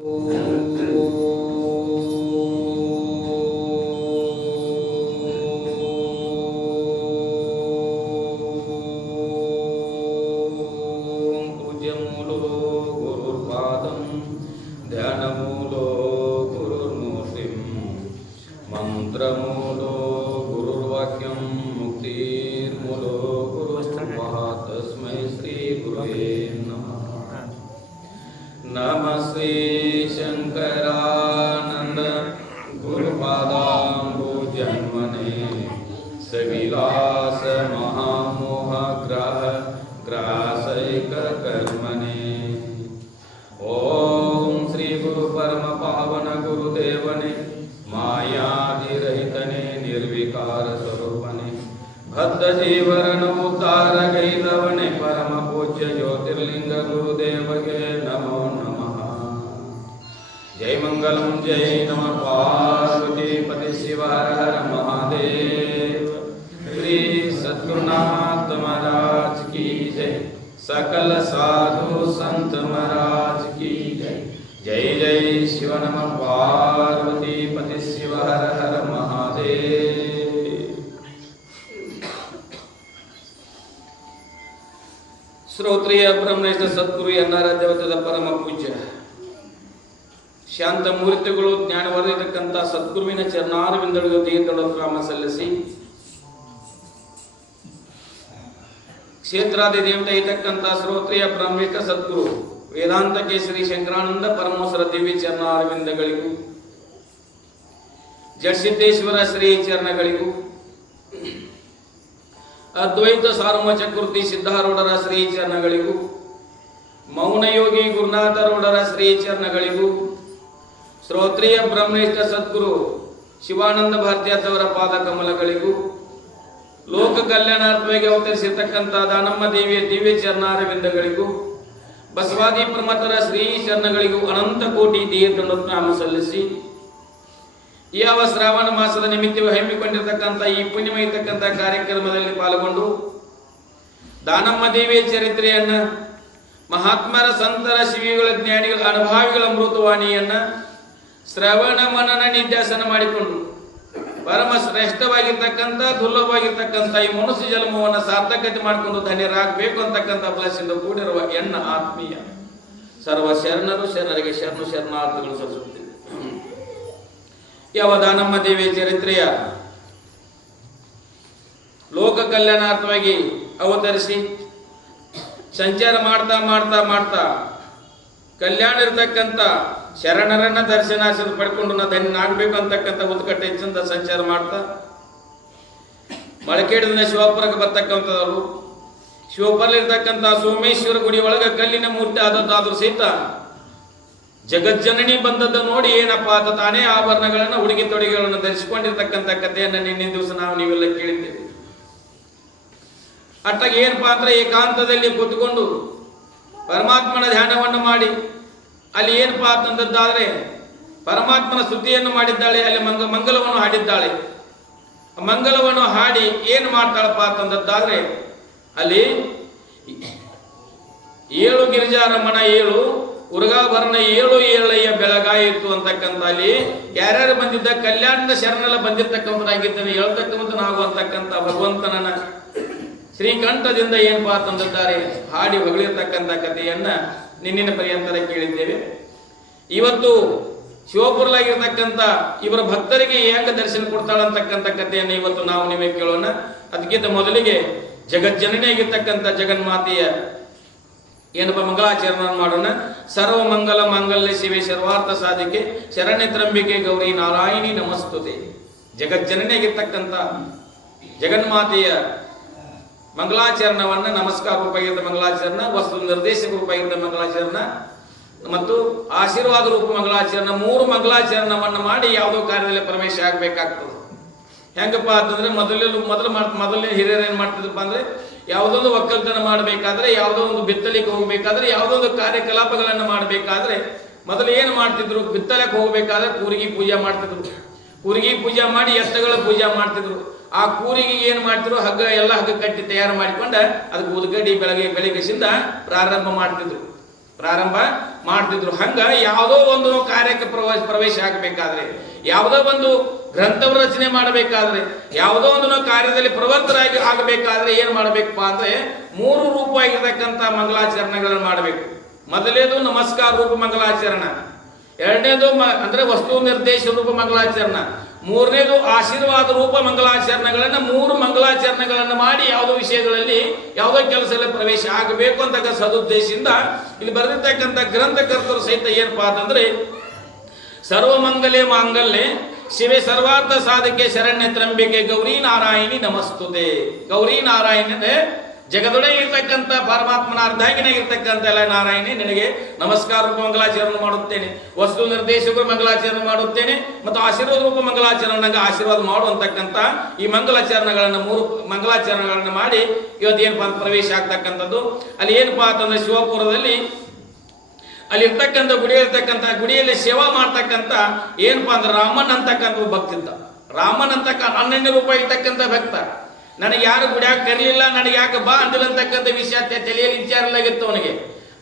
ಮಂತ್ರಮೂಲೋ ಗುರುರ್ವಾಕ್ಯಂ ಮುಕ್ತಿರ್ಮೂಲೋ ಗುರುರ್ಮಃ ತಸ್ಮೈ ಶ್ರೀ ಗುರುವೇ ನಮಃ. ನಮಃ ಶ್ರೀ ಶಂಕರಾನಂದ ಗುರುಪಾದಾಂಬುಜನ್ಮನೆ ಸವಿಲಾಸ ಮಹಾಮೋಹ ಗ್ರಾಸೈಕ ಕರ್ಮನೆ. ಓಂ ಶ್ರೀ ಗುರು ಪರಮ ಪಾವನ ಗುರುದೇವನೇ ಮಾಯಾದಿರಹಿತನೇ ನಿರ್ವಿಕಾರ ಸ್ವರೂಪನೇ ಬದ್ಧ ಜೀವರನ ಉದ್ಧಾರ ಗೈದವನೇ ಪರಮ ಪೂಜ್ಯ ಜ್ಯೋತಿರ್ಲಿಂಗ ಗುರುದೇವಗೆ ನಮೋ ನಮಃ. ಜೈ ಮಂಗಲಂ ಜೈ ನಮಃ ಪಾರ್ವತಿ ಪತಿ ಶಿವ ಹರ ಹರ ಮಹಾದೇವ. ಶ್ರೀ ಸದ್ಗುರುನಾಥ महाराज की जय. सकल साधु संत महाराज की जय. जय जय शिव नमः पार्वती पति शिव हर हर महादेव. ಶ್ರೋತ್ರಿಯ ಬ್ರಹ್ಮನಿಷ್ಠ ಸದ್ಗುರು ಎನ್ನಾರ ದೇವತೆಯ ಪರಮ ಪೂಜ್ಯ ಶಾಂತ ಮೂರ್ತಿಗಳು ಜ್ಞಾನವರ್ಧಿತಕ್ಕಂಥ ಸದ್ಗುರುವಿನ ಚರಣಾರವಿಂದಳಿಗೆ ತೀರ್ಥೋಕ್ರಾಮ ಸಲ್ಲಿಸಿ ಕ್ಷೇತ್ರಾದಿ ದೇವತೆ ಇತಕ್ಕಂಥ ಶ್ರೋತ್ರಿಯ ಬ್ರಹ್ಮನಿಷ್ಠ ಸದ್ಗುರು ವೇದಾಂತ ಕೇಸರಿ ಶಂಕರಾನಂದ ಪರಮೇಶ್ವರ ದಿವ್ಯ ಚರಣಾರವಿಂದಗಳಿಗೂ ಜಡಸಿದ್ದೇಶ್ವರ ಶ್ರೀ ಚರಣಗಳಿಗೂ ಅದ್ವೈತ ಸಾರ್ವ ಚಕ್ರವರ್ತಿ ಸಿದ್ಧಾರೂಢರ ಶ್ರೀ ಚರಣಗಳಿಗೂ ಮೌನಯೋಗಿ ಗುರುನಾಥರೂಢರ ಶ್ರೀ ಚರಣಗಳಿಗೂ ಶ್ರೋತ್ರಿಯ ಬ್ರಹ್ಮನಿಷ್ಠ ಸದ್ಗುರು ಶಿವಾನಂದ ಭಾರತೀಯರವರ ಪಾದ ಕಮಲಗಳಿಗೂ ಲೋಕ ಕಲ್ಯಾಣಾರ್ಥವಾಗಿ ಅವತರಿಸಿರ್ತಕ್ಕಂಥ ನಮ್ಮ ದೇವಿಯ ದಿವ್ಯ ಚರಣಾರವಿಂದಗಳಿಗೂ ಬಸವಾದಿ ಪ್ರಮಥರ ಶ್ರೀ ಚರಣಗಳಿಗೂ ಅನಂತ ಕೋಟಿ ತೀರ್ಥನಾಮ ಸಲ್ಲಿಸಿ ಯಾವ ಶ್ರಾವಣ ಮಾಸದ ನಿಮಿತ್ತವೇ ಹಮ್ಮಿಕೊಂಡಿರತಕ್ಕಂಥ ಈ ಪುಣ್ಯಮಯತಕ್ಕಂಥ ಕಾರ್ಯಕ್ರಮದಲ್ಲಿ ಪಾಲ್ಗೊಂಡು ದಾನಮ್ಮ ದೇವಿಯ ಚರಿತ್ರೆಯನ್ನ ಮಹಾತ್ಮರ ಸಂತರ ಶಿವಿಗಳ ಜ್ಞಾನಿಗಳ ಅನುಭಾವಿಗಳ ಅಮೃತವಾಣಿಯನ್ನ ಶ್ರವಣ ಮನನ ನಿಧ್ಯಾಸನ ಮಾಡಿಕೊಂಡು ಪರಮ ಶ್ರೇಷ್ಠವಾಗಿರ್ತಕ್ಕಂಥ ದುರ್ಲಭವಾಗಿರ್ತಕ್ಕಂಥ ಈ ಮನುಷ್ಯ ಜನ್ಮವನ್ನು ಸಾರ್ಥಕತೆ ಮಾಡಿಕೊಂಡು ಧನ್ಯರಾಗಬೇಕು ಅಂತಕ್ಕಂಥ ಫಲದಿಂದ ಕೂಡಿರುವ ಎನ್ನ ಆತ್ಮೀಯ ಸರ್ವ ಶರಣರು ಶರಣರಿಗೆ ಶರಣು ಶರಣಾರ್ಥಿಗಳು ಸಲ್ಲಿಸುತ್ತೇವೆ. ಯಾವ ದಾನಮ್ಮ ದೇವಿಯ ಚರಿತ್ರೆಯ ಲೋಕ ಕಲ್ಯಾಣಾರ್ಥವಾಗಿ ಅವತರಿಸಿ ಸಂಚಾರ ಮಾಡ್ತಾ ಮಾಡ್ತಾ ಮಾಡ್ತಾ ಕಲ್ಯಾಣ ಇರತಕ್ಕಂಥ ಶರಣರನ್ನ ದರ್ಶನಾಶನ ಪಡ್ಕೊಂಡು ನಾ ಧನ್ಯನಾಗಬೇಕು ಅಂತಕ್ಕಂಥ ಉತ್ಕಟ್ಟ ಹೆಚ್ಚಿಂದ ಸಂಚಾರ ಮಾಡ್ತಾ ಮಳಕೇಡದಿಂದ ಶಿವಪುರಕ್ಕೆ ಬರ್ತಕ್ಕಂಥವ್ರು ಶಿವಪುರಲ್ಲಿರ್ತಕ್ಕಂಥ ಸೋಮೇಶ್ವರ ಗುಡಿ ಒಳಗೆ ಕಲ್ಲಿನ ಮೂರ್ತಿ ಆದದ್ದಾದ್ರೂ ಸಹಿತ ಜಗಜ್ಜನನಿ ಬಂದದ್ದು ನೋಡಿ ಏನಪ್ಪ ಅಂತ ತಾನೇ ಆಭರಣಗಳನ್ನು ಹುಡುಗಿ ತೊಡುಗೆಗಳನ್ನು ಧರಿಸಿಕೊಂಡಿರ್ತಕ್ಕಂಥ ಕಥೆಯನ್ನು ನಿನ್ನಿನ ದಿವಸ ನಾವು ನೀವೆಲ್ಲ ಕೇಳಿದ್ದೇವೆ. ಅಟ್ಟಾಗ ಏನಪ್ಪಾ ಅಂದ್ರೆ ಏಕಾಂತದಲ್ಲಿ ಕೂತ್ಕೊಂಡು ಪರಮಾತ್ಮನ ಧ್ಯಾನವನ್ನು ಮಾಡಿ ಅಲ್ಲಿ ಏನಪ್ಪಾ ಅಂತಂದದ್ದಾದ್ರೆ ಪರಮಾತ್ಮನ ಸ್ತುತಿಯನ್ನು ಮಾಡಿದ್ದಾಳೆ, ಅಲ್ಲಿ ಮಂಗಲವನ್ನು ಹಾಡಿದ್ದಾಳೆ. ಮಂಗಲವನ್ನು ಹಾಡಿ ಏನು ಮಾಡ್ತಾಳಪ್ಪ ಅಂತಂದದ್ದಾದ್ರೆ ಅಲ್ಲಿ 7 ಗಿರಿಜಾರಮಣ 7 ಉರ್ಗಾಭರಣ 7 ಏಳಯ್ಯ ಬೆಳಗಾಯಿತು ಅಂತಕ್ಕಂಥ ಅಲ್ಲಿ ಯಾರ್ಯಾರು ಬಂದಿದ್ದ ಕಲ್ಯಾಣದ ಶರಣೆಲ್ಲ ಬಂದಿರ್ತಕ್ಕಂಥದ್ದಾಗಿದ್ದಾನೆ ಹೇಳ್ತಕ್ಕಂಥನಾಗುವಂತಕ್ಕಂಥ ಭಗವಂತನನ್ನ ಶ್ರೀಕಂಠದಿಂದ ಏನಪ್ಪಾ ಅಂತಂದಿದ್ದಾರೆ ಹಾಡಿ ಹೊಗಳಿರ್ತಕ್ಕಂಥ ಕಥೆಯನ್ನ ನಿನ್ನಿನ ಪರ್ಯಂತರ ಕೇಳಿದ್ದೇವೆ. ಇವತ್ತು ಶಿವಪುರಲಾಗಿರ್ತಕ್ಕಂಥ ಇವರ ಭಕ್ತರಿಗೆ ಹೇಗೆ ದರ್ಶನ ಕೊಡ್ತಾಳಂತಕ್ಕಂಥ ಕಥೆಯನ್ನು ಇವತ್ತು ನಾವು ನಿಮಗೆ ಕೇಳೋಣ. ಅದಕ್ಕಿಂತ ಮೊದಲಿಗೆ ಜಗಜ್ಜನನಿಯಾಗಿರ್ತಕ್ಕಂಥ ಜಗನ್ಮಾತೆಯ ಏನಪ್ಪ ಮಂಗಳಾಚರಣೆ ಮಾಡೋಣ. ಸರ್ವ ಮಂಗಲ ಮಾಂಗಲ್ಯ ಶಿವೆ ಸರ್ವಾರ್ಥ ಸಾಧಿಕೆ ಶರಣ್ಯ ತ್ರಂಬಿಕೆ ಗೌರಿ ನಾರಾಯಣಿ ನಮಸ್ತುತೆ. ಜಗಜ್ಜನನಿಯಾಗಿರ್ತಕ್ಕಂಥ ಜಗನ್ಮಾತೆಯ ಮಂಗಲಾಚರಣವನ್ನ ನಮಸ್ಕಾರ ರೂಪಾಗಿದ್ದ ಮಂಗಲಾಚರಣ, ವಸ್ತು ನಿರ್ದೇಶಕ ರೂಪಾಗಿದ್ದ ಮಂಗಲಾಚರಣ ಮತ್ತು ಆಶೀರ್ವಾದ ರೂಪ ಮಂಗಲಾಚರಣ 3 ಮಂಗಲಾಚರಣವನ್ನು ಮಾಡಿ ಯಾವುದೋ ಕಾರ್ಯದಲ್ಲಿ ಪ್ರವೇಶ ಆಗಬೇಕಾಗ್ತದೆ. ಹೆಂಗಪ್ಪ ಅಂತಂದ್ರೆ ಮೊದಲನೇ ಹಿರಿಯರು ಏನ್ ಮಾಡ್ತಿದ್ರಪ್ಪ ಅಂದ್ರೆ ಯಾವುದೊಂದು ಒಕ್ಕಲ್ತನ ಮಾಡಬೇಕಾದ್ರೆ, ಯಾವುದೋ ಒಂದು ಬಿತ್ತಲಿಕ್ಕೆ ಹೋಗ್ಬೇಕಾದ್ರೆ, ಯಾವುದೋ ಒಂದು ಕಾರ್ಯಕಲಾಪಗಳನ್ನು ಮಾಡಬೇಕಾದ್ರೆ ಮೊದಲು ಏನು ಮಾಡ್ತಿದ್ರು, ಬಿತ್ತಲಕ್ಕೆ ಹೋಗ್ಬೇಕಾದ್ರೆ ಕೂರಿಗೆ ಪೂಜೆ ಮಾಡ್ತಿದ್ರು. ಕೂರಿಗೆ ಪೂಜೆ ಮಾಡಿ ಎತ್ತಗಳ ಪೂಜೆ ಮಾಡ್ತಿದ್ರು. ಆ ಕೂರಿಗೆ ಏನು ಮಾಡ್ತಿದ್ರು, ಹಗ್ಗ ಕಟ್ಟಿ ತಯಾರು ಮಾಡಿಕೊಂಡ ಅದಕ್ಕೆ ಉದ್ಗಡ್ಡಿ ಬೆಳಗ್ಗೆಸಿಂದ ಪ್ರಾರಂಭ ಮಾಡ್ತಿದ್ರು. ಪ್ರಾರಂಭ ಮಾಡ್ತಿದ್ರು. ಹಂಗ ಯಾವುದೋ ಒಂದು ಕಾರ್ಯಕ್ಕೆ ಪ್ರವೇಶ ಆಗಬೇಕಾದ್ರೆ, ಯಾವುದೋ ಒಂದು ಗ್ರಂಥವ ರಚನೆ ಮಾಡಬೇಕಾದ್ರೆ, ಯಾವುದೋ ಒಂದು ಕಾರ್ಯದಲ್ಲಿ ಪ್ರವರ್ತರಾಗಿ ಆಗಬೇಕಾದ್ರೆ ಏನ್ ಮಾಡ್ಬೇಕಪ್ಪ ಅಂದ್ರೆ 3 ರೂಪವಾಗಿರ್ತಕ್ಕಂಥ ಮಂಗಲಾಚರಣೆಗಳನ್ನು ಮಾಡಬೇಕು. ಮೊದಲೇದು ನಮಸ್ಕಾರ ರೂಪ ಮಂಗಲಾಚರಣ, ಎರಡನೇದು ಅಂದ್ರೆ ವಸ್ತು ನಿರ್ದೇಶ ರೂಪ ಮಂಗಲಾಚರಣ, ಮೂರನೇದು ಆಶೀರ್ವಾದ ರೂಪ ಮಂಗಲಾಚರಣೆಗಳನ್ನ 3 ಮಂಗಲಾಚರಣೆಗಳನ್ನು ಮಾಡಿ ಯಾವುದೋ ವಿಷಯಗಳಲ್ಲಿ ಯಾವುದೋ ಕೆಲಸದಲ್ಲಿ ಪ್ರವೇಶ ಆಗಬೇಕು ಅಂತ ಸದುದ್ದೇಶದಿಂದ ಇಲ್ಲಿ ಬರೆದಿರ್ತಕ್ಕಂಥ ಗ್ರಂಥಕರ್ತರು ಸಹಿತ ಏನಪ್ಪಾ ಅಂತಂದ್ರೆ ಸರ್ವಮಂಗಲೇ ಮಾಂಗಲ್ಯೆ ಶಿವೆ ಸರ್ವಾರ್ಥ ಸಾಧಕೆ ಶರಣ್ಯ ತ್ರಂಬಿಕೆ ಗೌರಿ ನಾರಾಯಣಿ ನಮಸ್ತುತೆ. ಗೌರಿ ನಾರಾಯಣನೇ ಜಗದೊಳಗೆ ಇರ್ತಕ್ಕಂಥ ಪರಮಾತ್ಮನ ಅರ್ಧಾಂಗಿನಾಗಿರ್ತಕ್ಕಂಥ ಎಲ್ಲ ನಾರಾಯಣಿ ನಿನಗೆ ನಮಸ್ಕಾರ ರೂಪ ಮಂಗಲಾಚರಣೆ ಮಾಡುತ್ತೇನೆ, ವಸ್ತು ನಿರ್ದೇಶಕರು ಮಂಗಲಾಚರಣೆ ಮಾಡುತ್ತೇನೆ ಮತ್ತು ಆಶೀರ್ವಾದ ರೂಪ ಮಂಗಲಾಚರಣೆಗೆ ಆಶೀರ್ವಾದ ಮಾಡುವಂತಕ್ಕಂಥ ಈ ಮಂಗಲಾಚರಣೆಗಳನ್ನು 3 ಮಂಗಲಾಚರಣೆಗಳನ್ನು ಮಾಡಿ ಇವತ್ತು ಏನಪ್ಪಾ ಅಂತ ಪ್ರವೇಶ ಆಗ್ತಕ್ಕಂಥದ್ದು. ಅಲ್ಲಿ ಏನಪ್ಪಾ ಅಂತಂದ್ರೆ ಶಿವಪುರದಲ್ಲಿ ಅಲ್ಲಿ ಇರ್ತಕ್ಕಂಥ ಗುಡಿಯಲ್ಲಿ ಸೇವಾ ಮಾಡ್ತಕ್ಕಂಥ ಏನಪ್ಪಾ ಅಂದ್ರೆ ರಾಮನ್ ಅಂತಕ್ಕಂಥ ಭಕ್ತ ಇದ್ದ. ರಾಮನ್ ಅಂತಕ್ಕ ಅನನ್ಯ ರೂಪ ಇರ್ತಕ್ಕಂಥ ಭಕ್ತ. ನನಗೆ ಯಾರು ಗುಡಿಯಾಗ ಕರೀಲಿಲ್ಲ, ನನಗೆ ಯಾಕೆ ಬಾ ಅಂದಿಲ್ಲ ಅಂತಕ್ಕಂಥ ವಿಷಯ ತಲೆಯಲ್ಲಿ ವಿಚಾರ ಇಲ್ಲಾಗಿತ್ತು ಅವನಿಗೆ.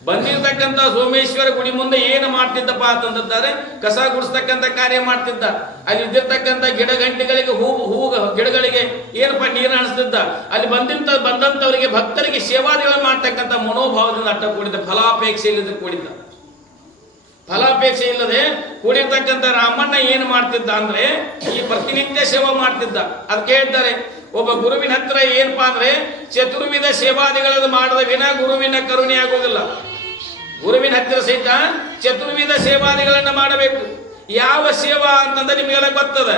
ಬಂದಿರ್ತಕ್ಕಂಥ ಸೋಮೇಶ್ವರ ಗುಡಿ ಮುಂದೆ ಏನು ಮಾಡ್ತಿದ್ದಪ್ಪ ಅಂತಂದಿದ್ದಾರೆ, ಕಸ ಗುಡಿಸ್ತಕ್ಕಂಥ ಕಾರ್ಯ ಮಾಡ್ತಿದ್ದ. ಅಲ್ಲಿ ಇದ್ದಿರ್ತಕ್ಕಂಥ ಗಿಡ ಗಂಟೆಗಳಿಗೆ ಹೂ ಗಿಡಗಳಿಗೆ ಏನಪ್ಪ ನೀರು ಹಣಿಸ್ತಿದ್ದ. ಅಲ್ಲಿ ಬಂದಂತವರಿಗೆ ಭಕ್ತರಿಗೆ ಸೇವಾದಿಗಳು ಮಾಡ್ತಕ್ಕಂಥ ಮನೋಭಾವದಿಂದ ಅಟ್ಟ ಕೂಡಿದ್ದ, ಫಲಾಪೇಕ್ಷೆ ಇಲ್ಲದೆ ಕೂಡಿದ್ದ. ಫಲಾಪೇಕ್ಷೆ ಇಲ್ಲದೆ ಕೂಡಿರ್ತಕ್ಕಂಥ ರಾಮಣ್ಣ ಏನು ಮಾಡ್ತಿದ್ದ ಅಂದ್ರೆ ಈ ಪ್ರತಿನಿತ್ಯ ಸೇವಾ ಮಾಡ್ತಿದ್ದ. ಅದಕ್ಕೆ ಹೇಳ್ತಾರೆ, ಒಬ್ಬ ಗುರುವಿನ ಹತ್ರ ಏನಪ್ಪಾ ಅಂದ್ರೆ ಚತುರ್ವಿಧ ಸೇವಾದಿಗಳನ್ನು ಮಾಡದ ವಿನ ಗುರುವಿನ ಕರುಣೆ ಆಗುವುದಿಲ್ಲ. ಗುರುವಿನ ಹತ್ತಿರ ಸಹಿತ ಚತುರ್ವಿಧ ಸೇವಾದಿಗಳನ್ನ ಮಾಡಬೇಕು. ಯಾವ ಸೇವಾ ಅಂತಂದ್ರೆ ನಿಮಗೆಲ್ಲ ಗೊತ್ತದ.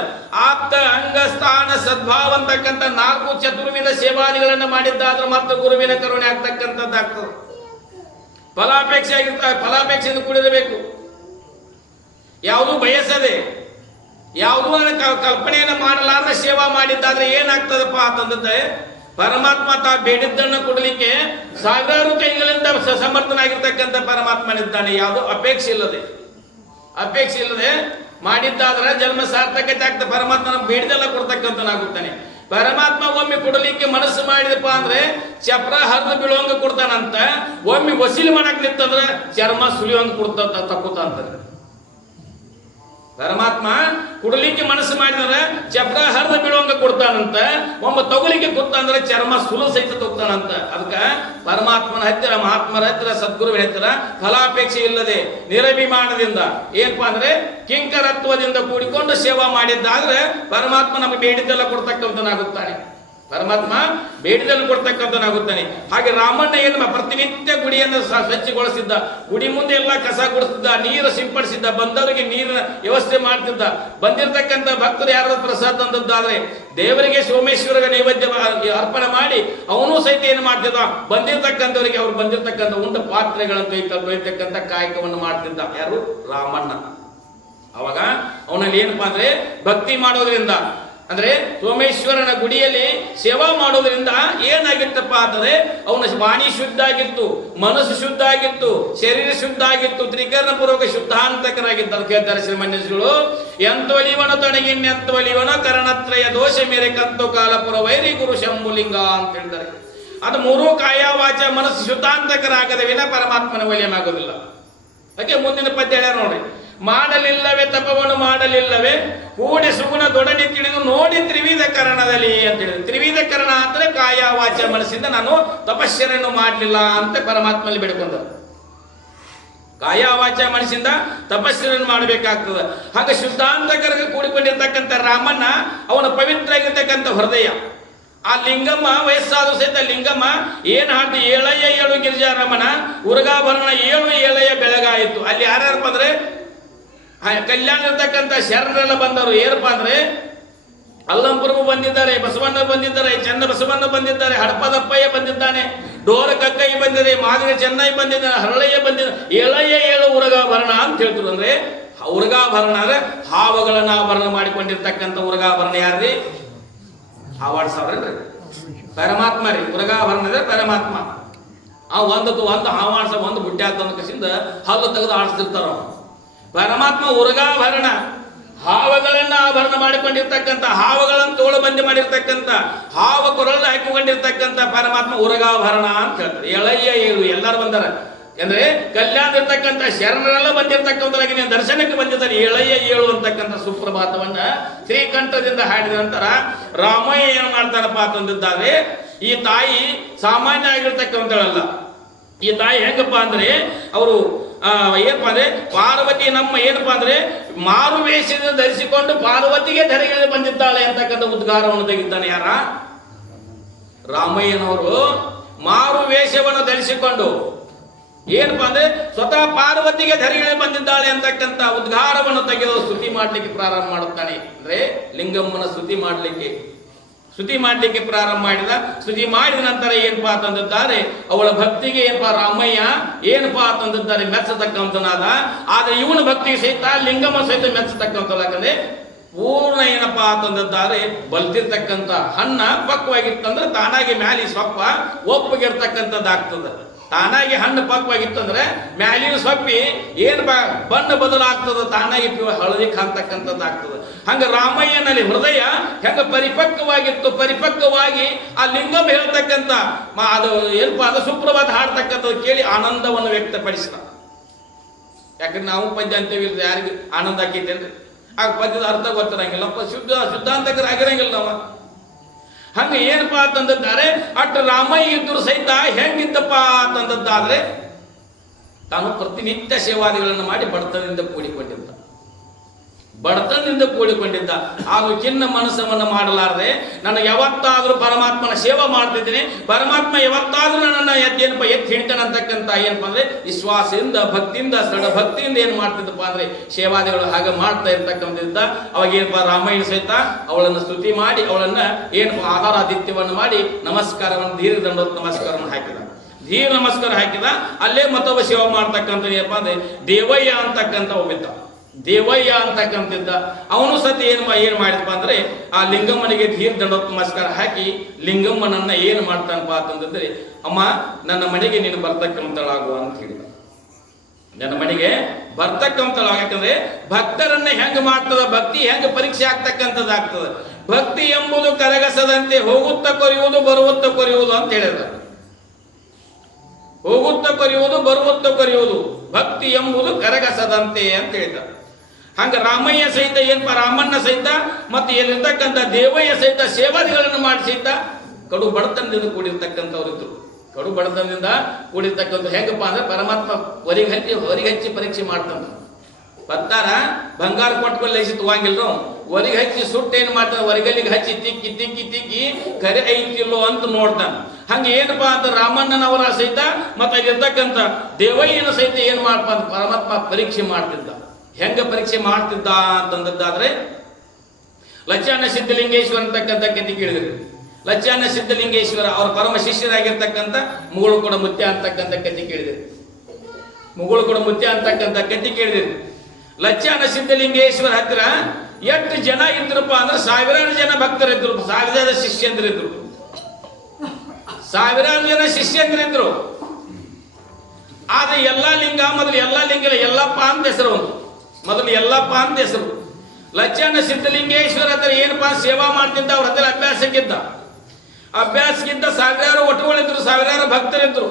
ಆಪ್ತ, ಅಂಗ, ಸ್ಥಾನ, ಸದ್ಭಾವ ಅಂತಕ್ಕಂಥ 4 ಚತುರ್ವಿಧ ಸೇವಾದಿಗಳನ್ನ ಮಾಡಿದ್ದಾದ್ರೆ ಮಾತ್ರ ಗುರುವಿನ ಕರುಣೆ ಆಗ್ತಕ್ಕಂಥದ್ದಾಗ್ತದೆ. ಫಲಾಪೇಕ್ಷೆಯಿಂದ ಕೂಡಿರಬೇಕು. ಯಾವುದು ಬಯಸದೆ, ಯಾವುದೂ ಕಲ್ಪನೆಯನ್ನು ಮಾಡಲಾರ್ದ ಸೇವಾ ಮಾಡಿದ್ದಾದ್ರೆ ಏನಾಗ್ತದಪ್ಪ ಅಂತಂದ್ರೆ ಪರಮಾತ್ಮ ತಾ ಬೇಡಿದ್ದನ್ನು ಕೊಡಲಿಕ್ಕೆ ಸಾವಿರಾರು ಕೈಗಳಿಂದ ಸಮರ್ಥನಾಗಿರ್ತಕ್ಕಂಥ ಪರಮಾತ್ಮನಿದ್ದಾನೆ. ಯಾವುದೋ ಅಪೇಕ್ಷೆ ಇಲ್ಲದೆ ಮಾಡಿದ್ದಾದ್ರೆ ಜನ್ಮ ಸಾರ್ಥಕತೆ ಆಗ್ತದೆ. ಪರಮಾತ್ಮನ ಬೇಡಿದೆಲ್ಲ ಕೊಡ್ತಕ್ಕಂಥನಾಗುತ್ತಾನೆ. ಪರಮಾತ್ಮ ಒಮ್ಮೆ ಕೊಡಲಿಕ್ಕೆ ಮನಸ್ಸು ಮಾಡಿದಪ್ಪ ಅಂದ್ರೆ ಚಪ್ರ ಹರಿದು ಬೀಳುವಂಗ ಕೊಡ್ತಾನಂತ. ಒಮ್ಮೆ ವಸೂಲಿ ಮಾಡಕ್ ನಿಂತಂದ್ರೆ ಚರ್ಮ ಸುಲಿಯುವಂಗ ಕೊಡ್ತ ತಕ್ಕೂತ ಅಂತಾರೆ. ಪರಮಾತ್ಮ ಕುಡಲಿಕ್ಕೆ ಮನಸ್ಸು ಮಾಡಿದ್ರೆ ಚಪ್ರ ಹರಿದು ಬೀಳುವಂಗ ಕೊಡ್ತಾನಂತ. ಒಮ್ಮೆ ತಗೊಲಿಕ್ಕೆ ಕೊಡ್ತಾನಂದ್ರೆ ಚರ್ಮ ಸುಲು ಸಹಿತ ತಗೋತಾನಂತ. ಅದಕ್ಕೆ ಪರಮಾತ್ಮನ ಹತ್ತಿರ, ಮಹಾತ್ಮರ ಹತ್ತಿರ, ಸದ್ಗುರುವಿನ ಹತ್ತಿರ ಫಲಾಪೇಕ್ಷೆ ಇಲ್ಲದೆ ನಿರಭಿಮಾನದಿಂದ ಏನಪ್ಪಾ ಅಂದ್ರೆ ಕಿಂಕರತ್ವದಿಂದ ಕೂಡಿಕೊಂಡು ಸೇವಾ ಮಾಡಿದ್ದಾದ್ರೆ ಪರಮಾತ್ಮ ನಮಗೆ ಬೇಡಿದ್ದೆಲ್ಲ ಕೊಡ್ತಕ್ಕಂಥನಾಗುತ್ತಾನೆ. ಪರಮಾತ್ಮ ಬೇಡಿದನ್ನು ಕೊಡ್ತಕ್ಕಂಥನಾಗುತ್ತಾನೆ. ಹಾಗೆ ರಾಮಣ್ಣ ಏನು ಪ್ರತಿನಿತ್ಯ ಗುಡಿಯನ್ನು ಸ್ವಚ್ಛಗೊಳಿಸಿದ್ದ. ಗುಡಿ ಮುಂದೆ ಎಲ್ಲ ಕಸ ಗುಡಿಸಿದ್ದ, ನೀರು ಸಿಂಪಡಿಸಿದ್ದ, ಬಂದವರಿಗೆ ನೀರಿನ ವ್ಯವಸ್ಥೆ ಮಾಡ್ತಿದ್ದ. ಬಂದಿರತಕ್ಕಂಥ ಭಕ್ತರು ಯಾರಾದ್ರೂ ಪ್ರಸಾದ ತಂದದ್ದಾದ್ರೆ ದೇವರಿಗೆ ಸೋಮೇಶ್ವರಗೆ ನೈವೇದ್ಯ ಅರ್ಪಣೆ ಮಾಡಿ ಅವನು ಸಹಿತ ಏನು ಮಾಡ್ತಿದ್ದ, ಬಂದಿರತಕ್ಕಂಥವರಿಗೆ ಅವ್ರು ಬಂದಿರತಕ್ಕಂಥ ಉಂಡ ಪಾತ್ರೆಗಳನ್ನು ತೊಯ್ತಕ್ಕಂಥ ಕಾಯಕವನ್ನು ಮಾಡ್ತಿದ್ದ. ಯಾರು? ರಾಮಣ್ಣ. ಅವಾಗ ಅವನಲ್ಲಿ ಏನಪ್ಪಾ ಅಂದ್ರೆ ಭಕ್ತಿ ಮಾಡೋದ್ರಿಂದ ಅಂದ್ರೆ ಸೋಮೇಶ್ವರನ ಗುಡಿಯಲ್ಲಿ ಸೇವಾ ಮಾಡೋದ್ರಿಂದ ಏನಾಗಿತ್ತಪ್ಪ ಅಂತಂದ್ರೆ ಅವನ ವಾಣಿ ಶುದ್ಧ ಆಗಿತ್ತು, ಮನಸ್ಸು ಶುದ್ಧ ಆಗಿತ್ತು, ಶರೀರ ಶುದ್ಧ ಆಗಿತ್ತು, ತ್ರಿಕರಣ ಪೂರ್ವಕ ಶುದ್ಧಾಂತಕರಾಗಿದ್ದ. ಕೇಳ್ತಾರೆ ಶ್ರೀಮನ್ಯಗಳು, ಎಂತೊಲಿವನ ತೊಡಗಿನ್ನೆಂತೊಲಿವನ ಕರಣತ್ರಯ ದೋಷ ಮೇರೆ ಕಂತು ಕಾಲಪುರ ವೈರಿ ಗುರು ಶಂಭುಲಿಂಗ ಅಂತ ಹೇಳ್ತಾರೆ. ಅದು 3 ಕಾಯ ವಾಚ ಮನಸ್ಸು ಶುದ್ಧಾಂತಕರಾಗದ ವಿನ ಪರಮಾತ್ಮನ ಒಲಿಯಮಾಗೋದಿಲ್ಲ. ಹಾಗೆ ಮುಂದಿನ ಪದ್ಯ ಹೇಳ್ಯಾರ ನೋಡ್ರಿ. ಮಾಡಲಿಲ್ಲವೇ ತಪವನ್ನು ಮಾಡಲಿಲ್ಲವೇ ಕೂಡಿ ಸುಗುಣ ದೊಡನೆ ತಿಳಿದು ನೋಡಿ ತ್ರಿವಿಧ ಕರಣದಲ್ಲಿ ಅಂತ ಹೇಳಿದ್ರು. ತ್ರಿವಿಧ ಕರಣ ಅಂದ್ರೆ ಕಾಯ ವಾಚ ಮನಸ್ಸಿಂದ ನಾನು ತಪಶ್ಚರ್ಯನ್ನು ಮಾಡಲಿಲ್ಲ ಅಂತ ಪರಮಾತ್ಮಲ್ಲಿ ಬೇಡ್ಕೊಂಡ. ಕಾಯ ವಾಚ ಮನಸ್ಸಿಂದ ತಪಶ್ಚರ್ಯನ್ನು ಮಾಡಬೇಕಾಗ್ತದೆ. ಹಾಗೆ ಶುದ್ಧಾಂತಕರಿಗೆ ಕೂಡಿಕೊಂಡಿರ್ತಕ್ಕಂಥ ರಾಮಣ್ಣ ಅವನ ಪವಿತ್ರ ಆಗಿರ್ತಕ್ಕಂಥ ಹೃದಯ. ಆ ಲಿಂಗಮ್ಮ ವಯಸ್ಸಾದ ಸಹಿತ ಲಿಂಗಮ್ಮ ಏನ್ ಹಾಡ್ತಿ, ಏಳಯ್ಯ ಏಳು ಗಿರಿಜಾರಮಣ ಉರುಗಾಭರಣ 7 ಏಳಯ್ಯ ಬೆಳಗಾಯಿತು. ಅಲ್ಲಿ ಯಾರ್ಯಾರಪ್ಪ ಅಂದ್ರೆ ಕಲ್ಯಾಣ ಇರ್ತಕ್ಕಂಥ ಶರಣರೆಲ್ಲ ಬಂದವರು. ಏನಪ್ಪ ಅಂದ್ರೆ ಅಲ್ಲಂಪುರವು ಬಂದಿದ್ದಾರೆ, ಬಸವಣ್ಣ ಬಂದಿದ್ದಾರೆ, ಚನ್ನ ಬಸವಣ್ಣ ಬಂದಿದ್ದಾರೆ, ಹಡಪದಪ್ಪಯ್ಯ ಬಂದಿದ್ದಾನೆ, ಡೋರ ಕಕ್ಕಯ್ಯ ಬಂದಿದೆ, ಮಾದಿಗೆ ಚೆನ್ನೈ ಬಂದಿದ್ದಾನೆ, ಹರಳಯ್ಯ ಬಂದಿದ್ದಾನೆ. 7 ಉರುಗಾಭರಣ ಅಂತ ಹೇಳ್ತಾರೆ. ಅಂದ್ರೆ ಉರುಗಾಭರಣ ಅಂದ್ರೆ ಹಾವುಗಳನ್ನ ಆಭರಣ ಮಾಡಿಕೊಂಡಿರ್ತಕ್ಕಂಥ ಉರುಗಾಭರಣ ಯಾರ್ರಿ? ಹಾವಾಡ್ಸವ್ರೇನ್ರಿ? ಪರಮಾತ್ಮ ರೀ. ಉರುಗಾಭರಣ ಅಂದ್ರೆ ಪರಮಾತ್ಮ. ಆ ಒಂದು ಹಾವಾಡ್ಸ ಒಂದು ಬುಟ್ಟಿ ಹಾಕೊಂಡ ಕಸಿಂದ ಹಲ್ಲು ತೆಗೆದು ಆಡಿಸ್ತಿರ್ತಾರ. ಪರಮಾತ್ಮ ಉರುಗಾಭರಣ, ಹಾವುಗಳನ್ನ ಆಭರಣ ಮಾಡಿಕೊಂಡಿರ್ತಕ್ಕಂಥ, ಹಾವುಗಳನ್ನು ತೋಳು ಬಂದಿ ಮಾಡಿರ್ತಕ್ಕಂಥ, ಹಾವು ಕೊರಳಲ್ಲಿ ಹಾಕಿಕೊಂಡಿರ್ತಕ್ಕಂಥ ಪರಮಾತ್ಮ ಉರುಗಾಭರಣ ಅಂತ ಹೇಳ್ತಾರೆ. 7 ಎಲ್ಲರೂ ಬಂದಾರ. ಅಂದ್ರೆ ಕಲ್ಯಾಣ ಇರ್ತಕ್ಕಂಥ ಶರಣರೆಲ್ಲ ಬಂದಿರತಕ್ಕಂಥವಾಗಿ ನೀವು ದರ್ಶನಕ್ಕೆ ಬಂದಿದ್ದಾರೆ. ಎಳೆಯ ಏಳು ಅಂತಕ್ಕಂಥ ಸುಪ್ರಭಾತವನ್ನ ಶ್ರೀಕಂಠದಿಂದ ಹಾಡಿದ ನಂತರ ರಾಮಯ್ಯ ಏನ್ ಮಾಡ್ತಾರಪ್ಪ ಅಂತಂದಿದ್ದಾರೆ, ಈ ತಾಯಿ ಸಾಮಾನ್ಯ ಆಗಿರ್ತಕ್ಕಂಥಳಲ್ಲ. ಈ ತಾಯಿ ಹೆಂಗಪ್ಪ ಅಂದ್ರೆ ಅವರು ಏನಪ್ಪಾ ಅಂದ್ರೆ ಪಾರ್ವತಿ ನಮ್ಮ ಏನಪ್ಪಾ ಅಂದ್ರೆ ಮಾರು ವೇಷದಿಂದ ಧರಿಸಿಕೊಂಡು ಪಾರ್ವತಿಗೆ ಧರೆಗೆ ಬಂದಿದ್ದಾಳೆ ಅಂತಕ್ಕಂಥ ಉದ್ಗಾರವನ್ನು ತೆಗಿದ್ದಾನೆ. ಯಾರ? ರಾಮಯ್ಯನವರು ಮಾರು ವೇಷವನ್ನು ಧರಿಸಿಕೊಂಡು ಏನಪ್ಪಾ ಅಂದ್ರೆ ಸ್ವತಃ ಪಾರ್ವತಿಗೆ ಧರೆಗೆ ಬಂದಿದ್ದಾಳೆ ಅಂತಕ್ಕಂಥ ಉದ್ಗಾರವನ್ನು ತೆಗೆದು ಸ್ತುತಿ ಮಾಡ್ಲಿಕ್ಕೆ ಪ್ರಾರಂಭ ಮಾಡುತ್ತಾನೆ. ಅಂದ್ರೆ ಲಿಂಗಮ್ಮನ ಸ್ತುತಿ ಮಾಡ್ಲಿಕ್ಕೆ ಪ್ರಾರಂಭ ಮಾಡಿದ. ಸ್ತುತಿ ಮಾಡಿದ ನಂತರ ಏನಪ್ಪಾ ಅಂತಂದಿದ್ದಾರೆ, ಅವಳ ಭಕ್ತಿಗೆ ಏನಪ್ಪಾ ರಾಮಯ್ಯ ಏನಪ್ಪಾ ಅಂತಂದಿದ್ದಾರೆ ಮೆಚ್ಚತಕ್ಕಂಥನಾದ. ಆದ್ರೆ ಇವನ ಭಕ್ತಿಗೆ ಸಹಿತ ಲಿಂಗಮ್ಮ ಸಹಿತ ಮೆಚ್ಚತಕ್ಕಂಥಲ್ಲ. ಯಾಕಂದ್ರೆ ಪೂರ್ಣ ಏನಪ್ಪಾ ಅಂತಂದಿದ್ದಾರೆ ಬಲ್ತಿರ್ತಕ್ಕಂಥ ಹಣ್ಣ ಪಕ್ವಾಗಿತ್ತಂದ್ರೆ ತಾನಾಗಿ ಮ್ಯಾಲಿ ಸೊಪ್ಪ ಒಪ್ಪಗಿರ್ತಕ್ಕಂಥದ್ದಾಗ್ತದೆ. ತಾನಾಗಿ ಹಣ್ಣು ಪಕ್ವಾಗಿತ್ತಂದ್ರೆ ಮ್ಯಾಲಿನ ಸೊಪ್ಪಿ ಏನ್ ಬಣ್ಣ ಬದಲಾಗ್ತದ, ತಾನಾಗಿ ಹಳದಿ ಕಾಣ್ತಕ್ಕಂಥದ್ದಾಗ್ತದೆ. ಹಂಗ ರಾಮಯ್ಯನಲ್ಲಿ ಹೃದಯ ಹೆಂಗ ಪರಿಪಕ್ವವಾಗಿ ಆ ಲಿಂಗಂ ಹೇಳ್ತಕ್ಕಂಥ ಅದು ಏನಪ್ಪ ಅದು ಸುಪ್ರಭಾತ ಹಾಡ್ತಕ್ಕಂಥದ್ದು ಕೇಳಿ ಆನಂದವನ್ನು ವ್ಯಕ್ತಪಡಿಸಿದ. ಯಾಕಂದ್ರೆ ನಾವು ಪದ್ಯ ಅಂತೇವಿ, ಯಾರಿಗೆ ಆನಂದ ಆಕೈತೇನ್ರಿ? ಆ ಪದ್ಯದ ಅರ್ಥ ಗೊತ್ತಿರಂಗಿಲ್ಲ, ಶುದ್ಧಾಂತಕರಾಗಿರಂಗಿಲ್ಲ ನಾವು. ಹಂಗ ಏನಪ್ಪಾ ಅಂತಂದಿದ್ದಾರೆ, ಅಟ್ ರಾಮಯ್ಯ ಇದ್ರು ಸಹಿತ ಹೆಂಗಿದ್ದಪ್ಪ ಅಂತಂದದ್ದಾದ್ರೆ ತಾನು ಪ್ರತಿನಿತ್ಯ ಸೇವಾದಿಗಳನ್ನು ಮಾಡಿ ಬಡತನದಿಂದ ಕೂಡಿಕೊಂಡಿದ್ದ. ಆದ್ರೂ ಚಿನ್ನ ಮನಸ್ಸವನ್ನು ಮಾಡಲಾರದೆ ನಾನು ಯಾವತ್ತಾದ್ರೂ ಪರಮಾತ್ಮನ ಸೇವಾ ಮಾಡ್ತಿದ್ದೀನಿ, ಪರಮಾತ್ಮ ಯಾವತ್ತಾದ್ರೂ ನನ್ನನ್ನು ಏನಪ್ಪ ಎತ್ತಿ ಹಿಡಿತಾನೆ ಅಂತಕ್ಕಂಥ ಏನಪ್ಪಾ ಅಂದ್ರೆ ವಿಶ್ವಾಸದಿಂದ ಭಕ್ತಿಯಿಂದ ಭಕ್ತಿಯಿಂದ ಏನ್ ಮಾಡ್ತಿದ್ದಪ್ಪ ಅಂದ್ರೆ ಸೇವಾದಿಗಳು ಹಾಗೆ ಮಾಡ್ತಾ ಇರ್ತಕ್ಕಂಥದ್ದ. ಅವಾಗ ಏನಪ್ಪಾ ರಾಮಾಯಣ ಸಹಿತ ಅವಳನ್ನು ಸ್ತುತಿ ಮಾಡಿ ಅವಳನ್ನ ಏನಪ್ಪ ಆಧಾರಾದಿತ್ಯವನ್ನು ಮಾಡಿ ನಮಸ್ಕಾರವನ್ನು ದೀರ್ಘದಂಡೋತ್ ನಮಸ್ಕಾರವನ್ನು ಧೀರ ನಮಸ್ಕಾರ ಹಾಕಿದ. ಅಲ್ಲೇ ಮತ್ತೊಬ್ಬ ಸೇವಾ ಮಾಡ್ತಕ್ಕಂಥ ಏನಪ್ಪಾ ಅಂದ್ರೆ ದೇವಯ್ಯ ಅಂತಕ್ಕಂಥ ಒಬ್ಬಿದ್ದ. ದೇವಯ್ಯ ಅಂತಕ್ಕಂಥದ್ದ ಅವನು ಸತಿ ಏನ್ ಮಾಡಿದಪ್ಪ ಅಂದ್ರೆ ಆ ಲಿಂಗಮ್ಮನಿಗೆ ಧೀರ್ ದಂಡೋತ್ ನಮಸ್ಕಾರ ಹಾಕಿ ಲಿಂಗಮ್ಮನನ್ನ ಏನ್ ಮಾಡ್ತಾನಪ್ಪ ಅಂತಂದ್ರೆ, ಅಮ್ಮ ನನ್ನ ಮನೆಗೆ ನೀನು ಬರ್ತಕ್ಕಂಥಳಾಗುವ ಅಂತ ಹೇಳಿದ. ನನ್ನ ಮನೆಗೆ ಬರ್ತಕ್ಕಂಥಳಾಗ. ಯಾಕಂದ್ರೆ ಭಕ್ತರನ್ನ ಹೆಂಗ್ ಮಾಡ್ತದ, ಭಕ್ತಿ ಹೆಂಗ್ ಪರೀಕ್ಷೆ ಆಗ್ತಕ್ಕಂಥದ್ದಾಗ್ತದ. ಭಕ್ತಿ ಎಂಬುದು ಕರಗಸದಂತೆ ಹೋಗುತ್ತ ಕೊರೆಯುವುದು ಬರುವುತ್ತ ಕೊರೆಯುವುದು ಅಂತ ಹೇಳಿದ. ಹೋಗುತ್ತ ಕೊರೆಯುವುದು ಬರುವುತ್ತ ಕೊರೆಯುವುದು, ಭಕ್ತಿ ಎಂಬುದು ಕರಗಸದಂತೆ ಅಂತ ಹೇಳಿದ. ಹಂಗ ರಾಮಯ್ಯ ಸಹಿತ ಏನಪ್ಪ ರಾಮಣ್ಣ ಸಹಿತ ಮತ್ತೆ ಎಲ್ಲಿರ್ತಕ್ಕಂಥ ದೇವಯ್ಯ ಸಹಿತ ಸೇವಾದಿಗಳನ್ನು ಮಾಡಿ ಸಹಿತ ಕಡು ಬಡತನದಿಂದ ಕೂಡಿರ್ತಕ್ಕಂಥ ಹೆಂಗಪ್ಪ ಅಂದ್ರೆ ಪರಮಾತ್ಮ ಹೊರಿಗೆ ಹಚ್ಚಿ ಪರೀಕ್ಷೆ ಮಾಡ್ತಾನ. ಬರ್ತಾರ ಬಂಗಾರ ಕೊಟ್ಕೊಂಡು ಲೈಸಿ ತಗೊಂಗಿಲ್ರು, ಹೊರಿಗೆ ಹಚ್ಚಿ ಸುಟ್ಟು ಏನ್ ಮಾಡ್ತಾನ, ಹೊರಗಲ್ಲಿಗೆ ಹಚ್ಚಿ ತಿಕ್ಕಿ ಕರೆ ಐತಿಲ್ಲೋ ಅಂತ ನೋಡ್ತಾನ. ಹಂಗ ಏನಪ್ಪಾ ಅಂತ ರಾಮಣ್ಣನವರ ಸಹಿತ ಮತ್ತೆ ಅಲ್ಲಿರ್ತಕ್ಕಂಥ ದೇವಯ್ಯನ ಸಹಿತ ಏನ್ ಮಾಡ್ಪ ಪರಮಾತ್ಮ ಪರೀಕ್ಷೆ ಮಾಡ್ತಿದ್ದ. ಹೆಂಗ ಪರೀಕ್ಷೆ ಮಾಡ್ತಿದ್ದ ಅಂತಂದದ್ದಾದ್ರೆ ಲಚ್ಚಾನ ಸಿದ್ಧಲಿಂಗೇಶ್ವರ ಅಂತಕ್ಕಂಥ ಕಥೆ ಕೇಳಿದ್ರಿ. ಲಚ್ಚಾನ ಸಿದ್ಧಲಿಂಗೇಶ್ವರ ಅವರ ಪರಮ ಶಿಷ್ಯರಾಗಿರ್ತಕ್ಕಂಥ ಮುಗುಳುಕೊಡ ಮುತ್ಯ ಅಂತಕ್ಕಂಥ ಕಥೆ ಕೇಳಿದ್ರಿ. ಲಚ್ಚಾನ ಸಿದ್ಧಲಿಂಗೇಶ್ವರ ಹತ್ತಿರ ಎಷ್ಟು ಜನ ಇದ್ರಪ್ಪ ಅಂದ್ರೆ ಸಾವಿರಾರು ಜನ ಭಕ್ತರಿದ್ರು, ಸಾವಿರಾರು ಶಿಷ್ಯಂದ್ರಿದ್ರು. ಆದ್ರೆ ಎಲ್ಲಾ ಲಿಂಗ ಮೊದಲು ಎಲ್ಲಾ ಲಿಂಗ ಎಲ್ಲಪ್ಪ ಅಂತ ಹೆಸರು. ಲಚ್ಚಾನ ಸಿದ್ಧಲಿಂಗೇಶ್ವರ ಹತ್ರ ಏನಪ್ಪಾ ಸೇವಾ ಮಾಡ್ತಿದ್ದ, ಅವ್ರ ಹತ್ರ ಅಭ್ಯಾಸಕ್ಕಿಂತ ಸಾವಿರಾರು ಒಟ್ಟುಗಳಿದ್ರು, ಸಾವಿರಾರು ಭಕ್ತರಿದ್ರು,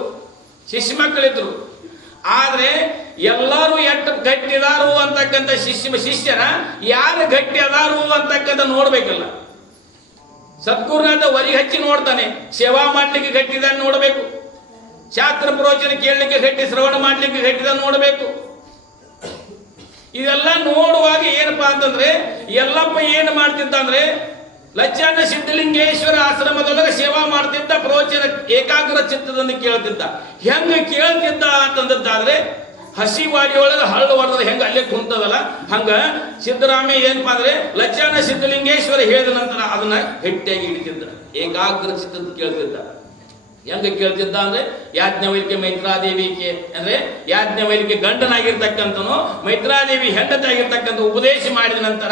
ಶಿಷ್ಯ ಮಕ್ಕಳಿದ್ರು. ಆದ್ರೆ ಎಲ್ಲರೂ ಎಷ್ಟು ಗಟ್ಟಿ ಅದಾರು ಅಂತಕ್ಕಂಥ ಶಿಷ್ಯರ ಯಾರು ಗಟ್ಟಿ ಅದಾರು ಅಂತಕ್ಕಂಥ ನೋಡ್ಬೇಕಲ್ಲ. ಸದ್ಗುರುನಾಥ ಹೊರಗೆ ಹಚ್ಚಿ ನೋಡ್ತಾನೆ, ಸೇವಾ ಮಾಡ್ಲಿಕ್ಕೆ ಗಟ್ಟಿದ ನೋಡ್ಬೇಕು, ಶಾಸ್ತ್ರ ಪ್ರವಚನ ಕೇಳಲಿಕ್ಕೆ ಗಟ್ಟಿ, ಶ್ರವಣ ಮಾಡ್ಲಿಕ್ಕೆ ಗಟ್ಟಿದ ನೋಡ್ಬೇಕು. ಇದೆಲ್ಲ ನೋಡುವಾಗ ಏನಪ್ಪಾ ಅಂತಂದ್ರೆ ಎಲ್ಲಪ್ಪ ಏನು ಮಾಡ್ತಿದ್ದ ಅಂದ್ರೆ ಲಚ್ಚಾನ ಸಿದ್ಧಲಿಂಗೇಶ್ವರ ಆಶ್ರಮದೊಳಗೆ ಸೇವಾ ಮಾಡ್ತಿದ್ದ, ಪ್ರವಚನ ಏಕಾಗ್ರ ಚಿತ್ತದಿಂದ ಕೇಳ್ತಿದ್ದ. ಹೆಂಗ ಕೇಳ್ತಿದ್ದ ಅಂತಂದದ್ದಾದ್ರೆ ಹಸಿವಾಡಿಯೊಳಗೆ ಹಳ್ಳ ಹೊಡೆದ ಹೆಂಗ ಅಲ್ಲೇ ಕುಂತದಲ್ಲ ಹಂಗ ಸಿದ್ದರಾಮಯ್ಯ ಏನಪ್ಪಾ ಅಂದ್ರೆ ಲಚ್ಚಾನ ಸಿದ್ಧಲಿಂಗೇಶ್ವರ ಹೇಳಿದ ನಂತರ ಅದನ್ನ ಗಟ್ಟಿಯಾಗಿ ಹಿಡಿತಿದ್ದ, ಏಕಾಗ್ರ ಚಿತ್ತದ ಕೇಳ್ತಿದ್ದ. ಹೆಂಗ ಕೇಳ್ತಿದ್ದ ಅಂದ್ರೆ ಯಾಜ್ಞವಲ್ಕ್ಯ ಮೈತ್ರಾದೇವಿಗೆ ಅಂದ್ರೆ ಯಾಜ್ಞವಲ್ಕ್ಯ ಗಂಡನಾಗಿರ್ತಕ್ಕಂಥನು ಮೈತ್ರಾದೇವಿ ಹೆಂಡತಾಗಿರ್ತಕ್ಕಂಥ ಉಪದೇಶ ಮಾಡಿದ ನಂತರ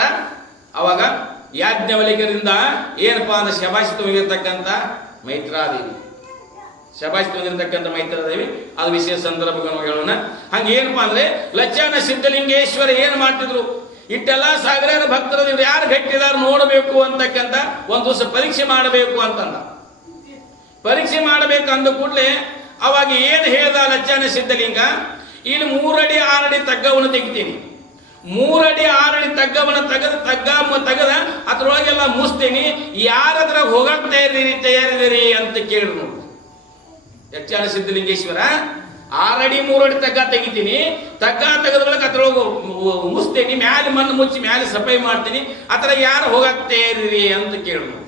ಅವಾಗ ಯಾಜ್ಞವಲ್ಕ್ಯರಿಂದ ಏನಪ್ಪಾ ಅಂದ್ರೆ ಶಬಾಷಿತ ಹೋಗಿರ್ತಕ್ಕಂಥ ಮೈತ್ರಾದೇವಿ ಅದು ವಿಶೇಷ ಸಂದರ್ಭಗಳನ್ನು ಹೇಳೋಣ. ಹಂಗ ಏನಪ್ಪಾ ಅಂದ್ರೆ ಲಚ್ಚಾನ ಸಿದ್ಧಲಿಂಗೇಶ್ವರ ಏನ್ ಮಾಡ್ತಿದ್ರು, ಇಟ್ಟೆಲ್ಲ ಸಾವಿರಾರು ಭಕ್ತರು ಯಾರು ಗಟ್ಟಿದಾರ ನೋಡಬೇಕು ಅಂತಕ್ಕಂಥ ಒಂದ್ ದಿವಸ ಪರೀಕ್ಷೆ ಮಾಡಬೇಕು ಅಂತಂದ. ಪರೀಕ್ಷೆ ಮಾಡಬೇಕು ಅಂದ ಕೂಡಲೇ ಅವಾಗ ಏನು ಹೇಳ್ದ ಲಚ್ಚಾನ ಸಿದ್ಧಲಿಂಗ, ಇಲ್ಲಿ 3 ಅಡಿ 6 ಅಡಿ ತಗ್ಗವನ್ನು ತೆಗಿತೀನಿ, 3 ಅಡಿ 6 ಅಡಿ ತಗ್ಗವನ್ನು ತೆಗದ ಅದ್ರೊಳಗೆಲ್ಲ ಮುಸ್ತೀನಿ, ಯಾರದ್ರ ಹೋಗಕ್ ತಯಾರಿದಿರಿ ಅಂತ ಕೇಳಿದ್ರು. ಲಚ್ಚಾನ ಸಿದ್ಧಲಿಂಗೇಶ್ವರ 6 ಅಡಿ 3 ಅಡಿ ತಗ್ಗ ತೆಗಿತೀನಿ, ತಗ್ಗ ತೆಗೆದ್ರೊಳಗೆ ಅದ್ರೊಳಗೆ ಮುಸ್ತೀನಿ, ಮ್ಯಾಲೆ ಮಣ್ಣು ಮುಚ್ಚಿ ಮ್ಯಾಲೆ ಸಫಾಯಿ ಮಾಡ್ತೀನಿ, ಆತರ ಯಾರು ಹೋಗಕ್ ತಯಾರಿರಿ ಅಂತ ಕೇಳಿದ್ರು.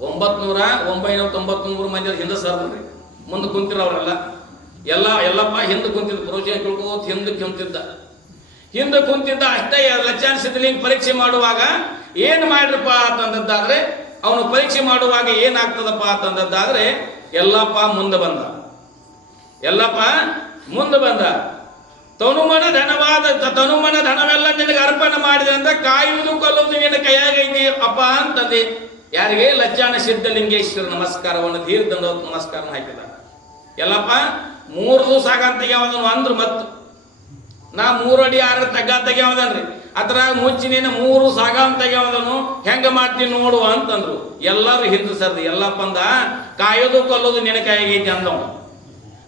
993 ಮಂದಿ ಹಿಂದೆ ಸರ್ದ್ರಿ, ಮುಂದೆ ಕುಂತಿರೋರೆಲ್ಲ ಎಲ್ಲಪ್ಪ ಹಿಂದೆ ಕುಂತಿದ್ದ, ಪ್ರೋಜೆ ಕೇಳ್ಕೋತ ಹಿಂದೆ ಕುಂತಿದ್ದ. ಅಷ್ಟೇ ಲಚ್ಚಾನ ಸಿದ್ಧಲಿಂಗ ಪರೀಕ್ಷೆ ಮಾಡುವಾಗ ಏನ್ ಮಾಡ್ರಪ್ಪ ಅಂತಂದದ್ದಾದ್ರೆ, ಅವನು ಪರೀಕ್ಷೆ ಮಾಡುವಾಗ ಏನಾಗ್ತದಪ್ಪ ಅಂತಂದದ್ದಾದ್ರೆ, ಎಲ್ಲಪ್ಪ ಮುಂದೆ ಬಂದ. ತನುಮನ ಧನವೆಲ್ಲ ನಿನಗೆ ಅರ್ಪಣೆ ಮಾಡಿದೆ ಅಂತ, ಕಾಯುವುದು ಕೊಲ್ಲುವುದು ನಿನ್ನ ಕೈಯಾಗೈತಿ ಅಪ್ಪ ಅಂತಂದೆ. ಯಾರಿಗೆ? ಲಚ್ಚಾನ ಸಿದ್ಧಲಿಂಗೇಶ್ವರ ನಮಸ್ಕಾರವನ್ನು ದೀರ್ಘ ನಮಸ್ಕಾರ ಹಾಕಿದ. ಎಲ್ಲಪ್ಪ 3 ದಿವಸ ಆಗಂತ ಯಾವ್ದನು ಅಂದ್ರು, ಮತ್ ನಾ 3 ಅಡಿ 6 ಅಡಿ ತಗ್ಗ ತೆಗ್ಯಾವದನ್ರಿ, ಅದ್ರ ಮುಚ್ಚಿ ನೀನು 3 ಸಾಗ ಅಂತ ತೆಗ್ಯಾವದನು, ಹೆಂಗ ಮಾಡ್ತೀನಿ ನೋಡುವ ಅಂತಂದ್ರು. ಎಲ್ಲರೂ ಹಿಂದೆ ಸರ್ದು. ಎಲ್ಲಪ್ಪ ಅಂದ, ಕಾಯೋದು ಕೊಲ್ಲೋದು ನಿನ್ನ ಕೈಯಾಗೈತಿ ಅಂದವನು.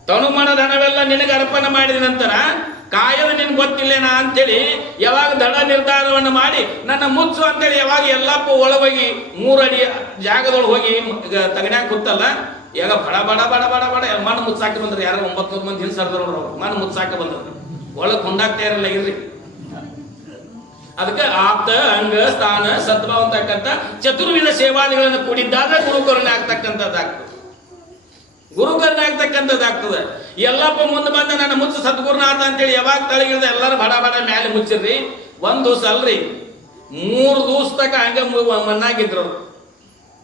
ತನುಮನ ಧನವೆಲ್ಲ ನಿನಗೆ ಅರ್ಪಣೆ ಮಾಡಿದ ನಂತರ ಕಾಯೋದು ನಿನ್ಗೆ ಗೊತ್ತಿಲ್ಲೇನಾ ಅಂತೇಳಿ ಯಾವಾಗ ದೃಢ ನಿರ್ಧಾರವನ್ನು ಮಾಡಿ ನನ್ನ ಮುಚ್ಚು ಅಂತೇಳಿ ಯಾವಾಗ ಎಲ್ಲಪ್ಪ ಒಳಗೋಗಿ 3 ಅಡಿ ಜಾಗದೊಳಗೆ ಹೋಗಿ ತಗಣ್ಯಾಗ ಕೂತಲ್ಲ, ಈಗ ಬಡ ಬಡ ಬಡ ಬಡ ಬಡ ಮಣ್ಣು ಮುಚ್ಚಾಕ ಬಂದ್ರೆ, ಯಾರು 9 ಮಂದಿ ಹಿಂದೆ ಸರ್ದವ್ರು ಮಣ್ಣು ಮುಚ್ಚಾಕ ಬಂದ್ರು, ಒಳಗೆ ಕೊಂಡಾಗ್ತಾ ಇರಲ್ಲ ಇರ್ರಿ. ಅದಕ್ಕೆ ಆಪ್ತ ಅಂಗ ಸ್ಥಾನ ಸದ್ಭಾವ ಅಂತಕ್ಕಂಥ ಚತುರ್ವಿಧ ಸೇವಾದಿಗಳನ್ನು ಕೂಡಿದ್ದಾದ್ರೆ ಗುರುಕರುಣೆ ಆಗ್ತಕ್ಕಂಥದ್ದಾಗ್ತದೆ. ಎಲ್ಲಪ್ಪ ಮುಂದೆ ಬಂದ ನನ್ನ ಮುಚ್ಚು ಸದ್ಗುರುನಾಥ ಅಂತೇಳಿ ಯಾವಾಗ ತಳಗಿಲ್ದ ಎಲ್ಲರೂ ಬಡ ಬಡ ಮ್ಯಾಲೆ ಮುಚ್ಚಿರ್ರಿ. 1 ದಿವಸ ಅಲ್ರಿ, 3 ದಿವಸ ತಕ ಹಂಗ ಮಣ್ಣಾಗಿದ್ರು.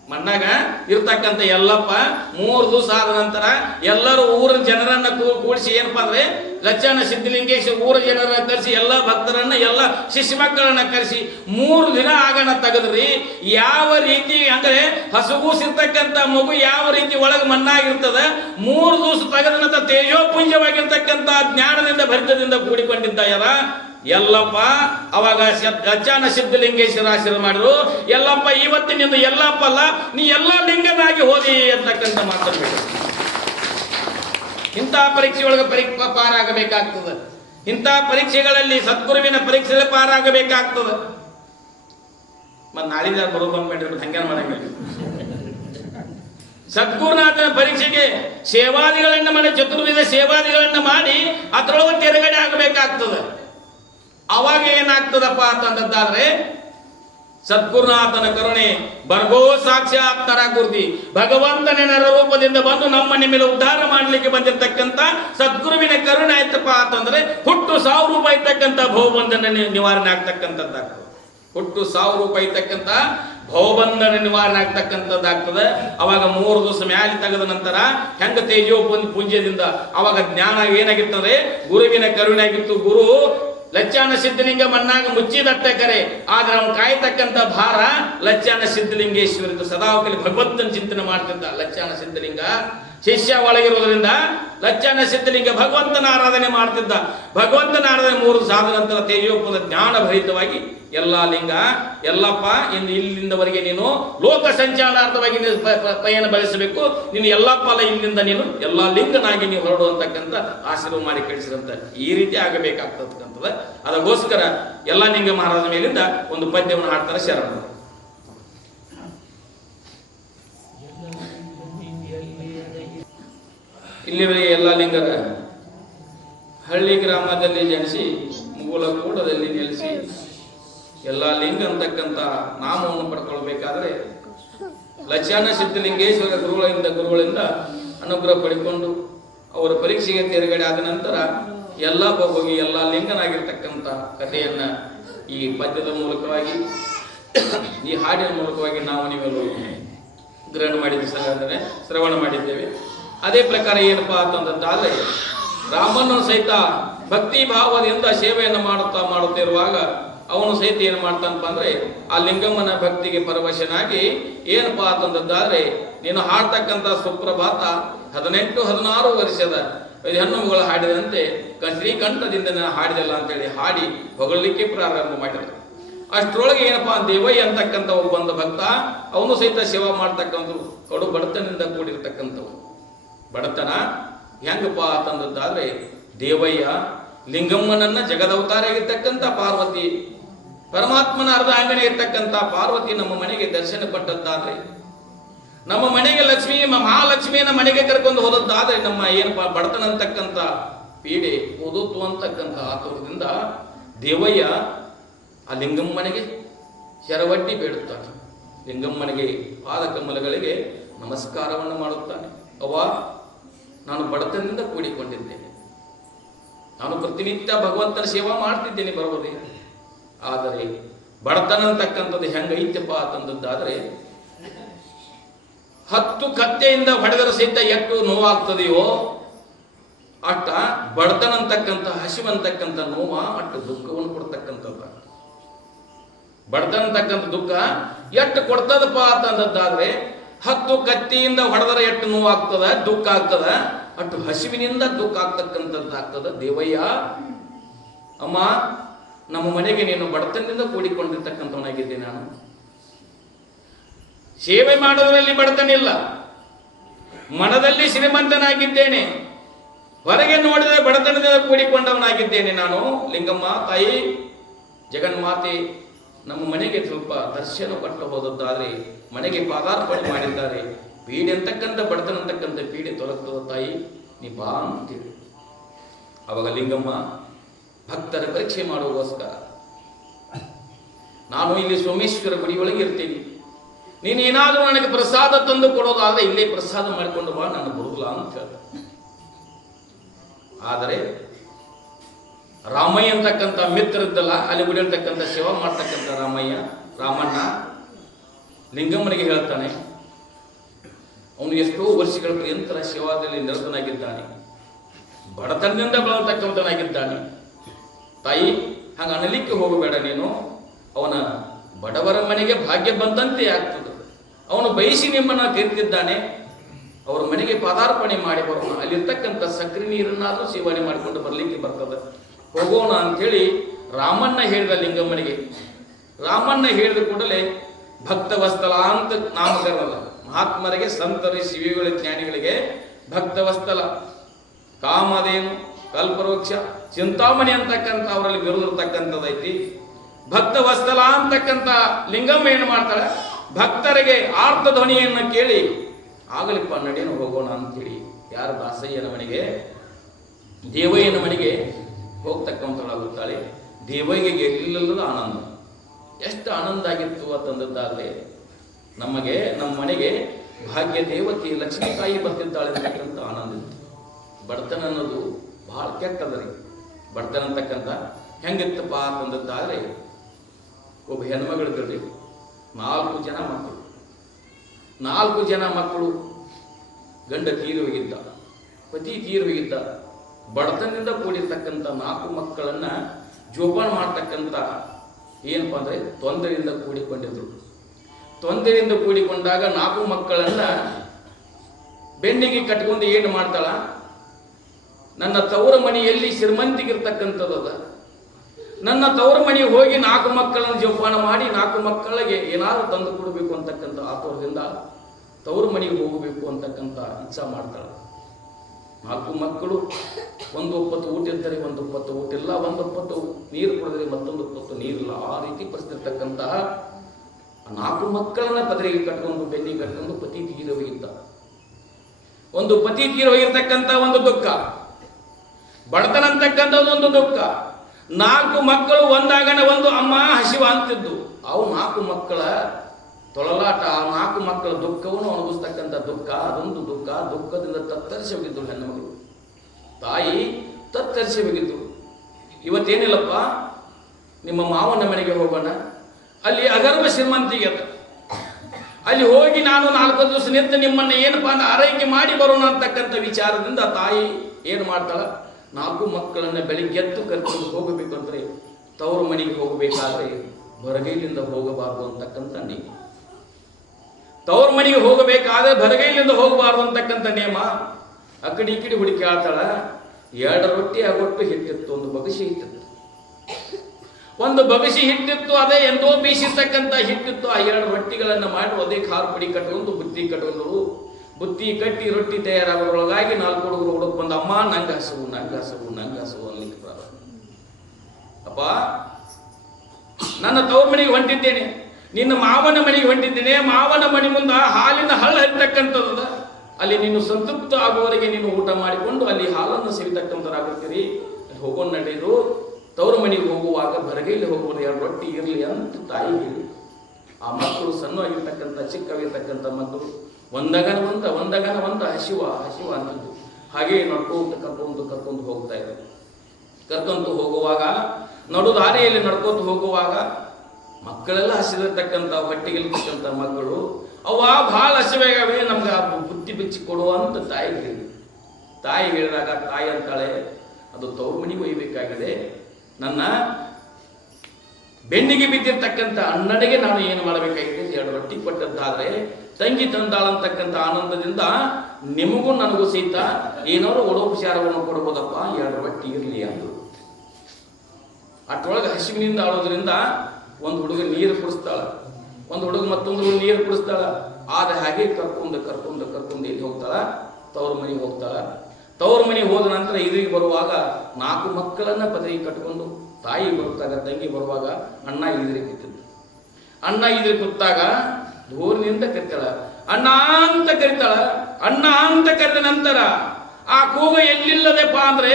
ಮಣ್ಣಾಗ ಇರ್ತಕ್ಕಂಥ ಎಲ್ಲಪ್ಪ 3 ದಿವಸ ಆದ ನಂತರ ಎಲ್ಲರೂ ಊರಿನ ಜನರನ್ನ ಕೂಡಿಸಿ ಏನಪ್ಪಾ ಅಂದ್ರೆ, ಲಚ್ಚಾನ ಸಿದ್ಧಲಿಂಗೇಶ್ವರ ಊರ ಜನರನ್ನ ಕರೆಸಿ, ಎಲ್ಲ ಭಕ್ತರನ್ನ ಎಲ್ಲ ಶಿಷ್ಯ ಮಕ್ಕಳನ್ನ ಕರೆಸಿ 3 ದಿನ ಆಗಣ ತೆಗೆದ್ರಿ. ಯಾವ ರೀತಿ ಅಂದ್ರೆ ಹಸುಗೂಸಿರ್ತಕ್ಕಂಥ ಮಗು ಯಾವ ರೀತಿ ಒಳಗೆ ಮಣ್ಣಾಗಿರ್ತದ, 3 ದಿವಸ ತೆಗೆದ ನಂತರ ತೇಜೋಪುಂಜವಾಗಿರ್ತಕ್ಕಂಥ ಜ್ಞಾನದಿಂದ ಭರಿತದಿಂದ ಕೂಡಿಕೊಂಡಿದ್ದ ಎಲ್ಲಪ್ಪ. ಅವಾಗ ಲಚ್ಚಾನ ಸಿದ್ಧಲಿಂಗೇಶ್ವರ ಆಶೀರ್ವಾದ ಮಾಡಿದ್ರು. ಎಲ್ಲಪ್ಪ ಇವತ್ತಿನಿಂದ ಎಲ್ಲಪ್ಪ ಅಲ್ಲ, ನೀ ಎಲ್ಲ ಲಿಂಗನಾಗಿ ಹೋದಿ ಅಂತಕ್ಕಂಥ ಮಾತಾಡ್ಬೇಕು. ಇಂಥ ಪರೀಕ್ಷೆಯೊಳಗೆ ಪಾರಾಗಬೇಕಾಗ್ತದೆ. ಇಂಥ ಪರೀಕ್ಷೆಗಳಲ್ಲಿ ಸದ್ಗುರುವಿನ ಪರೀಕ್ಷೆಯಲ್ಲಿ ಪಾರಾಗಬೇಕಾಗ್ತದೆ. ಮತ್ ನಾಳಿಂದ ಬರೋದು ಹಂಗೇನ್ ಮಾಡಂಗಿಲ್ಲ. ಸದ್ಗುರುನಾಥನ ಪರೀಕ್ಷೆಗೆ ಸೇವಾದಿಗಳನ್ನ ಮಾಡಿ, ಚತುರ್ವಿಧ ಸೇವಾದಿಗಳನ್ನ ಮಾಡಿ ಅದ್ರೊಳಗೆ ತೆರಗಡೆ ಆಗಬೇಕಾಗ್ತದೆ. ಅವಾಗ ಏನಾಗ್ತದಪ್ಪ ಅಂತಂದಾದ್ರೆ, ಸದ್ಗುರುನಾಥನ ಕರುಣೆ ಬರ್ಗೋ ಸಾಕ್ಷಾತ್ ನರಕೂರ್ತಿ ಭಗವಂತನ ರೂಪದಿಂದ ಬಂದು ನಮ್ಮ ಮೇಲೆ ಉದ್ಧಾರ ಮಾಡಲಿಕ್ಕೆ ಬಂದಿರತಕ್ಕಂಥ ಸದ್ಗುರುವಿನ ಕರುಣೆ ಆಯ್ತಪ್ಪ ಅಂತಂದ್ರೆ, ಹುಟ್ಟು 1000 ರೂಪಾಯಿ ಇರ್ತಕ್ಕಂಥ ಭವಬಂಧನ ನಿವಾರಣೆ ಆಗ್ತಕ್ಕಂಥದ್ದಾಗ್ತದೆ. ಹುಟ್ಟು 1000 ರೂಪಾಯಿ ಇರ್ತಕ್ಕಂಥ ಭವಬಂಧನ ನಿವಾರಣೆ ಆಗ್ತಕ್ಕಂಥದ್ದಾಗ್ತದೆ. ಅವಾಗ 3 ದಿವಸ ಮ್ಯಾಲೆ ತೆಗೆದ ನಂತರ ಹೆಂಗ ತೇಜೋ ಪುಂಜದಿಂದ ಅವಾಗ ಜ್ಞಾನ ಏನಾಗಿರ್ತದೆ, ಗುರುವಿನ ಕರುಣೆ ಆಗಿತ್ತು. ಗುರು ಲಚ್ಚಾನ ಸಿದ್ಧಲಿಂಗ ಮಣ್ಣಾಗ ಮುಚ್ಚಿದಟ್ಟೆ ಕರೆ, ಆದ್ರೆ ಅವನು ಕಾಯ್ತಕ್ಕಂಥ ಭಾರ ಲಚ್ಚಾನ ಸಿದ್ಧಲಿಂಗೇಶ್ವರಿದ್ದು. ಸದಾವಕಲಿ ಭಗವಂತನ ಚಿಂತನೆ ಮಾಡ್ತಿದ್ದ ಲಚ್ಚಾನ ಸಿದ್ಧಲಿಂಗ. ಶಿಷ್ಯ ಒಳಗಿರೋದ್ರಿಂದ ಲಚ್ಚಾನ ಸಿದ್ಧಲಿಂಗ ಭಗವಂತನ ಆರಾಧನೆ ಮಾಡ್ತಿದ್ದ. ಭಗವಂತನ ಆರಾಧನೆ 3 ದಿವಸ ಆದ ನಂತರ ತೇಜೋಪದ ಜ್ಞಾನ ಭರಿತವಾಗಿ ಎಲ್ಲಾ ಲಿಂಗ ಎಲ್ಲಪ್ಪ ಇಲ್ಲಿಂದವರೆಗೆ ನೀನು ಲೋಕ ಸಂಚಾರಾರ್ಥವಾಗಿ ಪಯಣ ಬೆಳೆಸಬೇಕು. ನೀನು ಎಲ್ಲಪ್ಪ ಅಲ್ಲ, ಇಲ್ಲಿಂದ ನೀನು ಎಲ್ಲಾ ಲಿಂಗನಾಗಿ ನೀವು ಹೊರಡುವಂತಕ್ಕಂಥ ಆಶೀರ್ವಾದ ಮಾಡಿ ಕಳಿಸಿರಂತ ಈ ರೀತಿ ಆಗಬೇಕಾಗ್ತಕ್ಕಂಥದ್ದು. ಅದಕ್ಕೋಸ್ಕರ ಎಲ್ಲಾ ಲಿಂಗ ಮಹಾರಾಜ ಮೇಲಿಂದ ಒಂದು ಪದ್ಯವನ್ನು ಹಾಡ್ತಾರೆ ಶರಣ. ಇಲ್ಲಿವರೆಗೆ ಎಲ್ಲ ಲಿಂಗರ ಹಳ್ಳಿ ಗ್ರಾಮದಲ್ಲಿ ಜನಿಸಿ ಮೂಲಕೂಟದಲ್ಲಿ ನೆಲೆಸಿ ಎಲ್ಲ ಲಿಂಗ ಅಂತಕ್ಕಂಥ ನಾಮವನ್ನು ಪಡ್ಕೊಳ್ಬೇಕಾದ್ರೆ ಲಚ್ಚಾನ ಸಿದ್ಧಲಿಂಗೇಶ್ವರ ಗುರುಗಳಿಂದ ಅನುಗ್ರಹ ಪಡಿಕೊಂಡು ಅವರ ಪರೀಕ್ಷೆಗೆ ತೇರ್ಗಡೆ ಆದ ನಂತರ ಎಲ್ಲ ಹೋಗಿ ಎಲ್ಲ ಲಿಂಗನಾಗಿರ್ತಕ್ಕಂಥ ಕಥೆಯನ್ನ ಈ ಪದ್ಯದ ಮೂಲಕವಾಗಿ ಈ ಹಾಡಿನ ಮೂಲಕವಾಗಿ ನಾವು ನೀವೆಲ್ಲರೂ ಗ್ರಹಣ ಮಾಡಿದ್ದೀವಿ, ಶ್ರವಣ ಮಾಡಿದ್ದೇವೆ. ಅದೇ ಪ್ರಕಾರ ಏನಪ್ಪಾ ಅಂತಂದಾದ್ರೆ, ರಾಮನ ಸಹಿತ ಭಕ್ತಿ ಭಾವದಿಂದ ಸೇವೆಯನ್ನು ಮಾಡುತ್ತಿರುವಾಗ ಅವನು ಸಹಿತ ಏನು ಮಾಡ್ತಾನಪ್ಪ ಅಂದ್ರೆ, ಆ ಲಿಂಗಮ್ಮನ ಭಕ್ತಿಗೆ ಪರವಶನಾಗಿ ಏನಪ್ಪಾ ಅಂತಂದಾದ್ರೆ, ನೀನು ಹಾಡ್ತಕ್ಕಂಥ ಸುಪ್ರಭಾತ 18-16 ವರ್ಷದ ಹೆಣ್ಣುಮಗಳು ಹಾಡಿದಂತೆ ಶ್ರೀಕಂಠದಿಂದ ನಾನು ಹಾಡಿದಲ್ಲ ಅಂತೇಳಿ ಹಾಡಿ ಹೊಗಳಲಿಕ್ಕೆ ಪ್ರಾರಂಭ ಮಾಡಿದ್ರು. ಅಷ್ಟರೊಳಗೆ ಏನಪ್ಪಾ ದೇವಯ್ಯ ಅಂತಕ್ಕಂಥ ಒಬ್ಬಂದ ಭಕ್ತ, ಅವನು ಸಹಿತ ಸೇವಾ ಮಾಡ್ತಕ್ಕಂಥ ಕಡು ಬಡತನದಿಂದ ಕೂಡಿರ್ತಕ್ಕಂಥವು. ಬಡತನ ಹೆಂಗಪ್ಪ ಅಂತಂದದ್ದಾದ್ರೆ, ದೇವಯ್ಯ ಲಿಂಗಮ್ಮನನ್ನ ಜಗದವತಾರ ಆಗಿರ್ತಕ್ಕಂಥ ಪಾರ್ವತಿ, ಪರಮಾತ್ಮನ ಅರ್ಧ ಅಂಗನೆ ಇರ್ತಕ್ಕಂಥ ಪಾರ್ವತಿ ನಮ್ಮ ಮನೆಗೆ ದರ್ಶನ ಕೊಟ್ಟದ್ದಾದ್ರೆ, ನಮ್ಮ ಮನೆಗೆ ಲಕ್ಷ್ಮೀ ಮಹಾಲಕ್ಷ್ಮಿಯನ್ನ ಮನೆಗೆ ಕರ್ಕೊಂಡು ಹೋದದ್ದಾದ್ರೆ, ನಮ್ಮ ಏನಪ್ಪ ಬಡತನ ಅಂತಕ್ಕಂಥ ಪೀಡೆ ಓದೋತು ಅಂತಕ್ಕಂಥ ಆತುರದಿಂದ ದೇವಯ್ಯ ಆ ಲಿಂಗಮ್ಮನಿಗೆ ಶರವಡ್ಡಿ ಬೇಡುತ್ತಾನೆ. ಲಿಂಗಮ್ಮನಿಗೆ ಪಾದಕಮಲಗಳಿಗೆ ನಮಸ್ಕಾರವನ್ನು ಮಾಡುತ್ತಾನೆ. ಅವ್ವ, ನಾನು ಬಡತನದಿಂದ ಕೂಡಿಕೊಂಡಿದ್ದೇನೆ, ನಾನು ಪ್ರತಿನಿತ್ಯ ಭಗವಂತನ ಸೇವಾ ಮಾಡ್ತಿದ್ದೇನೆ ಬರೋದೇ. ಆದರೆ ಬಡತನ ಅಂತಕ್ಕಂಥದ್ದು ಹೆಂಗೈತ್ಯಪ್ಪ ಅಂತಂದದ್ದಾದ್ರೆ, 10 ಕತ್ತೆಯಿಂದ ಹೊಡೆದರೂ ಸಹಿತ ಎಷ್ಟು ನೋವಾಗ್ತದೆಯೋ ಅಷ್ಟ ಬಡತನ ಅಂತಕ್ಕಂಥ ಹಸಿವಂತಕ್ಕಂಥ ನೋವ ಅಷ್ಟು ದುಃಖವನ್ನು ಕೊಡ್ತಕ್ಕಂಥದ್ದು. ಬಡತನ ಅಂತಕ್ಕಂಥ ದುಃಖ ಎಷ್ಟು ಕೊಡ್ತದಪ್ಪ ಅಂತಂದದ್ದಾದ್ರೆ, 10 ಕತ್ತಿಯಿಂದ ಹೊಡೆದರೆ ಎಷ್ಟು ನೋವಾಗ್ತದ, ದುಃಖ ಆಗ್ತದ, ಅಷ್ಟು ಹಸಿವಿನಿಂದ ದುಃಖ ಆಗ್ತಕ್ಕಂಥದ್ದು ಆಗ್ತದ. ದೇವಯ್ಯ, ಅಮ್ಮ, ನಮ್ಮ ಮನೆಗೆ ನೀನು ಬಡತನದಿಂದ ಕೂಡಿಕೊಂಡಿರ್ತಕ್ಕಂಥವನಾಗಿದ್ದೆ. ನಾನು ಸೇವೆ ಮಾಡೋದ್ರಲ್ಲಿ ಬಡತನಿಲ್ಲ, ಮನದಲ್ಲಿ ಶ್ರೀಮಂತನಾಗಿದ್ದೇನೆ, ಹೊರಗೆ ನೋಡಿದರೆ ಬಡತನದಿಂದ ಕೂಡಿಕೊಂಡವನಾಗಿದ್ದೇನೆ ನಾನು. ಲಿಂಗಮ್ಮ ತಾಯಿ ಜಗನ್ಮಾತೆ ನಮ್ಮ ಮನೆಗೆ ಸ್ವಲ್ಪ ದರ್ಶನ ಕೊಟ್ಟು ಹೋದದ್ದಾದ್ರೆ, ಮನೆಗೆ ಪಾದಾರ್ಪಣೆ ಮಾಡಿದ್ದಾರೆ, ಪೀಡೆ ಅಂತಕ್ಕಂಥ ಬಡತನ ಅಂತಕ್ಕಂಥ ಪೀಡೆ ತೊಲಗ್ತದ ತಾಯಿ, ನೀ ಬಾ ಅಂತೇಳಿ. ಅವಾಗ ಲಿಂಗಮ್ಮ ಭಕ್ತರ ಪರೀಕ್ಷೆ ಮಾಡುವಗೋಸ್ಕರ, ನಾನು ಇಲ್ಲಿ ಸೋಮೇಶ್ವರ ಗುಡಿಯೊಳಗೆ ಇರ್ತೀನಿ, ನೀನೇನಾದರೂ ನನಗೆ ಪ್ರಸಾದ ತಂದು ಕೊಡೋದಾದ್ರೆ ಇಲ್ಲೇ ಪ್ರಸಾದ ಮಾಡಿಕೊಂಡು ಬಾ, ನಾನು ಬರುವುದಿಲ್ಲ ಅಂತ ಹೇಳ್ದ. ಆದರೆ ರಾಮಯ್ಯ ಅಂತಕ್ಕಂಥ ಮಿತ್ರ ಇದ್ದಲ್ಲ, ಅಲ್ಲಿ ಗುಡಿ ಅಂತಕ್ಕಂಥ ಸೇವಾ ಮಾಡ್ತಕ್ಕಂಥ ರಾಮಣ್ಣ ಲಿಂಗಮ್ಮನಿಗೆ ಹೇಳ್ತಾನೆ, ಅವನು ಎಷ್ಟೋ ವರ್ಷಗಳ ಪರ್ಯಂತರ ಸೇವಾದಲ್ಲಿ ನಿರತನಾಗಿದ್ದಾನೆ, ಬಡತನದಿಂದ ಬಳತಕ್ಕಂಥನಾಗಿದ್ದಾನೆ. ತಾಯಿ, ಹಂಗ ಅನಲಿಕ್ಕೆ ಹೋಗಬೇಡ ನೀನು, ಅವನ ಬಡವರ ಮನೆಗೆ ಭಾಗ್ಯ ಬಂದಂತೆ ಆಗ್ತದೆ, ಅವನು ಬಯಸಿ ನಿಮ್ಮನ್ನ ಕರೀತಿದ್ದಾನೆ, ಅವರ ಮನೆಗೆ ಪಾದಾರ್ಪಣೆ ಮಾಡಿ ಬರೋಣ, ಅಲ್ಲಿರ್ತಕ್ಕಂಥ ಸಕ್ರೆ ನೀರನ್ನಾದ್ರೂ ಸೇವನೆ ಮಾಡಿಕೊಂಡು ಬರ್ಲಿಕ್ಕೆ ಬರ್ತದೆ, ಹೋಗೋಣ ಅಂಥೇಳಿ ರಾಮಣ್ಣ ಹೇಳಿದ ಲಿಂಗಮ್ಮನಿಗೆ. ರಾಮಣ್ಣ ಹೇಳಿದ ಕೂಡಲೇ ಭಕ್ತವಸ್ತಲ ಅಂತ ನಾಮಕರಣದ ಮಹಾತ್ಮರಿಗೆ, ಸಂತರಿಗೆ, ಶಿವಿಗಳ ಜ್ಞಾನಿಗಳಿಗೆ ಭಕ್ತವಸ್ತಲ, ಕಾಮಧೇನು, ಕಲ್ಪವೃಕ್ಷ, ಚಿಂತಾಮಣಿ ಅಂತಕ್ಕಂಥ ಅವರಲ್ಲಿ ಬಿರುದಿರ್ತಕ್ಕಂಥದ್ದೈತಿ. ಭಕ್ತವಸ್ತಲ ಅಂತಕ್ಕಂಥ ಲಿಂಗಮ್ಮ ಏನು ಮಾಡ್ತಾಳೆ, ಭಕ್ತರಿಗೆ ಆರ್ತ ಧ್ವನಿಯನ್ನು ಕೇಳಿ ಆಗಲಿಪ್ಪ ನಡೆಯನ್ನು ಹೋಗೋಣ ಅಂತೇಳಿ ಯಾರ ದಾಸಯ್ಯನ ಮನೆಗೆ, ದೇವಯ್ಯನ ಮನೆಗೆ ಹೋಗ್ತಕ್ಕಂಥಳಾಗುತ್ತಾಳೆ. ದೇವಯ್ಯಗೆ ಎಲ್ಲಿಲ್ಲದ ಆನಂದ, ಎಷ್ಟು ಆನಂದ ಆಗಿತ್ತು ಅಂತಂದದ್ದಾಗಲೇ, ನಮಗೆ ನಮ್ಮ ಮನೆಗೆ ಭಾಗ್ಯ ದೇವತೆ ಲಕ್ಷ್ಮೀ ತಾಯಿ ಬರ್ತಿದ್ದಾಳೆ ಅಂತಕ್ಕಂಥ ಆನಂದ ಇತ್ತು. ಬಡತನ ಅನ್ನೋದು ಬಹಳ ಕೆಟ್ಟದ್ರಿ. ಬಡತನ ಅಂತಕ್ಕಂಥ ಹೆಂಗಿತ್ತಪ್ಪ ಅಂತಂದದ್ದಾದ್ರೆ, ಒಬ್ಬ ಹೆಣ್ಮಗಳಿದ್ರಿ, 4 ಜನ ಮಕ್ಕಳು, 4 ಜನ ಮಕ್ಕಳು, ಗಂಡ ತೀರಿ ಹೋಗಿದ್ದ, ಪತಿ ತೀರಿ ಹೋಗಿದ್ದ, ಬಡತನದಿಂದ ಕೂಡಿರ್ತಕ್ಕಂಥ 4 ಮಕ್ಕಳನ್ನ ಜೋಪಾನ ಮಾಡ್ತಕ್ಕಂಥ ಏನಪ್ಪ ಅಂದ್ರೆ ತೊಂದರೆಯಿಂದ ಕೂಡಿಕೊಂಡಿದ್ರು. ತೊಂದರೆಯಿಂದ ಕೂಡಿಕೊಂಡಾಗ 4 ಮಕ್ಕಳನ್ನ ಬೆನ್ನಿಗೆ ಕಟ್ಕೊಂಡು ಏನು ಮಾಡ್ತಾಳ, ನನ್ನ ತವರ ಮನೆಯಲ್ಲಿ ಶ್ರೀಮಂತಿಗಿರ್ತಕ್ಕಂಥದ್ದದ, ನನ್ನ ತವರ ಮನೆಗೆ ಹೋಗಿ 4 ಮಕ್ಕಳನ್ನು ಜೋಪಾನ ಮಾಡಿ 4 ಮಕ್ಕಳಿಗೆ ಏನಾದರೂ ತಂದು ಕೊಡಬೇಕು ಅಂತಕ್ಕಂಥ ಆತುರದಿಂದ ತವರು ಮನೆಗೆ ಹೋಗಬೇಕು ಅಂತಕ್ಕಂಥ ಇಚ್ಛಾ ಮಾಡ್ತಾಳೆ. 4 ಮಕ್ಕಳು, ಒಂದು ಒಪ್ಪತ್ತು ಊಟ ಇರ್ತಾರೆ, ಒಂದು ಒಪ್ಪತ್ತು ಊಟ ಇಲ್ಲ, ಒಂದು ಒಪ್ಪತ್ತು ನೀರು ಕುಡಿದ್ರೆ ಮತ್ತೊಂದು ಒಪ್ಪತ್ತು ನೀರಿಲ್ಲ, ಆ ರೀತಿ ಪರಿಸ್ಥಿತಿರ್ತಕ್ಕಂಥ 4 ಮಕ್ಕಳನ್ನ ಪದರಿಗೆ ಕಟ್ಕೊಂಡು ಬೆನ್ನಿಗೆ ಕಟ್ಕೊಂಡು ಪತಿ ತೀರಿ ಹೋಗಿದ್ದ. ಒಂದು ಪತಿ ತೀರಿ ಹೋಗಿರ್ತಕ್ಕಂಥ ಒಂದು ದುಃಖ, ಬಡತನ ಅಂತಕ್ಕಂಥದ್ದು ಒಂದು ದುಃಖ. 4 ಮಕ್ಕಳು ಒಂದಾಗಣ ಒಂದು ಅಮ್ಮ ಹಸಿವ ಅಂತಿದ್ದು, ಅವು 4 ಮಕ್ಕಳ ತೊಳಲಾಟ, ಆ 4 ಮಕ್ಕಳ ದುಃಖವನ್ನು ಅನುಭವಿಸ್ತಕ್ಕಂಥ ದುಃಖ, ಅದೊಂದು ದುಃಖ. ದುಃಖದಿಂದ ತತ್ತರಿಸಿ ಹೋಗಿದ್ದು ಹೆಣ್ಣುಮಗಳು, ತಾಯಿ ತತ್ತರಿಸಿ ಹೋಗಿದ್ದು. ಇವತ್ತೇನಿಲ್ಲಪ್ಪ, ನಿಮ್ಮ ಮಾವನ ಮನೆಗೆ ಹೋಗೋಣ, ಅಲ್ಲಿ ಅಗರ್ಭ ಶ್ರೀಮಂತಿಗೆ ಅಲ್ಲಿ ಹೋಗಿ ನಾನು 4 ದಿವಸ ನಿಂತು ನಿಮ್ಮನ್ನ ಏನಪ್ಪಾ ಅಂದ್ರೆ ಆರೈಕೆ ಮಾಡಿ ಬರೋಣ ಅಂತಕ್ಕಂಥ ವಿಚಾರದಿಂದ ತಾಯಿ ಏನು ಮಾಡ್ತಾಳ, 4 ಮಕ್ಕಳನ್ನ ಬೆಳಿಗ್ಗೆ ಎದ್ದು ಕರ್ಕೊಂಡು ಹೋಗಬೇಕು ಅಂದ್ರೆ ತವರು ಮನೆಗೆ ಹೋಗಬೇಕಾದ್ರೆ ಬರಗೈಲಿಂದ ಹೋಗಬಾರ್ದು ಅಂತಕ್ಕಂಥ ನಿಯಮ. ತವರು ಮನೆಗೆ ಹೋಗಬೇಕಾದ್ರೆ ಬರಗೈಲಿಂದ ಹೋಗಬಾರ್ದು ಅಂತಕ್ಕಂಥ ನಿಯಮ. ಅಕಡಿ ಈ ಕಡೆ ಹುಡುಕಿ ಆಳ್ತಾಳ, 2 ರೊಟ್ಟಿ ಆಗೊಟ್ಟು ಹಿಟ್ಟಿತ್ತು, ಒಂದು ಬಗಸಿ ಹಿಟ್ಟಿತ್ತು, ಒಂದು ಬಗಸಿ ಹಿಟ್ಟಿತ್ತು, ಅದೇ ಎಂದೋ ಬೀಸಿರ್ತಕ್ಕಂಥ ಹಿಟ್ಟಿತ್ತು. ಆ 2 ರೊಟ್ಟಿಗಳನ್ನು ಮಾಡಿ ಅದೇ ಖಾರ ಪುಡಿ ಕಟ್ಕೊಂಡು ಬುದ್ಧಿ ಕಟ್ಕೊಂಡ್ರು ಬುತ್ತಿ ಕಟ್ಟಿ ರೊಟ್ಟಿ ತಯಾರಾಗೋದ್ರೊಳಗಾಗಿ 4 ಹುಡುಗರು ಹುಡುಕ್ ಬಂದ, ಅಮ್ಮ ನಂಗೆ ಹಸುವು ನಂಗೆ ಹಸುವು ನಂಗೆ ಹಸುವು ಅನ್ಲಿಕ್ಕೆ ಪ್ರಾರಂಭ. ಅಪ್ಪ ನನ್ನ ತವ್ರ ಮನೆಗೆ ಹೊಂಟಿದ್ದೇನೆ, ನಿನ್ನ ಮಾವನ ಮನೆಗೆ ಹೊಂಟಿದ್ದೇನೆ. ಮಾವನ ಮನೆ ಮುಂದೆ ಹಾಲಿನ ಹಳ್ಳ ಹರಿತಕ್ಕಂಥದ್ದು, ಅಲ್ಲಿ ನೀನು ಸಂತೃಪ್ತ ಆಗುವವರೆಗೆ ನೀನು ಊಟ ಮಾಡಿಕೊಂಡು ಅಲ್ಲಿ ಹಾಲನ್ನು ಸೇವಿತಕ್ಕಂಥರಾಗುತ್ತೀರಿ. ಹೋಗೋಣ ನಡೆದು ತವ್ರ ಮನೆಗೆ ಹೋಗುವಾಗ ಬರಗೈಲಿ ಹೋಗುವುದು 2 ರೊಟ್ಟಿ ಇರಲಿ ಅಂತ ತಾಯಿ ಹೇಳಿ. ಆ ಮಕ್ಕಳು ಸಣ್ಣವಾಗಿರ್ತಕ್ಕಂಥ ಚಿಕ್ಕವಾಗಿರ್ತಕ್ಕಂಥ ಮಕ್ಕಳು ಒಂದಗನ ಒಂದ ಹಸಿವ ಅಂತಿದ್ದು ಹಾಗೆ ನಡ್ಕೊಂಡು ಕರ್ಕೊಂಡು ಹೋಗ್ತಾ ಇದ್ದಾರೆ. ಕರ್ಕೊಂತ ಹೋಗುವಾಗ ನಡು ದಾರಿಯಲ್ಲಿ ನಡ್ಕೊಂತ ಹೋಗುವಾಗ ಮಕ್ಕಳೆಲ್ಲ ಹಸಿದಿರ್ತಕ್ಕಂಥ ಹೊಟ್ಟೆಗಿರ್ತಕ್ಕಂಥ ಮಕ್ಕಳು ಅವ ಭಾಳ ಹಸಿವಾಗವೆ, ನಮ್ಗೆ ಆ ಬುತ್ತಿ ಬಿಚ್ಚಿ ಕೊಡುವ ಅಂತ ತಾಯಿ ಹೇಳಿ. ತಾಯಿ ಹೇಳಿದಾಗ ತಾಯಿ ಅಂತಾಳೆ, ಅದು ತವ್ರ ಮನೆಗೆ ಒಯ್ಯಬೇಕಾಗಿದೆ. ನನ್ನ ಬೆನ್ನಿಗೆ ಬಿದ್ದಿರ್ತಕ್ಕಂಥ ಅಣ್ಣನಿಗೆ ನಾನು ಏನು ಮಾಡಬೇಕಾಗಿದೆ, 2 ರೊಟ್ಟಿ ಕೊಟ್ಟದ್ದಾದ್ರೆ ತಂಗಿ ತಂದಾಳಂತಕ್ಕಂಥ ಆನಂದದಿಂದ ನಿಮಗೂ ನನಗೂ ಸಹಿತ ಏನಾದ್ರು ಒಡೋಪಚಾರವನ್ನು ಕೊಡ್ಬೋದಪ್ಪ, 2 ರೊಟ್ಟಿ ಇರಲಿ ಅಂದರು. ಅಷ್ಟೊಳಗೆ ಹಸಿವಿನಿಂದ ಆಳೋದ್ರಿಂದ ಒಂದು ಹುಡುಗ ನೀರು ಕುಡಿಸ್ತಾಳ, ಒಂದು ಹುಡುಗ ಮತ್ತೊಂದು ಹುಡುಗ ನೀರು ಕುಡಿಸ್ತಾಳ. ಆದ್ರೆ ಹಾಗೆ ಕರ್ಕೊಂಡು ಎಲ್ಲಿ ಹೋಗ್ತಾಳ, ತವ್ರ ಮನೆಗೆ ಹೋಗ್ತಾಳ. ತವ್ರ ಮನೆಗೆ ಹೋದ ನಂತರ ಇದರಿಗೆ ಬರುವಾಗ 4 ಮಕ್ಕಳನ್ನ ಪದವಿ ಕಟ್ಕೊಂಡು ತಾಯಿ ಬರುತ್ತಾಗ ತಂಗಿ ಬರುವಾಗ ಅಣ್ಣ ಇದ್ರಿಗೆ ಕೂತಿದ್ದ. ಅಣ್ಣ ಇದ್ರಿಗೆ ಕೂತಾಗ ದೂರಿನಿಂದ ಕರಿತಾಳ, ಅಣ್ಣ ಅಂತ ಕರಿತಾಳ. ಅಣ್ಣ ಅಂತ ಕರೆದ ನಂತರ ಆ ಕೂಗ ಎಲ್ಲಿಲ್ಲದೆಪ್ಪ ಅಂದ್ರೆ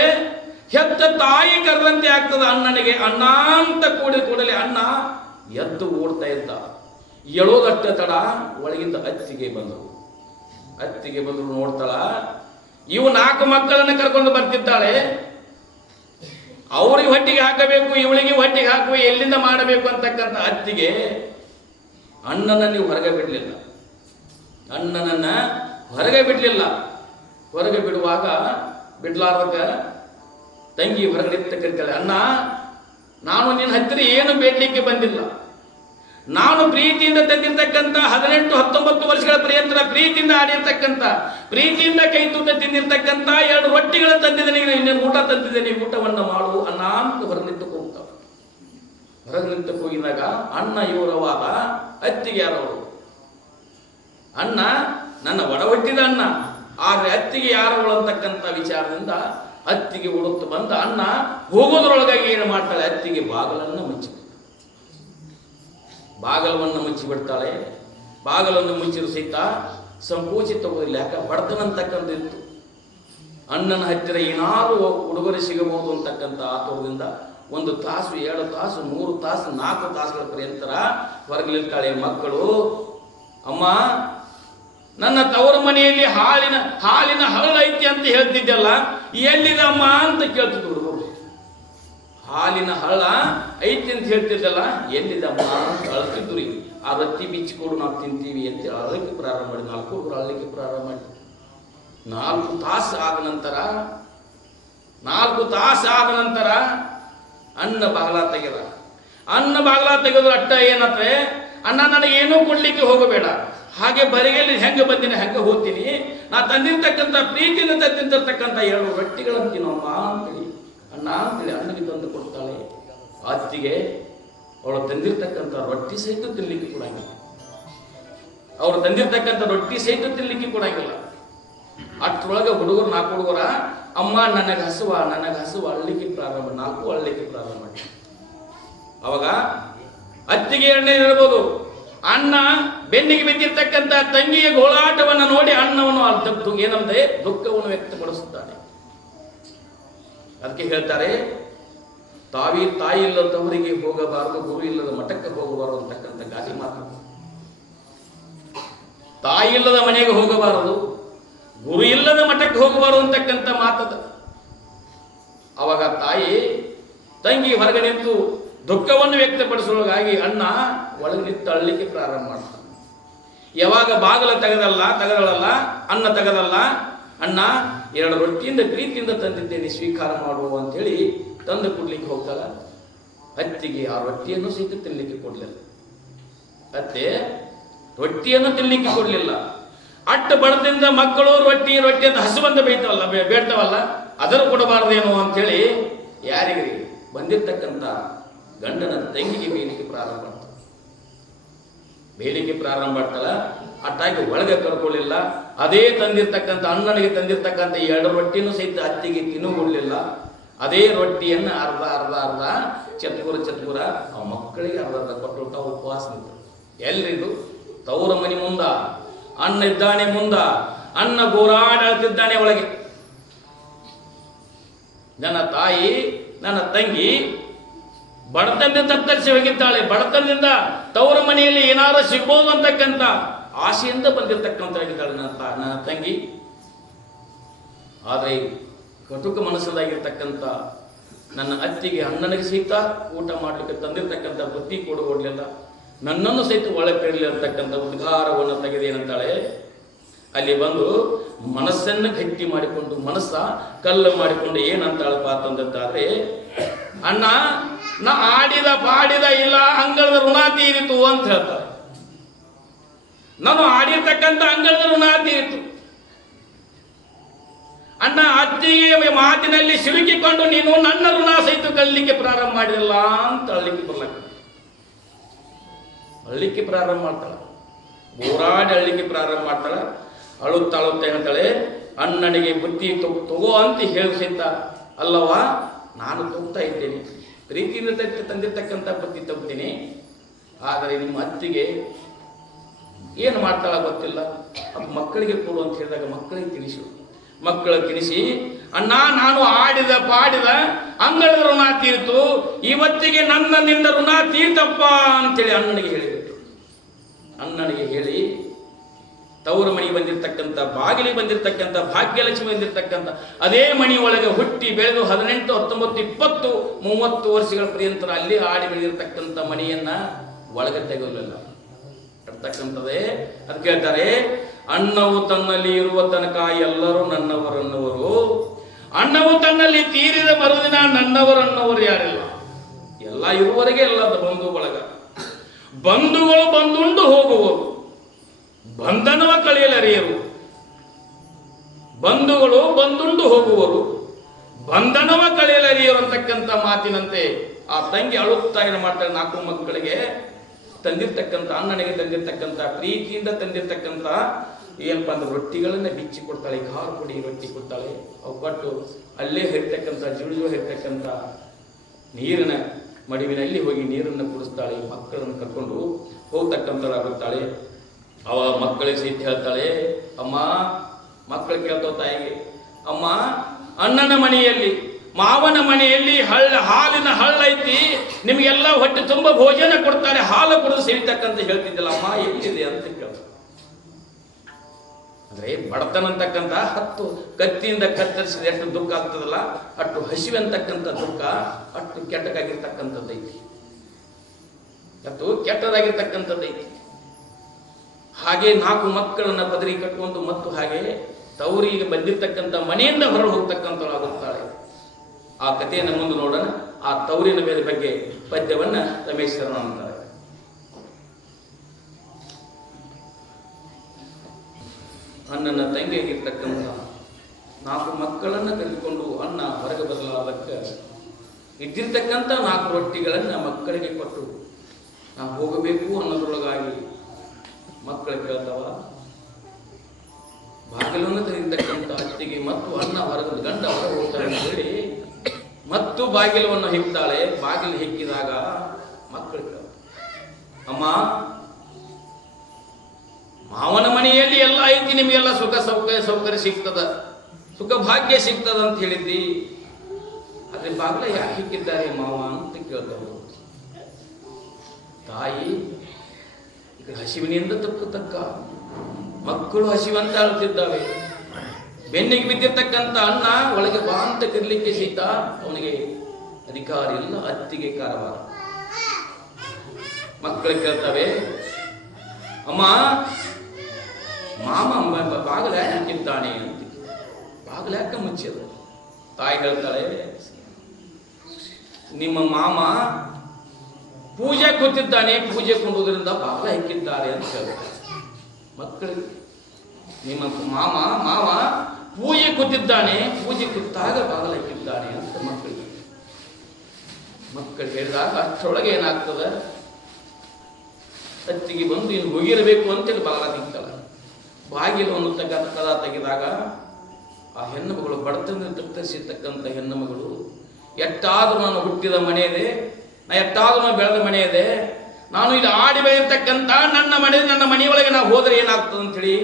ಹೆತ್ತ ತಾಯಿ ಕರೆದಂತೆ ಆಗ್ತದ ಅಣ್ಣನಿಗೆ. ಅಣ್ಣ ಅಂತ ಕೂಡಲೇ ಅಣ್ಣ ಎದ್ದು ಓಡ್ತಾ ಇದ್ದ. ಎಳೋದಟ್ಟ ತಡ ಒಳಗಿಂದ ಅತ್ತಿಗೆ ಬಂದರು ನೋಡ್ತಾಳ. ಇವು 4 ಮಕ್ಕಳನ್ನ ಕರ್ಕೊಂಡು ಬರ್ತಿದ್ದಾಳೆ. ಅವ್ರಿಗೆ ಹೊಟ್ಟಿಗೆ ಹಾಕಬೇಕು, ಇವಳಿಗೆ ಹೊಟ್ಟಿಗೆ ಹಾಕುವ, ಎಲ್ಲಿಂದ ಮಾಡಬೇಕು ಅಂತಕ್ಕಂಥ ಅತ್ತಿಗೆ ಅಣ್ಣನ ನೀವು ಹೊರಗೆ ಬಿಡಲಿಲ್ಲ. ಹೊರಗೆ ಬಿಡುವಾಗ ಬಿಡ್ಲಾರ್ದಕ್ಕ ತಂಗಿ ಹೊರಗಡೆ ಕರಿತಾಳೆ, ಅಣ್ಣ ನಾನು ನಿನ್ನ ಹತ್ತಿರ ಏನು ಬೇಡಲಿಕ್ಕೆ ಬಂದಿಲ್ಲ. ನಾನು ಪ್ರೀತಿಯಿಂದ ತಂದಿರ್ತಕ್ಕಂಥ 18-19 ವರ್ಷಗಳ ಪರ್ಯಂತ ಪ್ರೀತಿಯಿಂದ ಆಡಿರ್ತಕ್ಕಂಥ, ಪ್ರೀತಿಯಿಂದ ಕೈ ತೂಟ ತಿಂದಿರ್ತಕ್ಕಂಥ 2 ರೊಟ್ಟಿಗಳ ತಂದಿದ್ದೇನೆ, ಇನ್ನೇನು ಊಟ ತಂದಿದ್ದೇನೆ, ಊಟವನ್ನು ಮಾಡು ಅಣ್ಣ ಅಂತ ಹೊರಗೆ ನಿಂತಕ್ಕೆ ಹೋಗ್ತಾವ. ಹೊರಗೆ ನಿಂತಕ್ಕೆ ಹೋಗಿದಾಗ ಅಣ್ಣ ಇವರವಾದ, ಅತ್ತಿಗೆ ಯಾರವರು? ಅಣ್ಣ ನನ್ನ ಒಡ ಹುಟ್ಟಿದ ಅಣ್ಣ, ಆದ್ರೆ ಅತ್ತಿಗೆ ಯಾರವಳು ಅಂತಕ್ಕಂಥ ವಿಚಾರದಿಂದ ಅತ್ತಿಗೆ ಉಡುತ್ತು ಬಂದ. ಅಣ್ಣ ಹೋಗೋದ್ರೊಳಗಾಗಿ ಏನು ಮಾಡ್ತಾಳೆ, ಅತ್ತಿಗೆ ಬಾಗಲನ್ನು ಮುಚ್ಚಿಬಿಡ್ತಾಳೆ. ಬಾಗಲನ್ನು ಮುಚ್ಚಿದ ಸಹಿತ ಸಂಕೋಚಿತ ಹೋಗಿಲ್ಲ, ಯಾಕ ಬಡತನ ಅಂತಕ್ಕಂಥ ಇತ್ತು. ಅಣ್ಣನ ಹತ್ತಿರ ಏನಾದರೂ ಉಡುಗೊರೆ ಸಿಗಬಹುದು ಅಂತಕ್ಕಂಥ ಆತುರದಿಂದ 1 ತಾಸು 2 ತಾಸು 3 ತಾಸು 4 ತಾಸುಗಳ ಪರ್ಯಂತರ ಹೊರಗೆ ನಿಲ್ತಾಳೆ. ಮಕ್ಕಳು, ಅಮ್ಮ ನನ್ನ ತವರ ಮನೆಯಲ್ಲಿ ಹಾಲಿನ ಹಳ್ಳ ಐತಿ ಅಂತ ಹೇಳ್ತಿದ್ದಲ್ಲ, ಎಲ್ಲಿದೆ ಅಮ್ಮ ಅಂತ ಕೇಳ್ತಿದ್ರು ಹುಡುಗರು. ಹಾಲಿನ ಹಳ್ಳ ಐತಿ ಅಂತ ಹೇಳ್ತಿದ್ದಲ್ಲ, ಎಲ್ಲಿದೆ ಅಮ್ಮ ಅಂತ ಅಳ್ತಿದ್ರು. ಆ ರೊಟ್ಟಿ ಬಿಚ್ಚಿಕೊಡು, ನಾವು ತಿಂತೀವಿ ಅಂತ ಅಳಲಿಕ್ಕೆ ಪ್ರಾರಂಭ ಮಾಡಿ 4 ಹುಡುಗರು ಅಳಲಿಕ್ಕೆ ಪ್ರಾರಂಭ ಮಾಡಿ 4 ತಾಸು ಆದ ನಂತರ ಅನ್ನ ಬಾಗ್ಲ ತೆಗೆದ್ರು. ಅಟ್ಟ ಏನಂದ್ರೆ, ಅಣ್ಣ ನನಗೇನೂ ಕೊಡ್ಲಿಕ್ಕೆ ಹೋಗಬೇಡ, ಹಾಗೆ ಬರಿಗೆಯಲ್ಲಿ ಹೆಂಗೆ ಬಂದಿನಿ ಹೆಂಗೆ ಹೋಗ್ತೀನಿ, ನಾ ತಂದಿರ್ತಕ್ಕಂಥ ಪ್ರೀತಿಯಿಂದ ತಂದಿರ್ತಕ್ಕಂಥ 2 ರೊಟ್ಟಿಗಳನ್ನು ತಿನ್ನೋಮ್ಮ ಅಂತೇಳಿ ಅಣ್ಣ ಅಂತೇಳಿ ಅಣ್ಣನಿಗೆ ತಂದು ಕೊಡ್ತಾಳೆ. ಅತ್ತಿಗೆ ಅವಳು ತಂದಿರ್ತಕ್ಕಂಥ ರೊಟ್ಟಿ ಸಹಿತ ತಿನ್ಲಿಕ್ಕೆ ಕೊಡಂಗಿಲ್ಲ. ಅಷ್ಟರೊಳಗೆ ಹುಡುಗರು 4 ಹುಡುಗರ, ಅಮ್ಮ ನನಗೆ ಹಸುವ ಅಳ್ಲಿಕ್ಕೆ ಪ್ರಾರಂಭ, 4 ಅಳ್ಲಿಕ್ಕೆ ಪ್ರಾರಂಭ ಮಾಡಿ. ಅವಾಗ ಅತ್ತಿಗೆ ಎಣ್ಣೆ ಇರ್ಬೋದು, ಅಣ್ಣ ಬೆನ್ನಿಗೆ ಬಿದ್ದಿರ್ತಕ್ಕಂಥ ತಂಗಿಯ ಗೋಳಾಟವನ್ನು ನೋಡಿ ಅಣ್ಣವನ್ನು ಏನಂದ್ರೆ ದುಃಖವನ್ನು ವ್ಯಕ್ತಪಡಿಸುತ್ತಾನೆ. ಅದಕ್ಕೆ ಹೇಳ್ತಾರೆ, ತಾಯಿ ಇಲ್ಲದವರಿಗೆ ಹೋಗಬಾರದು, ಗುರು ಇಲ್ಲದ ಮಠಕ್ಕೆ ಹೋಗಬಾರದು ಅಂತಕ್ಕಂಥ ಗಾದೆ ಮಾತು. ತಾಯಿ ಇಲ್ಲದ ಮನೆಗೆ ಹೋಗಬಾರದು, ಗುರು ಇಲ್ಲದ ಮಠಕ್ಕೆ ಹೋಗಬಾರದು ಅಂತಕ್ಕಂಥ ಮಾತದ. ಅವಾಗ ತಂಗಿ ಹೊರಗೆ ನಿಂತು ದುಃಖವನ್ನು ವ್ಯಕ್ತಪಡಿಸುವುದಾಗಿ ಅಣ್ಣ ಒಳಗೆ ನಿಂತು ಅಳ್ಲಿಕ್ಕೆ ಪ್ರಾರಂಭ ಮಾಡ್ತಾನೆ. ಯಾವಾಗ ಬಾಗಿಲ ತೆಗೆದಳಲ್ಲ ಅನ್ನ ತೆಗೆದಲ್ಲ, ಅಣ್ಣ 2 ರೊಟ್ಟಿಯಿಂದ ಪ್ರೀತಿಯಿಂದ ತಂದಿದ್ದೇನೆ, ಸ್ವೀಕಾರ ಮಾಡುವ ಅಂತೇಳಿ ತಂದು ಕೊಡ್ಲಿಕ್ಕೆ ಹೋಗ್ತಾಳ. ಅತ್ತಿಗೆ ಆ ರೊಟ್ಟಿಯನ್ನು ಸಹಿತ ತಿನ್ಲಿಕ್ಕೆ ಕೊಡ್ಲಿಲ್ಲ. ಅತ್ತೆ ರೊಟ್ಟಿಯನ್ನು ತಿನ್ಲಿಕ್ಕೆ ಕೊಡ್ಲಿಲ್ಲ. ಅಟ್ಟ ಬಡದಿಂದ ಮಕ್ಕಳು ರೊಟ್ಟಿ ಅಂತ ಹಸುವಂತ ಬೇಡ್ತಾವಲ್ಲ, ಅದನ್ನು ಕೊಡಬಾರ್ದೇನೋ ಅಂತೇಳಿ ಯಾರಿಗೆ ಬಂದಿರ್ತಕ್ಕಂಥ ಗಂಡನ ತಂಗಿಗೆ ಬೇಲಿಕೆ ಪ್ರಾರಂಭ ಮಾಡ್ತಾಳ. ಅಟ್ಟಾಗಿ ಒಳಗೆ ಕರ್ಕೊಳ್ಳಿಲ್ಲ. ಅದೇ ತಂದಿರ್ತಕ್ಕಂಥ ಅಣ್ಣನಿಗೆ ತಂದಿರ್ತಕ್ಕಂಥ 2 ರೊಟ್ಟಿನೂ ಸಹಿತ ಅತ್ತಿಗೆ ತಿನ್ನುಗೊಳ್ಳಿಲ್ಲ. ಅದೇ ರೊಟ್ಟಿಯನ್ನು ಅರ್ಧ ಅರ್ಧ ಅರ್ಧ ಚತ್ಕುರ ಆ ಮಕ್ಕಳಿಗೆ ಅರ್ಧ ಕೊಟ್ಟು ತಾವು ಉಪವಾಸ ನಿಂತರು. ಎಲ್ರಿದು ತವರ ಮನೆ ಮುಂದ ಅಣ್ಣ ಇದ್ದಾನೆ, ಮುಂದ ಅಣ್ಣ ಗೋರಾಡ್ತಿದ್ದಾನೆ ಒಳಗೆ. ನನ್ನ ತಾಯಿ, ನನ್ನ ತಂಗಿ ಬಡತನದಿಂದ ತತ್ತರಿಸಿ ಹೋಗಿದ್ದಾಳೆ. ಬಡತನದಿಂದ ತವರ ಮನೆಯಲ್ಲಿ ಏನಾದರೂ ಸಿಗ್ಬೋದು ಅಂತಕ್ಕಂಥ ಆಸೆಯಿಂದ ಬಂದಿರತಕ್ಕಂಥಾಗಿದ್ದಾಳೆ ನನ್ನ ತಂಗಿ. ಆದರೆ ಕಟುಕ ಮನಸ್ಸದಾಗಿರ್ತಕ್ಕಂಥ ನನ್ನ ಅತ್ತಿಗೆ ಅಣ್ಣನಿಗೆ ಸಹಿತ ಊಟ ಮಾಡಲಿಕ್ಕೆ ತಂದಿರ್ತಕ್ಕಂಥ ಬುದ್ಧಿ ಕೊಡಲಿಲ್ಲ. ನನ್ನನ್ನು ಸಹಿತ ಒಳಪೆರಲಿರ್ತಕ್ಕಂಥ ಉದ್ಗಾರವನ್ನು ತೆಗೆದೇನಂತಾಳೆ. ಅಲ್ಲಿ ಬಂದು ಮನಸ್ಸನ್ನು ಗಟ್ಟಿ ಮಾಡಿಕೊಂಡು, ಮನಸ್ಸ ಕಲ್ಲು ಮಾಡಿಕೊಂಡು ಏನಂತಾಳಪ್ಪ ಅಂತಂದಾದ್ರೆ, ಅಣ್ಣ ನಾ ಆಡಿದ ಪಾಡಿದ ಇಲ್ಲ ಅಂಗಳದ ಋಣ ತೀರಿತು ಅಂತ ಹೇಳ್ತಾರೆ. ನಾನು ಆಡಿರ್ತಕ್ಕಂಥ ಅಂಗಳದ ಋಣ ತೀರಿತು. ಅಣ್ಣ ಅತ್ತಿಗೆ ಮಾತಿನಲ್ಲಿ ಸಿಲುಕಿಕೊಂಡು ನೀನು ನನ್ನ ಋಣ ಸಹಿತ ಕಲಿಲಿಕ್ಕೆ ಪ್ರಾರಂಭ ಮಾಡಿದಲ್ಲ ಅಂತ ಅಳ್ಳಿಕ್ಕೆ ಪ್ರಾರಂಭ ಮಾಡ್ತಾಳ. ಬೋರಾಡಿ ಅಳ್ಳಿಕ್ಕೆ ಪ್ರಾರಂಭ ಮಾಡ್ತಾಳ. ಅಳುತ್ತಾ ಹೇಳ್ತಾಳೆ, ಅಣ್ಣನಿಗೆ ಬುತ್ತಿ ತಗೋ ಅಂತ ಹೇಳಿ ಸಹಿತ ಅಲ್ಲವಾ ನಾನು ತಗೋತಾ ಇದ್ದೇನೆ, ಪ್ರೀತಿಯಿಂದ ತಂದಿರ್ತಕ್ಕಂಥ ಬುತ್ತಿ ತಗೋತೀನಿ. ಆದರೆ ನಿಮ್ಮ ಅತ್ತಿಗೆ ಏನು ಮಾಡ್ತಾಳ ಗೊತ್ತಿಲ್ಲ, ಅದು ಮಕ್ಕಳಿಗೆ ಕೊಡು ಅಂತ ಹೇಳಿದಾಗ ಮಕ್ಕಳಿಗೆ ತಿನಿಸಿ ಅಣ್ಣ ನಾನು ಆಡಿದ ಪಾಡಿದ ಅಂಗಳದ ಋಣ ತೀರ್ತು, ಇವತ್ತಿಗೆ ನನ್ನಿಂದ ಋಣ ತೀರ್ತಪ್ಪ ಅಂತೇಳಿ ಅಣ್ಣನಿಗೆ ಹೇಳಿಬಿಟ್ಟು, ಅಣ್ಣನಿಗೆ ಹೇಳಿ ತವರ ಮಣಿ ಬಂದಿರತಕ್ಕಂಥ, ಬಾಗಿಲಿಗೆ ಬಂದಿರತಕ್ಕಂಥ, ಭಾಗ್ಯಲಕ್ಷ್ಮಿ ಬಂದಿರತಕ್ಕಂಥ ಅದೇ ಮಣಿ ಒಳಗೆ ಹುಟ್ಟಿ ಬೆಳೆದು 18, 19, 20, 30 ವರ್ಷಗಳ ಪರ್ಯಂತ ಅಲ್ಲಿ ಆಡಿ ಬೆಳೆದಿರ್ತಕ್ಕಂಥ ಮಣಿಯನ್ನ ಒಳಗೆ ತೆಗೆಯಲಿಲ್ಲ ಇರ್ತಕ್ಕಂಥದ್ದೇ. ಅದು ಕೇಳ್ತಾರೆ, ಅಣ್ಣವು ತನ್ನಲ್ಲಿ ಇರುವ ತನಕ ಎಲ್ಲರೂ ನನ್ನವರನ್ನವರು, ಅಣ್ಣವು ತನ್ನಲ್ಲಿ ತೀರಿದ ಮರುದಿನ ನನ್ನವರನ್ನವರು ಯಾರಿಲ್ಲ. ಎಲ್ಲ ಇರುವವರೆಗೆ ಎಲ್ಲ ಬಂಧು ಬಳಗ, ಬಂಧುಗಳು ಬಂದುಂಡು ಹೋಗುವರು, ಬಂಧನವ ಕಳೆಯಲರಿಯರು. ಬಂಧುಗಳು ಬಂದುಂಡು ಹೋಗುವರು, ಬಂಧನವ ಕಳೆಯಲರಿಯರು ಅಂತಕ್ಕಂಥ ಮಾತಿನಂತೆ ಆ ತಂಗಿ ಅಳುತ್ತಾ ಏನು ಮಾಡ್ತಾಳೆ, 4 ಮಕ್ಕಳಿಗೆ ತಂದಿರ್ತಕ್ಕಂಥ, ಅಣ್ಣನಿಗೆ ತಂದಿರ್ತಕ್ಕಂಥ, ಪ್ರೀತಿಯಿಂದ ತಂದಿರ್ತಕ್ಕಂಥ ಏನಪ್ಪ ಅಂದ್ರೆ ರೊಟ್ಟಿಗಳನ್ನ ಬಿಚ್ಚಿ ಕೊಡ್ತಾಳೆ. ಖಾರ ಪುಡಿ ರೊಟ್ಟಿ ಕೊಡ್ತಾಳೆ. ಅವು ಕೊಟ್ಟು ಅಲ್ಲೇ ಹರಿತಕ್ಕಂಥ ಜುಳು ಹರಿತಕ್ಕಂಥ ನೀರಿನ ಮಡುವಿನಲ್ಲಿ ಹೋಗಿ ನೀರನ್ನು ಕುಡಿಸ್ತಾಳೆ. ಮಕ್ಕಳನ್ನು ಕರ್ಕೊಂಡು ಹೋಗ್ತಕ್ಕಂಥಳಾಗುತ್ತಾಳೆ. ಅವ ಮಕ್ಕಳಿಗೆ ಸಹಿತ ಹೇಳ್ತಾಳೆ, ಅಮ್ಮ, ಮಕ್ಕಳು ಕೇಳ್ತಾವ ತಾಯಿಗೆ, ಅಮ್ಮ ಅಣ್ಣನ ಮನೆಯಲ್ಲಿ, ಮಾವನ ಮನೆಯಲ್ಲಿ ಹಾಲಿನ ಹಳ್ಳ ಐತಿ, ನಿಮಗೆಲ್ಲ ಹೊಟ್ಟೆ ತುಂಬ ಭೋಜನ ಕೊಡ್ತಾರೆ, ಹಾಲು ಕುಡಿದು ಸೇವಿತಕ್ಕಂತ ಹೇಳ್ತಿದ್ದಿಲ್ಲ, ಅಮ್ಮ ಎಲ್ಲಿದೆ ಅಂತ ಕೇಳ್ತಾರೆ. ಅಂದ್ರೆ ಬಡತನ ಅಂತಕ್ಕಂಥ 10 ಕತ್ತಿಯಿಂದ ಕತ್ತರಿಸಿದ ಎಷ್ಟು ದುಃಖ ಆಗ್ತದಲ್ಲ, ಅಷ್ಟು ಹಸಿವೆ ಅಂತಕ್ಕಂಥ ದುಃಖ ಅಷ್ಟು ಕೆಟ್ಟದಾಗಿರ್ತಕ್ಕಂಥದ್ದೈತಿ, ಅಷ್ಟು ಕೆಟ್ಟದಾಗಿರ್ತಕ್ಕಂಥದ್ದೈತಿ. ಹಾಗೆ 4 ಮಕ್ಕಳನ್ನ ಬದರಿ ಕಟ್ಟುವಂತ ಮತ್ತು ಹಾಗೆ ತವರಿಗೆ ಬಂದಿರ್ತಕ್ಕಂಥ ಮನೆಯಿಂದ ಹೊರಗೆ ಹೋಗ್ತಕ್ಕಂಥವಳಾಗುತ್ತಾಳೆ. ಆ ಕಥೆಯನ್ನು ಮುಂದೆ ನೋಡೋಣ. ಆ ತವರಿನ ಮೇಲೆ ಬಗ್ಗೆ ಪದ್ಯವನ್ನ ರಮೇಶ್ ಶರಣ ಅಂತಾರೆ. ಅಣ್ಣನ ತಂಗಿಯಾಗಿರ್ತಕ್ಕಂಥ 4 ಮಕ್ಕಳನ್ನ ಕರೆದುಕೊಂಡು ಅಣ್ಣ ಹೊರಗೆ ಬರಲಾದಕ್ಕೆ ಇದ್ದಿರ್ತಕ್ಕಂಥ 4 ರೊಟ್ಟಿಗಳನ್ನ ಮಕ್ಕಳಿಗೆ ಕೊಟ್ಟು ನಾ ಹೋಗಬೇಕು ಅನ್ನೋದ್ರೊಳಗಾಗಿ ಮಕ್ಕಳು ಕೇಳ್ತಾವ. ಬಾಗಿಲನ್ನು ತೆರೆದಿರ್ತಕ್ಕಂಥ ಅತ್ತಿಗೆ ಮತ್ತು ಅಣ್ಣ ಹೊರಗೆ, ಗಂಡ ಹೊರಗೆ ಹೋಗ್ತಾರೆ ಅಂತ ಹೇಳಿ ಮತ್ತು ಬಾಗಿಲವನ್ನು ಹೆಕ್ತಾಳೆ. ಬಾಗಿಲು ಹೆಕ್ಕಿದಾಗ ಮಕ್ಕಳು ಕೇಳ, ಅಮ್ಮ ಮಾವನ ಮನೆಯಲ್ಲಿ ಎಲ್ಲ ಐತಿ, ನಿಮಗೆಲ್ಲ ಸುಖ ಸೌಕರ್ಯ ಸಿಗ್ತದ, ಸುಖ ಭಾಗ್ಯ ಸಿಗ್ತದ ಅಂತ ಹೇಳಿದ್ದಿ, ಆದ್ರೆ ಬಾಗಿಲ ಯಾಕೆ ಹೆಕ್ಕಿದ್ದಾರೆ ಮಾವ ಅಂತ ಕೇಳ್ತಾವ. ತಾಯಿ ಹಸಿವಿನಿಂದ ತಕ್ಕ ಮಕ್ಕಳು ಹಸಿವಂತ ಅಳ್ತಿದ್ದಾವೆ. ಬೆನ್ನಿಗೆ ಬಿದ್ದಿರ್ತಕ್ಕಂಥ ಅಣ್ಣ ಒಳಗೆ ಬಾ ಅಂತ ಕರೀಲಿಕ್ಕೆ ಸೀತಾ ಅವನಿಗೆ ಅಧಿಕಾರ ಇಲ್ಲ, ಅತ್ತಿಗೆ ಕಾರವಾರ. ಮಕ್ಕಳು ಕೇಳ್ತವೆ, ಅಮ್ಮ ಮಾಮ ಬಾಗಿಲ ಯಾಕೆ ಹಾಕಿದ್ದಾನೆ ಅಂತ. ಬಾಗಿಲ ಯಾಕೆ ಮುಚ್ಚಿದ? ತಾಯಿ ಹೇಳ್ತಾಳೆ, ನಿಮ್ಮ ಮಾಮ ಪೂಜೆ ಕೂತಿದ್ದಾನೆ, ಪೂಜೆ ಕೊಂಡುವುದರಿಂದ ಬಾಗಿಲ ಹಾಕಿದ್ದಾರೆ ಅಂತ ಹೇಳ್ತಾರೆ. ಮಕ್ಕಳಿಗೆ, ನಿಮ್ಮ ಮಾವ ಪೂಜೆ ಕೂತಿದ್ದಾನೆ, ಪೂಜೆ ಕೂತಾಗ ಬಾಗಿಲ ಹಾಕಿದ್ದಾನೆ ಅಂತ ಮಕ್ಕಳು ಹೇಳಿದಾಗ ಅಷ್ಟರೊಳಗೆ ಏನಾಗ್ತದೆ, ಹತ್ತಿಗೆ ಬಂದು ಇನ್ನು ಹೋಗಿರಬೇಕು ಅಂತೇಳಿ ಬಾಗಿಲ ನಿಂತಲ್ಲ. ಬಾಗಿಲವನ್ನು ಕದ ತೆಗೆದಾಗ ಆ ಹೆಣ್ಣು ಮಗಳು ಬಡತನ ತತ್ತರಿಸಿರ್ತಕ್ಕಂಥ ಹೆಣ್ಣು ಮಗಳು, ಎಟ್ಟಾದರೂ ನಾನು ಹುಟ್ಟಿದ ಮನೆ ಇದೆ, ನಾ ಎಟ್ಟಾದರೂ ನಾನು ಬೆಳೆದ ಮನೆ ಇದೆ, ನಾನು ಇಲ್ಲಿ ಆಡಿ ಬೆಳೆದಿರ್ತಕ್ಕಂಥ ನನ್ನ ಮನೆಯೊಳಗೆ ನಾವು ಹೋದರೆ ಏನಾಗ್ತದೆ ಅಂಥೇಳಿ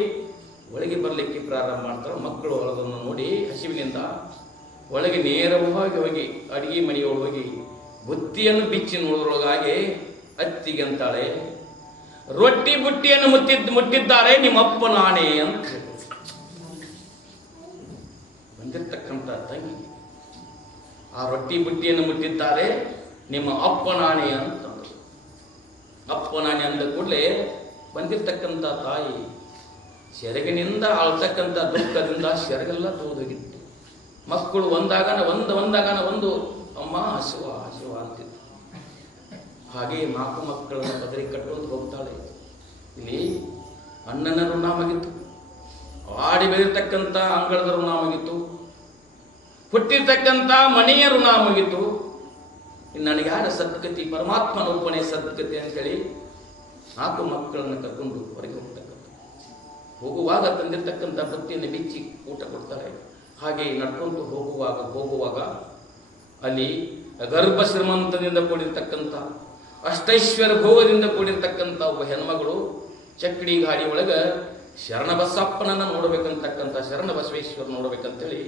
ಒಳಗೆ ಬರಲಿಕ್ಕೆ ಪ್ರಾರಂಭ ಮಾಡ್ತಾರೆ. ಮಕ್ಕಳು ಹೊರದನ್ನು ನೋಡಿ ಹಸಿವಿನಿಂದ ಒಳಗೆ ನೇರವಾಗಿ ಹೋಗಿ ಅಡಿಗೆ ಮನೆಯೊಳಗೆ ಹೋಗಿ ಬುತ್ತಿಯನ್ನು ಬಿಚ್ಚಿ ನೋಡೋದ್ರೊಳಗಾಗಿ ಅತ್ತಿಗೆ ಅಂತಾಳೆ, ರೊಟ್ಟಿ ಬುಟ್ಟಿಯನ್ನು ಮುಟ್ಟಿದ್ದಾರೆ ನಿಮ್ಮಪ್ಪ ನಾಣೆ ಅಂತ ಬಂದಿರ್ತಕ್ಕಂಥ ತಂಗಿ. ಆ ರೊಟ್ಟಿ ಬುಟ್ಟಿಯನ್ನು ಮುಟ್ಟಿದ್ದಾರೆ ನಿಮ್ಮ ಅಪ್ಪ ನಾಣೆ ಅಂತ. ಅಪ್ಪ ನಾಣೆ ಅಂದ ಕೂಡಲೇ ಬಂದಿರ್ತಕ್ಕಂಥ ತಾಯಿ ಸೆರಗಿನಿಂದ ಆಳ್ತಕ್ಕಂಥ ದುಃಖದಿಂದ ಸೆರಗೆಲ್ಲ ತೋದೋಗಿತ್ತು. ಮಕ್ಕಳು ಒಂದಾಗನ ಒಂದು ಅಮ್ಮ ಹಸುವ ಅಂತಿತ್ತು. ಹಾಗೆ 4 ಮಕ್ಕಳನ್ನು ಬದರಿ ಕಟ್ಟುವುದು ಹೋಗ್ತಾಳೆ. ಇಲ್ಲಿ ಅಣ್ಣನ ಋಣಾಮಗಿತ್ತು, ಆಡಿ ಬೆಳೆದಿರ್ತಕ್ಕಂಥ ಅಂಗಳದ ಋಣಾಮಗಿತ್ತು, ಹುಟ್ಟಿರ್ತಕ್ಕಂಥ ಮನೆಯ ಋಣಾಮಗಿತ್ತು. ಇನ್ನು ನನಗೆ ಯಾರ ಸದ್ಗತಿ, ಪರಮಾತ್ಮನ ಒಬ್ಬನೇ ಸದ್ಗತಿ ಅಂತೇಳಿ 4 ಮಕ್ಕಳನ್ನು ಕರ್ಕೊಂಡು ಹೊರಗೆ ಹೋಗ್ತಕ್ಕಂಥ. ಹೋಗುವಾಗ ತಂದಿರ್ತಕ್ಕಂಥ ಬತ್ತಿಯನ್ನು ಬಿಚ್ಚಿ ಊಟ ಕೊಡ್ತಾರೆ. ಹಾಗೆ ನಡ್ಕೊಂಡು ಹೋಗುವಾಗ ಅಲ್ಲಿ ಗರ್ಭ ಶ್ರೀಮಂತದಿಂದ ಕೂಡಿರ್ತಕ್ಕಂಥ, ಅಷ್ಟೈಶ್ವರ್ಯ ಭೋಗದಿಂದ ಕೂಡಿರ್ತಕ್ಕಂಥ ಒಬ್ಬ ಹೆಣ್ಮಗಳು ಚಕ್ಕಡಿ ಗಾಡಿ ಒಳಗೆ ಶರಣಬಸಪ್ಪನನ್ನ ನೋಡಬೇಕಂತಕ್ಕಂಥ, ಶರಣ ಬಸವೇಶ್ವರ ನೋಡ್ಬೇಕಂತೇಳಿ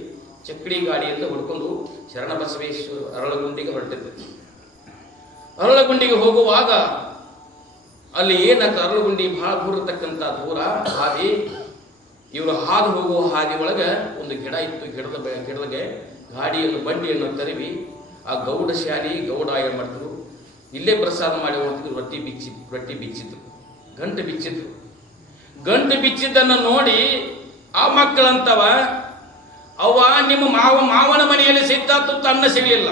ಚಕ್ಕಡಿ ಗಾಡಿಯಿಂದ ಹುಡ್ಕೊಂಡು ಶರಣಬಸವೇಶ್ವರ ಅರಳಗುಂಡಿಗೆ ಹೊರಟಿದ್ದೆ. ಅರಳಗುಂಡಿಗೆ ಹೋಗುವಾಗ ಅಲ್ಲಿ ಏನಾಗ್ತದೆ, ಅರಳಗುಂಡಿ ಬಹಳ ದೂರ ದೂರ ಹಾದಿ. ಇವರು ಹಾದು ಹೋಗುವ ಹಾದಿ ಒಳಗೆ ಒಂದು ಗಿಡ ಇತ್ತು. ಗಿಡದಾಗೆ ಬಂಡಿಯನ್ನು ತರಿವಿ ಆ ಗೌಡ ಶಾಲಿ ಗೌಡ ಏನು ಮಾಡ್ತಿದ್ರು, ಇಲ್ಲೇ ಪ್ರಸಾದ ಮಾಡಿ ಹೋಗ್ತಿದ್ರು. ರೊಟ್ಟಿ ಬಿಚ್ಚಿದ್ರು, ಗಂಟು ಬಿಚ್ಚಿದ್ದನ್ನು ನೋಡಿ ಆ ಮಕ್ಕಳಂತವ, ಅವ್ವ ನಿಮ್ಮ ಮಾವನ ಮನೆಯಲ್ಲಿ ಸಿದ್ಧ ತುತ್ತ ಅನ್ನ ಸಿಗಲಿಲ್ಲ,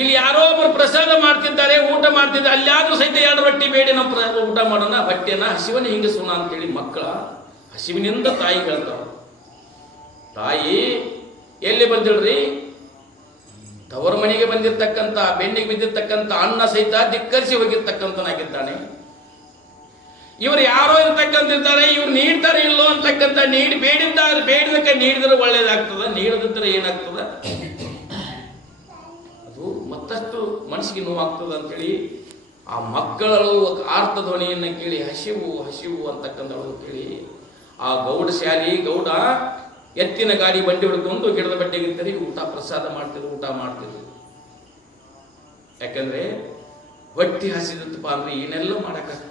ಇಲ್ಲಿ ಯಾರೋ ಒಬ್ಬರು ಪ್ರಸಾದ ಮಾಡ್ತಿದ್ದಾರೆ, ಊಟ ಮಾಡ್ತಿದ್ದಾರೆ, ಅಲ್ಲಾದ್ರೂ ಸಹಿತ 2 ರೊಟ್ಟಿ ಬೇಡಿ ನಾವು ಊಟ ಮಾಡೋಣ, ಹೊಟ್ಟೆನ ಹಸಿವನ್ನ ಹಿಂಗಿಸೋಣ ಅಂತೇಳಿ ಮಕ್ಕಳ ಹಸಿವಿನಿಂದ ತಾಯಿ ಹೇಳ್ತಾವ. ತಾಯಿ ಎಲ್ಲಿ ಬಂದಿಳ್ರಿ, ತವರ ಮನೆಗೆ ಬಂದಿರ್ತಕ್ಕಂಥ, ಬೆನ್ನಿಗೆ ಬಿದ್ದಿರ್ತಕ್ಕಂಥ ಅಣ್ಣ ಸಹಿತ ಧಿಕ್ಕರಿಸಿ ಹೋಗಿರ್ತಕ್ಕಂಥನಾಗಿದ್ದಾನೆ. ಇವರು ಯಾರೋ ಇರ್ತಕ್ಕಂತಿದ್ದಾರೆ, ಇವ್ರು ನೀಡ್ತಾರೆ ಇಲ್ಲೋ ಅಂತಕ್ಕಂಥ, ಬೇಡಿದಕ್ಕೆ ನೀಡಿದ್ರೆ ಒಳ್ಳೇದಾಗ್ತದ, ನೀಡದಿದ್ರೆ ಏನಾಗ್ತದ, ಅದು ಮತ್ತಷ್ಟು ಮನಸ್ಸಿಗೆ ನೋವಾಗ್ತದ ಅಂತೇಳಿ ಆ ಮಕ್ಕಳು ಆರ್ತ ಧ್ವನಿಯನ್ನು ಕೇಳಿ ಹಸಿವು ಅಂತಕ್ಕಂಥಳು ಕೇಳಿ ಆ ಗೌಡ ಎತ್ತಿನ ಗಾಡಿ ಬಂಡಿ ಹೊಡ್ಕೊಂಡು ಗಿಡದ ಬಟ್ಟೆಗಿರ್ತಾರೆ, ಊಟ ಮಾಡ್ತಿದ್ರು. ಯಾಕಂದ್ರೆ ಹೊಟ್ಟಿ ಹಸಿದತ್ತಪ್ಪ ಅಂದ್ರೆ ಏನೆಲ್ಲ ಮಾಡಕ್ಕಾಗ್ತದೆ.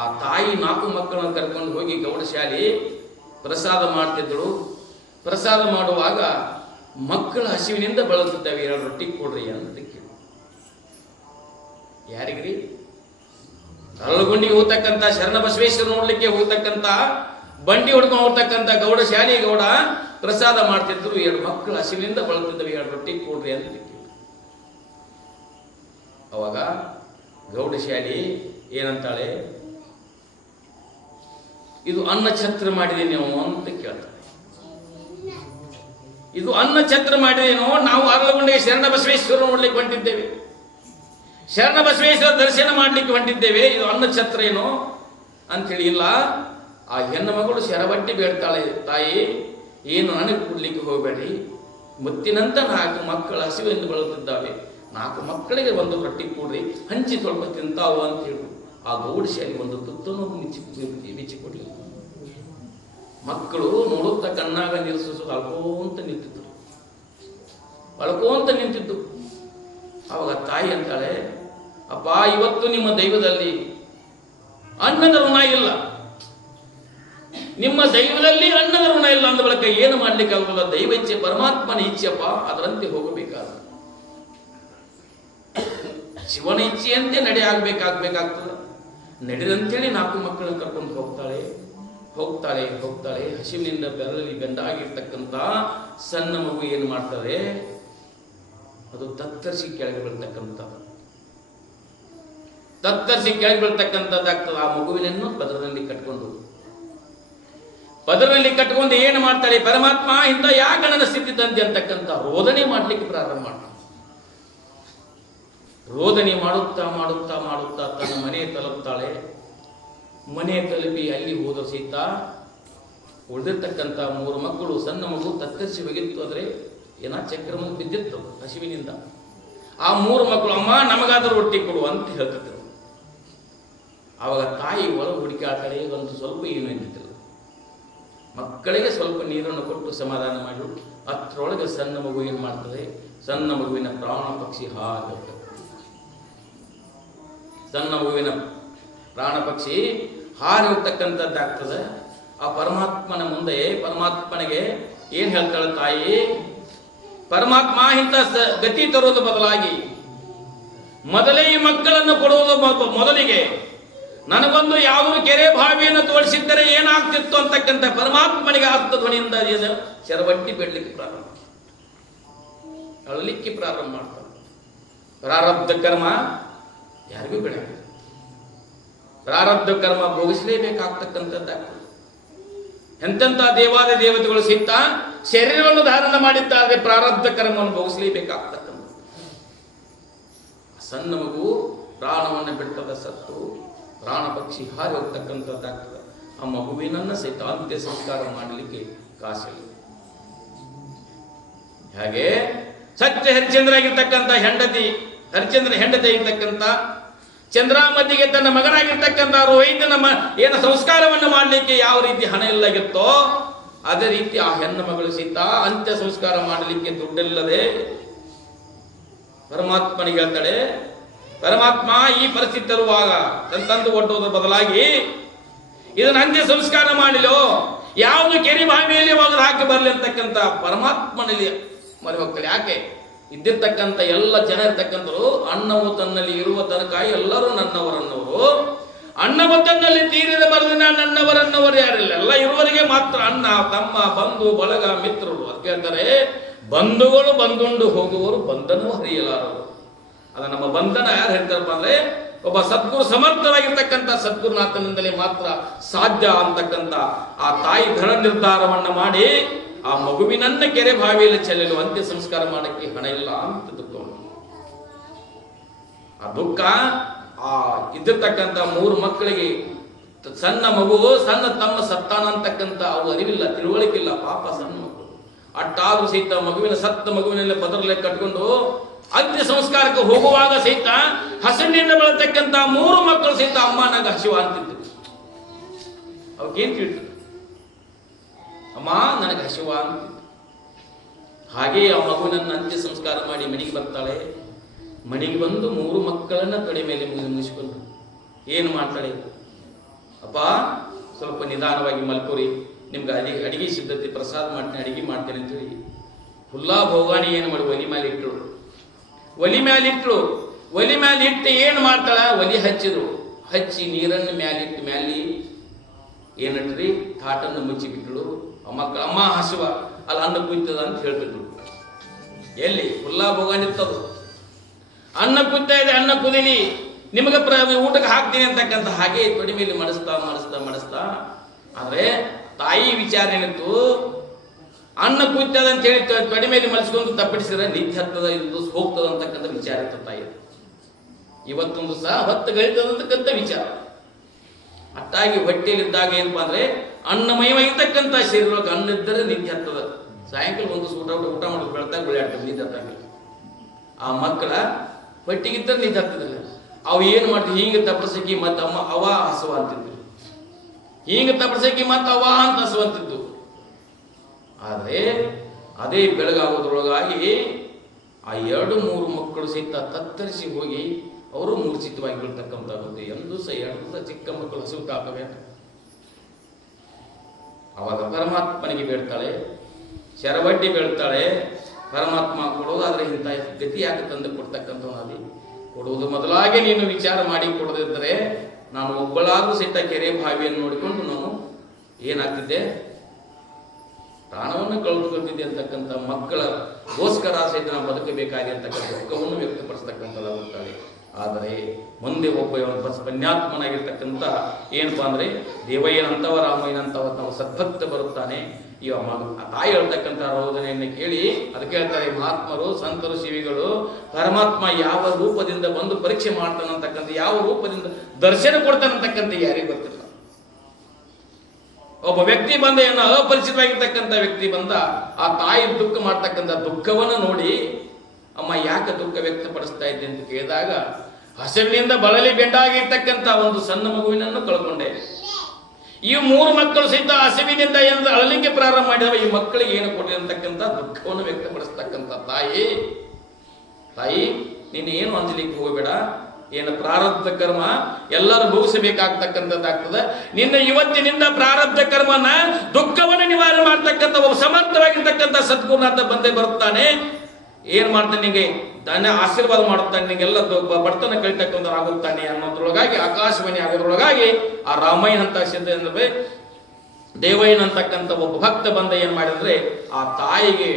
ಆ ತಾಯಿ 4 ಮಕ್ಕಳನ್ನು ಕರ್ಕೊಂಡು ಹೋಗಿ ಗೌಡಶಾಲಿ ಪ್ರಸಾದ ಮಾಡ್ತಿದ್ದಳು. ಪ್ರಸಾದ ಮಾಡುವಾಗ ಮಕ್ಕಳ ಹಸಿವಿನಿಂದ ಬಳಲ್ತಿದ್ದಾವೆ, 2 ರೊಟ್ಟಿ ಕೊಡ್ರಿ ಅಂತ ಕೇಳಿ. ಯಾರಿಗ್ರಿ? ಅರಳಗುಂಡಿಗೆ ಹೋಗ್ತಕ್ಕಂಥ, ಶರಣ ಬಸವೇಶ್ವರ ನೋಡ್ಲಿಕ್ಕೆ ಹೋಗ್ತಕ್ಕಂಥ, ಬಂಡಿ ಹೊಡ್ಕೊಂಡು ಹೋಗ್ತಕ್ಕಂಥ ಗೌಡ ಪ್ರಸಾದ ಮಾಡ್ತಿದ್ರು. 2 ಮಕ್ಕಳು ಹಸಿವಿನಿಂದ ಬಳಲ್ತಿದ್ದವೆ, 2 ರೊಟ್ಟಿ ಕೊಡ್ರಿ ಅಂತ ಕೇಳಿ. ಅವಾಗ ಗೌಡಶಾಲಿ ಏನಂತಾಳೆ, ಇದು ಅನ್ನ ಛತ್ರ ಮಾಡಿದೇನೋ ಅಂತ ಕೇಳ್ತಾಳೆ. ಇದು ಅನ್ನ ಛತ್ರ ಮಾಡಿದೇನೋ, ನಾವು ಅರಳಗುಂಡಿಗೆ ಶರಣ ಬಸವೇಶ್ವರ ನೋಡ್ಲಿಕ್ಕೆ ಹೊಂಟಿದ್ದೇವೆ, ಶರಣ ಬಸವೇಶ್ವರ ದರ್ಶನ ಮಾಡ್ಲಿಕ್ಕೆ ಹೊಂಟಿದ್ದೇವೆ, ಇದು ಅನ್ನ ಛತ್ರ ಏನೋ ಅಂತೇಳಿ. ಇಲ್ಲ, ಆ ಹೆಣ್ಣು ಮಗಳು ಶರಬಟ್ಟಿ ಬೇಡ್ತಾಳೆ, ತಾಯಿ ಏನು ನನಗೆ ಕೊಡ್ಲಿಕ್ಕೆ ಹೋಗಬೇಡಿ, ಮುತ್ತಿನಂತ 4 ಮಕ್ಕಳು ಹಸಿವೆಂದು ಬಳಲುತ್ತಿದ್ದಾವೆ, 4 ಮಕ್ಕಳಿಗೆ 1 ರೊಟ್ಟಿ ಕೊಡ್ರಿ, ಹಂಚಿ ಸ್ವಲ್ಪ ತಿಂತಾವು ಅಂತ ಹೇಳಿ ಆ ಗೌಡಶಾಲಿ ಒಂದು ತುತ್ತನ್ನು ಬಿಚ್ಚಿಕೊಡ್ಲಿ. ಮಕ್ಕಳು ನೋಡುತ್ತ ಕಣ್ಣಾಗ ನಿಲ್ಲಿಸೋದು ಅಳ್ಕೋಂತ ನಿಂತಿದ್ದು. ಅವಾಗ ತಾಯಿ ಅಂತಾಳೆ, ಅಪ್ಪ ಇವತ್ತು ನಿಮ್ಮ ದೈವದಲ್ಲಿ ಅನ್ನದ ಋಣ ಇಲ್ಲ, ನಿಮ್ಮ ದೈವದಲ್ಲಿ ಅನ್ನದ ಋಣ ಇಲ್ಲ ಅಂದ ಬಳಿಕ ಏನು ಮಾಡ್ಲಿಕ್ಕೆ ಆಗುದಿಲ್ಲ, ದೈವ ಇಚ್ಛೆ ಪರಮಾತ್ಮನ ಇಚ್ಛೆಪ್ಪ, ಅದರಂತೆ ಹೋಗಬೇಕಾದ, ಶಿವನ ಇಚ್ಛೆಯಂತೆ ಆಗ್ಬೇಕಾಗ್ತದೆ. ನಡೆದಂತೇಳಿ 4 ಮಕ್ಕಳನ್ನು ಕರ್ಕೊಂಡು ಹೋಗ್ತಾಳೆ. ಹಸಿವಿನಿಂದ ಬೆರಳಲ್ಲಿ ಬೆಂದಾಗಿರ್ತಕ್ಕಂಥ ಸಣ್ಣ ಮಗು ಏನು ಮಾಡ್ತಾರೆ, ಅದು ತತ್ತರಿಸಿ ಕೆಳಗೆ ಬೀಳ್ತಕ್ಕಂಥದ್ದಾಗ್ತದೆ. ಆ ಮಗುವಿನನ್ನು ಪದರದಲ್ಲಿ ಕಟ್ಕೊಂಡು ಏನು ಮಾಡ್ತಾಳೆ, ಪರಮಾತ್ಮ ಇಂಥ ಯಾಕೆ ನನ್ನ ಸ್ಥಿತಿ ತಂದೆ ಅಂತಕ್ಕಂಥ ರೋದನೆ ಮಾಡ್ಲಿಕ್ಕೆ ಪ್ರಾರಂಭ ಮಾಡ್ತಾಳೆ. ರೋದನೆ ಮಾಡುತ್ತಾ ಮಾಡುತ್ತಾ ಮಾಡುತ್ತಾ ತನ್ನ ಮನೆ ತಲುಪ್ತಾಳೆ. ಮನೆ ತಲುಪಿ ಅಲ್ಲಿ ಹೋದ ಸಹಿತ ಉಳಿದಿರ್ತಕ್ಕಂಥ 3 ಮಕ್ಕಳು, ಸಣ್ಣ ಮಗು ತತ್ತರಿಸಿ ಹೋಗಿತ್ತು. ಆದರೆ ಚಕ್ರಮ ಬಿದ್ದಿತ್ತು ಹಸಿವಿನಿಂದ. ಆ 3 ಮಕ್ಕಳು, ಅಮ್ಮ ನಮಗಾದರೂ ರೊಟ್ಟಿ ಕೊಡು ಅಂತ ಹೇಳ್ತಿದ್ರು. ಆವಾಗ ತಾಯಿ ಒಳಗೆ ಹುಡುಕಾಡ್ತಾಳೆ, ಒಂದು ಸ್ವಲ್ಪ ಏನು ಎಂದಿದ್ರು. ಮಕ್ಕಳಿಗೆ ಸ್ವಲ್ಪ ನೀರನ್ನು ಕೊಟ್ಟು ಸಮಾಧಾನ ಮಾಡಿ, ಅಷ್ಟರೊಳಗೆ ಸಣ್ಣ ಮಗು ಏನು ಮಾಡ್ತದೆ, ಸಣ್ಣ ಮಗುವಿನ ಪ್ರಾಣ ಪಕ್ಷಿ ಹಾಗೆ ಸಣ್ಣ ಮಗುವಿನ ಪ್ರಾಣ ಪಕ್ಷಿ ಹಾರಿ ಹೋಗ್ತಕ್ಕಂಥದ್ದಾಗ್ತದೆ. ಆ ಪರಮಾತ್ಮನ ಮುಂದೆ ಪರಮಾತ್ಮನಿಗೆ ಏನು ಹೇಳ್ತಾಳೆ ತಾಯಿ, ಪರಮಾತ್ಮ ಇಂಥ ಗತಿ ತರುವುದು ಬದಲಾಗಿ ಮೊದಲೇ ಈ ಮಕ್ಕಳನ್ನು ಕೊಡುವುದು ಮೊದಲಿಗೆ ನನಗೊಂದು ಯಾವುದೋ ಕೆರೆ ಬಾವಿಯನ್ನು ತೋರಿಸಿದ್ದರೆ ಏನಾಗ್ತಿತ್ತು ಅಂತಕ್ಕಂಥ ಪರಮಾತ್ಮನಿಗೆ ಆತ್ಮ ಧ್ವನಿಯಿಂದ ಶರವಟ್ಟಿ ಬಿಡಲಿಕ್ಕೆ ಪ್ರಾರಂಭ, ಅಳಲಿಕ್ಕೆ ಪ್ರಾರಂಭ ಮಾಡ್ತಾರೆ. ಪ್ರಾರಬ್ಧ ಕರ್ಮ ಯಾರಿಗೂ ಬೆಳೆಯಲ್ಲ. ಪ್ರಾರಬ್ಧ ಕರ್ಮ ಭೋಗಿಸಲೇಬೇಕಾಗ್ತಕ್ಕಂಥದ್ದಾಗ್ತದೆ. ಎಂತೆಂಥ ದೇವಾದ ದೇವತೆಗಳು ಸಹಿತ ಶರೀರವನ್ನು ಧಾರಣ ಮಾಡಿದ್ದಾರೆ, ಪ್ರಾರಬ್ಧ ಕರ್ಮವನ್ನು ಭೋಗಿಸಲೇಬೇಕಾಗ್ತಕ್ಕಂಥ. ಸಣ್ಣ ಮಗು ಪ್ರಾಣವನ್ನು ಬಿಟ್ಟದ ಸತ್ತು ಪ್ರಾಣ ಪಕ್ಷಿ ಹಾರಿ ಹೋಗ್ತಕ್ಕಂಥದ್ದಾಗ್ತದೆ. ಆ ಮಗುವಿನನ್ನ ಸಹಿತ ಅಂತ್ಯ ಸಂಸ್ಕಾರ ಮಾಡಲಿಕ್ಕೆ ಕಾಸಿಲ್ಲ. ಹಾಗೆ ಸತ್ಯ ಹರಿಶ್ಚಂದ್ರ ಆಗಿರ್ತಕ್ಕಂಥ ಹೆಂಡತಿ, ಹರಿಶ್ಚಂದ್ರನ ಹೆಂಡತಿ ಆಗಿರ್ತಕ್ಕಂಥ ಚಂದ್ರಾಮತಿಗೆ ತನ್ನ ಮಗನಾಗಿರ್ತಕ್ಕಂಥ ರೋಹಿತನ ಏನು ಸಂಸ್ಕಾರವನ್ನು ಮಾಡಲಿಕ್ಕೆ ಯಾವ ರೀತಿ ಹಣ ಇಲ್ಲಾಗಿತ್ತೋ ಅದೇ ರೀತಿ ಆ ಹೆಣ್ಣು ಮಗಳು ಸಹಿತ ಅಂತ್ಯ ಸಂಸ್ಕಾರ ಮಾಡಲಿಕ್ಕೆ ದುಡ್ಡಿಲ್ಲದೆ ಪರಮಾತ್ಮನಿಗೆ ಹೇಳ್ತಾಳೆ, ಪರಮಾತ್ಮ ಈ ಪರಿಸ್ಥಿತಿ ತರುವಾಗ ತಂದು ಒಡ್ಡುವುದರ ಬದಲಾಗಿ ಇದನ್ನು ಅಂತ್ಯ ಸಂಸ್ಕಾರ ಮಾಡಲು ಯಾವುದು ಕೆರೆ ಬಾವಿಯಲ್ಲಿ ಒಗೆದು ಹಾಕಿ ಬರಲಿ ಅಂತಕ್ಕಂಥ ಪರಮಾತ್ಮನಲ್ಲಿ ಮರೆ ಹೋಗ್ತಾಳೆ. ಯಾಕೆ ಇದ್ದಿರ್ತಕ್ಕಂಥ ಎಲ್ಲ ಜನ ಇರ್ತಕ್ಕಂಥರು ಅಣ್ಣವು ತನ್ನಲ್ಲಿ ಇರುವ ತನಕ ಎಲ್ಲರೂ ನನ್ನವರನ್ನವರು, ಅಣ್ಣವು ತನ್ನಲ್ಲಿ ತೀರಿದ ಬರೆದಿನ ನನ್ನವರನ್ನವರು ಯಾರಿಲ್ಲ, ಎಲ್ಲ ಇರುವವರಿಗೆ ಮಾತ್ರ ಅಣ್ಣ ತಮ್ಮ ಬಂಧು ಬಳಗ ಮಿತ್ರರು. ಅದು ಹೇಳ್ತಾರೆ, ಬಂಧುಗಳು ಬಂದುಂಡು ಹೋಗುವವರು ಬಂಧನವೂ ಹರಿಯಲಾರರು. ಅದ ನಮ್ಮ ಬಂಧನ ಯಾರು ಹೇಳ್ತಾರಪ್ಪ ಅಂದ್ರೆ ಒಬ್ಬ ಸದ್ಗುರು ಸಮರ್ಥರಾಗಿರ್ತಕ್ಕಂಥ ಸದ್ಗುರುನಾಥನಿಂದಲೇ ಮಾತ್ರ ಸಾಧ್ಯ ಅಂತಕ್ಕಂಥ ಆ ತಾಯಿ ದೃಢ ನಿರ್ಧಾರವನ್ನ ಮಾಡಿ ಆ ಮಗುವಿನನ್ನ ಕೆರೆ ಬಾವಿಯಲ್ಲಿ ಚೆಲ್ಲಲು ಅಂತ್ಯ ಸಂಸ್ಕಾರ ಮಾಡಕ್ಕೆ ಹಣ ಇಲ್ಲ ಅಂತ ದುಃಖ. ಆ ದುಃಖ ಆ ಇದ್ದಿರ್ತಕ್ಕಂಥ 3 ಮಕ್ಕಳಿಗೆ, ಸಣ್ಣ ಮಗು ಸಣ್ಣ ತಮ್ಮ ಸತ್ತಾನ ಅಂತಕ್ಕಂಥ ಅವು ಅರಿವಿಲ್ಲ, ತಿಳುವಳಿಕಿಲ್ಲ, ಪಾಪ ಸಣ್ಣ ಮಕ್ಕಳು. ಅಟ್ಟಾದ್ರೂ ಸಹಿತ ಮಗುವಿನ ಸತ್ತ ಮಗುವಿನಲ್ಲಿ ಪದರಲೆ ಕಟ್ಕೊಂಡು ಅಂತ್ಯ ಸಂಸ್ಕಾರಕ್ಕೆ ಹೋಗುವಾಗ ಸಹಿತ ಹಸನಿಂದ ಬೆಳತಕ್ಕಂಥ 3 ಮಕ್ಕಳು ಸಹಿತ ಅಮ್ಮ ನಂಗೆ ಹಸಿವ ಅಂತಿದ್ದು. ಅವಕ್ಕೇನ್ ತಿಳಿತು, ಅಮ್ಮ ನನಗೆ ಹಸಿವ ಅಂತಿದ್ದು. ಹಾಗೆ ಆ ಮಗುವಿನನ್ನು ಅಂತ್ಯ ಸಂಸ್ಕಾರ ಮಾಡಿ ಮನೆಗೆ ಬರ್ತಾಳೆ. ಮನೆಗೆ ಬಂದು 3 ಮಕ್ಕಳನ್ನ ತೊಡೆ ಮೇಲೆ ಮುಗಿಸ್ಕೊಂಡು ಏನು ಮಾಡ್ತಾಳೆ, ಅಪ್ಪ ಸ್ವಲ್ಪ ನಿಧಾನವಾಗಿ ಮಲ್ಕೋರಿ, ನಿಮ್ಗೆ ಅಡಿಗೆ ಸಿದ್ಧತೆ ಪ್ರಸಾದ ಮಾಡ್ತೇನೆ, ಅಡಿಗೆ ಮಾಡ್ತೇನೆ ಅಂತ ಹೇಳಿ ಹುಲ್ಲಾ ಭೋಗಾಣಿ ಏನು ಮಾಡಿ ಒಲಿ ಮೇಲೆ ಇಟ್ಟಳು. ಒಲಿ ಮೇಲೆ ಇಟ್ಟು ಏನು ಮಾಡ್ತಾಳ, ಒಲಿ ಹಚ್ಚಿದ್ರು. ಹಚ್ಚಿ ನೀರನ್ನು ಮ್ಯಾಲಿಟ್ಟು ಮ್ಯಾಲಿ ಏನಟ್ರಿ ತಾಟನ್ನು ಮುಚ್ಚಿ ಬಿಟ್ಟಳು. ಮಕ್ಕಳು ಅಮ್ಮ ಹಸುವ ಅಲ್ಲಿ ಅನ್ನ ಕುಯ್ತದ ಅಂತ ಹೇಳ್ತಿದ್ರು. ಎಲ್ಲಿ ಹುಲ್ಲಾ ಭೋಗಾಣಿ ಇರ್ತದು, ಅನ್ನ ಕುಯ್ತಾ ಇದೆ, ಅನ್ನ ಕುದಿಲಿ, ನಿಮಗೆ ಊಟಕ್ಕೆ ಹಾಕ್ತೀನಿ ಅಂತಕ್ಕಂಥ ಹಾಗೆ ತೊಡೆ ಮೇಲೆ ಮಾಡಿಸ್ತಾ. ಆದ್ರೆ ತಾಯಿ ವಿಚಾರ ಏನಿತ್ತು, ಅನ್ನ ಕುಯ್ತದ ಅಂತ ಹೇಳಿ ತೊಡೆ ಮೇಲೆ ಮಲಿಸ್ಕೊಂಡು ತಪ್ಪಿಸಿದ್ರೆ ನಿತ್ಯ ಹತ್ತದ ಇದು ಹೋಗ್ತದ ಅಂತಕ್ಕಂಥ ವಿಚಾರ ಇತ್ತು ತಾಯಿ. ಇವತ್ತೊಂದು ಸಹ ಹೊತ್ತು ಗಳಿತದಂತಕ್ಕಂಥ ವಿಚಾರ. ಅಟ್ಟಾಗಿ ಹೊಟ್ಟೆಯಲ್ಲಿದ್ದಾಗ ಏನಪ್ಪಾ ಅಂದ್ರೆ ಅನ್ನಮಯವಾಗಿರ್ತಕ್ಕಂಥ ಶರೀರಕ್ಕೆ ಅನ್ನ ಇದ್ದರೆ ನಿತ್ಯ ಹತ್ತದ. ಸಾಯಂಕಾಲ ಒಂದು ಊಟ ಮಾಡೋದು ಬೆಳ್ತಾಗ ಗುಳಿಯಾಡ್ತದೆ ನಿದ್ದೆ ಹತ್ತಾಗ. ಆ ಮಕ್ಕಳ ಹೊಟ್ಟಿಗಿದ್ದರೆ ನಿದ್ದೆ ಹತ್ತದಿಲ್ಲ. ಅವು ಏನು ಮಾಡ್ತೀವಿ, ಹಿಂಗೆ ತಪ್ಪಸಕ್ಕಿ ಮತ್ತೆ ಅಮ್ಮ ಅವ ಹಸುವ ಅಂತಿದ್ರು, ಹಿಂಗೆ ತಪ್ಪಸಕ್ಕಿ ಮತ್ತೆ ಅವ ಅಂತ ಹಸುವ ಅಂತಿದ್ದು. ಆದರೆ ಅದೇ ಬೆಳಗಾಗೋದ್ರೊಳಗಾಗಿ ಆ 2-3 ಮಕ್ಕಳು ಸಹಿತ ತತ್ತರಿಸಿ ಹೋಗಿ ಅವರು ಮೂರ್ಛಿತವಾಗಿ ಬೀಳ್ತಕ್ಕಂಥದ್ದು. ಎಂದು ಸಹ 2 ಚಿಕ್ಕ ಮಕ್ಕಳು ಹಸಿವು ತಾಪವೇ. ಅವಾಗ ಪರಮಾತ್ಮನಿಗೆ ಬೇಡ್ತಾಳೆ, ಶರವಡ್ಡಿ ಬೇಡ್ತಾಳೆ, ಪರಮಾತ್ಮ ಕೊಡೋದಾದ್ರೆ ಇಂಥ ಗತಿ ಯಾಕೆ ತಂದು ಕೊಡ್ತಕ್ಕಂಥವನಾದಿ, ಕೊಡುವುದು ಮೊದಲಾಗಿ ನೀನು ವಿಚಾರ ಮಾಡಿ ಕೊಡದಿದ್ದರೆ ನಾನು ಒಬ್ಬಳಾದ್ರೂ ಸಹಿತ ಕೆರೆ ಬಾವಿಯನ್ನು ನೋಡಿಕೊಂಡು ನಾನು ಏನಾಗ್ತಿದ್ದೆ, ಪ್ರಾಣವನ್ನು ಕಳೆದುಕೊಳ್ತಿದ್ದೆ ಅಂತಕ್ಕಂಥ ಮಕ್ಕಳಗೋಸ್ಕರ ಸಹಿತ ನಾವು ಬದುಕಬೇಕಾಗಿ ಅಂತಕ್ಕಂಥ ದುಃಖವನ್ನು ವ್ಯಕ್ತಪಡಿಸ್ತಕ್ಕಂಥದ್ದಾಗುತ್ತಾಳೆ. ಆದರೆ ಮುಂದೆ ಒಬ್ಬ ಪುಣ್ಯಾತ್ಮನಾಗಿರ್ತಕ್ಕಂಥ ಏನಪ್ಪಾ ಅಂದ್ರೆ ದೇವಯ್ಯನಂತವ ರಾಮಯ್ಯನಂತವ ನಾವು ಸದ್ಭಕ್ತ ಬರುತ್ತಾನೆ. ಈ ತಾಯಿ ಹೇಳ್ತಕ್ಕಂಥ ರೋದನೆಯನ್ನು ಕೇಳಿ ಅದಕ್ಕೆ ಹೇಳ್ತಾರೆ ಮಹಾತ್ಮರು, ಸಂತರು, ಶಿವಿಗಳು, ಪರಮಾತ್ಮ ಯಾವ ರೂಪದಿಂದ ಬಂದು ಪರೀಕ್ಷೆ ಮಾಡ್ತಾನಂತಕ್ಕಂಥ, ಯಾವ ರೂಪದಿಂದ ದರ್ಶನ ಕೊಡ್ತಾನಂತಕ್ಕಂಥ ಯಾರಿಗೆ ಗೊತ್ತಿಲ್ಲ. ಒಬ್ಬ ವ್ಯಕ್ತಿ ಬಂದ, ಏನು ಅಪರಿಚಿತವಾಗಿರ್ತಕ್ಕಂಥ ವ್ಯಕ್ತಿ ಬಂದ, ಆ ತಾಯಿ ದುಃಖ ಮಾಡ್ತಕ್ಕಂಥ ದುಃಖವನ್ನು ನೋಡಿ, ಅಮ್ಮ ಯಾಕೆ ದುಃಖ ವ್ಯಕ್ತಪಡಿಸ್ತಾ ಇದ್ದೆ ಅಂತ ಕೇಳಿದಾಗ, ಹಸಿವಿನಿಂದ ಬಳಲಿ ಬೆಂಡಾಗಿರ್ತಕ್ಕಂಥ ಒಂದು ಸಣ್ಣ ಮಗುವಿನನ್ನು ಕಳ್ಕೊಂಡೆ. ಈ 3 ಮಕ್ಕಳು ಸಹಿತ ಹಸಿವಿನಿಂದ ಎಂದು ಅಳಲಿಕ್ಕೆ ಪ್ರಾರಂಭ ಮಾಡಿದವ. ಈ ಮಕ್ಕಳಿಗೆ ಏನು ಕೊಡಿ ಅಂತಕ್ಕಂಥ ದುಃಖವನ್ನು ವ್ಯಕ್ತಪಡಿಸ್ತಕ್ಕಂಥ ತಾಯಿ ನೀನು ಏನು ಅಂಜಲಿಕ್ಕೆ ಹೋಗಬೇಡ, ಏನು ಪ್ರಾರಬ್ಧ ಕರ್ಮ ಎಲ್ಲರೂ ಭೋಗಿಸಬೇಕಾಗ್ತಕ್ಕಂಥದ್ದಾಗ್ತದೆ. ನಿನ್ನ ಇವತ್ತಿನಿಂದ ಪ್ರಾರಬ್ಧ ಕರ್ಮನ ದುಃಖವನ್ನು ನಿವಾರಣೆ ಮಾಡ್ತಕ್ಕಂಥ ಒಬ್ಬ ಸಮರ್ಥವಾಗಿರ್ತಕ್ಕಂಥ ಸದ್ಗುರುನಾಥ ಬಂದೇ ಬರುತ್ತಾನೆ. ಏನ್ ಮಾಡ್ತಾನೆ, ನಿಂಗೆ ಧನ ಆಶೀರ್ವಾದ ಮಾಡುತ್ತಾನೆ, ನಿಂಗೆಲ್ಲ ಬಡತನ ಕಳಿತಕ್ಕಂಥ ಆಗುತ್ತಾನೆ ಅನ್ನೋದ್ರೊಳಗಾಗಿ, ಆಕಾಶವಾಣಿ ಆಗೋದ್ರೊಳಗಾಗಿ ಆ ರಾಮಾಯಣ ಅಂತ ಸಿದ್ಧ ಅಂದ್ರೆ ದೇವಯ್ಯನ ಅಂತಕ್ಕಂಥ ಒಬ್ಬ ಭಕ್ತ ಬಂದ ಏನ್ ಮಾಡಿದ್ರೆ, ಆ ತಾಯಿಗೆ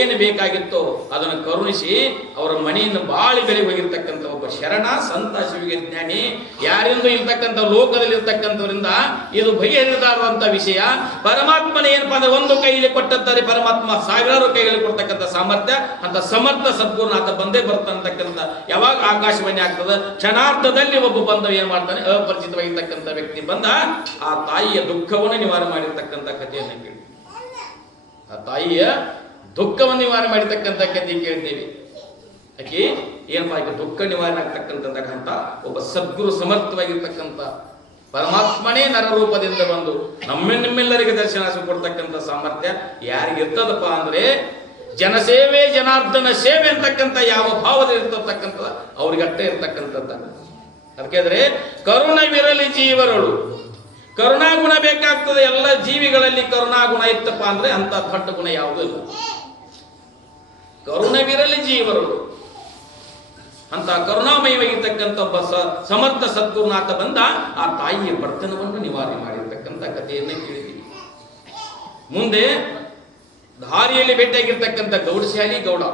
ಏನು ಬೇಕಾಗಿತ್ತೋ ಅದನ್ನು ಕರುಣಿಸಿ ಅವರ ಮನೆಯನ್ನು ಬಾಳಿ ಬೆಳೆಗೆ ಹೋಗಿರ್ತಕ್ಕಂಥ ಒಬ್ಬ ಶರಣ ಸಂತ ಶಿವಿಗೆ ಜ್ಞಾನಿ. ಯಾರಿಂದೂ ಇರ್ತಕ್ಕಂಥ ಲೋಕದಲ್ಲಿ ಇರ್ತಕ್ಕಂಥವರಿಂದ ಇದು ಬಗೆಹರಿದಾರಂತ ವಿಷಯ. ಪರಮಾತ್ಮನ ಏನಪ್ಪಾ ಅಂದ್ರೆ ಒಂದು ಕೈಯಲ್ಲಿ ಕೊಟ್ಟಂತಾರೆ, ಪರಮಾತ್ಮ ಸಾವಿರಾರು ಕೈಯಲ್ಲಿ ಕೊಡ್ತಕ್ಕಂಥ ಸಾಮರ್ಥ್ಯ ಅಂತ ಸಮರ್ಥ ಸದ್ಗುರುನಾಥ ಬಂದೇ ಬರ್ತಕ್ಕಂಥ. ಯಾವಾಗ ಆಕಾಶವಾಣಿ ಆಗ್ತದೆ, ಕ್ಷಣಾರ್ಧದಲ್ಲಿ ಒಬ್ಬ ಬಂದ ಏನ್ ಮಾಡ್ತಾನೆ, ಅಪರಿಚಿತವಾಗಿರ್ತಕ್ಕಂಥ ವ್ಯಕ್ತಿ ಬಂದ ಆ ತಾಯಿಯ ದುಃಖವನ್ನು ನಿವಾರಣೆ ಮಾಡಿರ್ತಕ್ಕಂಥ ಕಥೆಯನ್ನು ಕೇಳಿ, ಆ ತಾಯಿಯ ದುಃಖವನ್ನು ನಿವಾರಣೆ ಮಾಡಿರ್ತಕ್ಕಂಥ ಕಥೆ ಕೇಳಿದ್ದೇವೆ. ಯಾಕೆ ಏನಪ್ಪಾ, ಈಗ ದುಃಖ ನಿವಾರಣೆ ಆಗ್ತಕ್ಕಂಥ ಒಬ್ಬ ಸದ್ಗುರು ಸಮರ್ಥವಾಗಿರ್ತಕ್ಕಂಥ ಪರಮಾತ್ಮನೇ ನರರೂಪದಿಂದ ಬಂದು ನಿಮ್ಮೆಲ್ಲರಿಗೆ ದರ್ಶನ ಕೊಡ್ತಕ್ಕಂಥ ಸಾಮರ್ಥ್ಯ ಯಾರಿಗಿರ್ತದಪ್ಪ ಅಂದ್ರೆ, ಜನಸೇವೆ ಜನಾರ್ದನ ಸೇವೆ ಅಂತಕ್ಕಂಥ ಯಾವ ಭಾವದಲ್ಲಿ ಇರ್ತಕ್ಕಂಥ ಅವ್ರಿಗಟ್ಟೆ ಇರ್ತಕ್ಕಂಥದ್ದು. ಅದಕ್ಕೆ ಕರುಣವಿರಲಿ ಜೀವರಳು, ಕರುಣಾಗುಣ ಬೇಕಾಗ್ತದೆ. ಎಲ್ಲ ಜೀವಿಗಳಲ್ಲಿ ಕರುಣಾಗುಣ ಇತ್ತಪ್ಪ ಅಂದ್ರೆ ಅಂತ ದೊಡ್ಡ ಗುಣ ಯಾವುದೂ ಇಲ್ಲ. ಕರುಣವಿರಲಿ ಜೀವರಳು ಅಂತ ಕರುಣಾಮಯವಾಗಿರ್ತಕ್ಕಂಥ ಒಬ್ಬ ಸಮರ್ಥ ಸದ್ಗುರುನಾಥ ಬಂದ ಆ ತಾಯಿಯ ಬಡತನವನ್ನು ನಿವಾರಣೆ ಮಾಡಿರ್ತಕ್ಕಂಥ ಕಥೆಯನ್ನೇ ಕೇಳಿದ್ದೀವಿ. ಮುಂದೆ ದಾರಿಯಲ್ಲಿ ಭೇಟಿಯಾಗಿರ್ತಕ್ಕಂಥ ಗೌಡಶಾಲಿ ಗೌಡ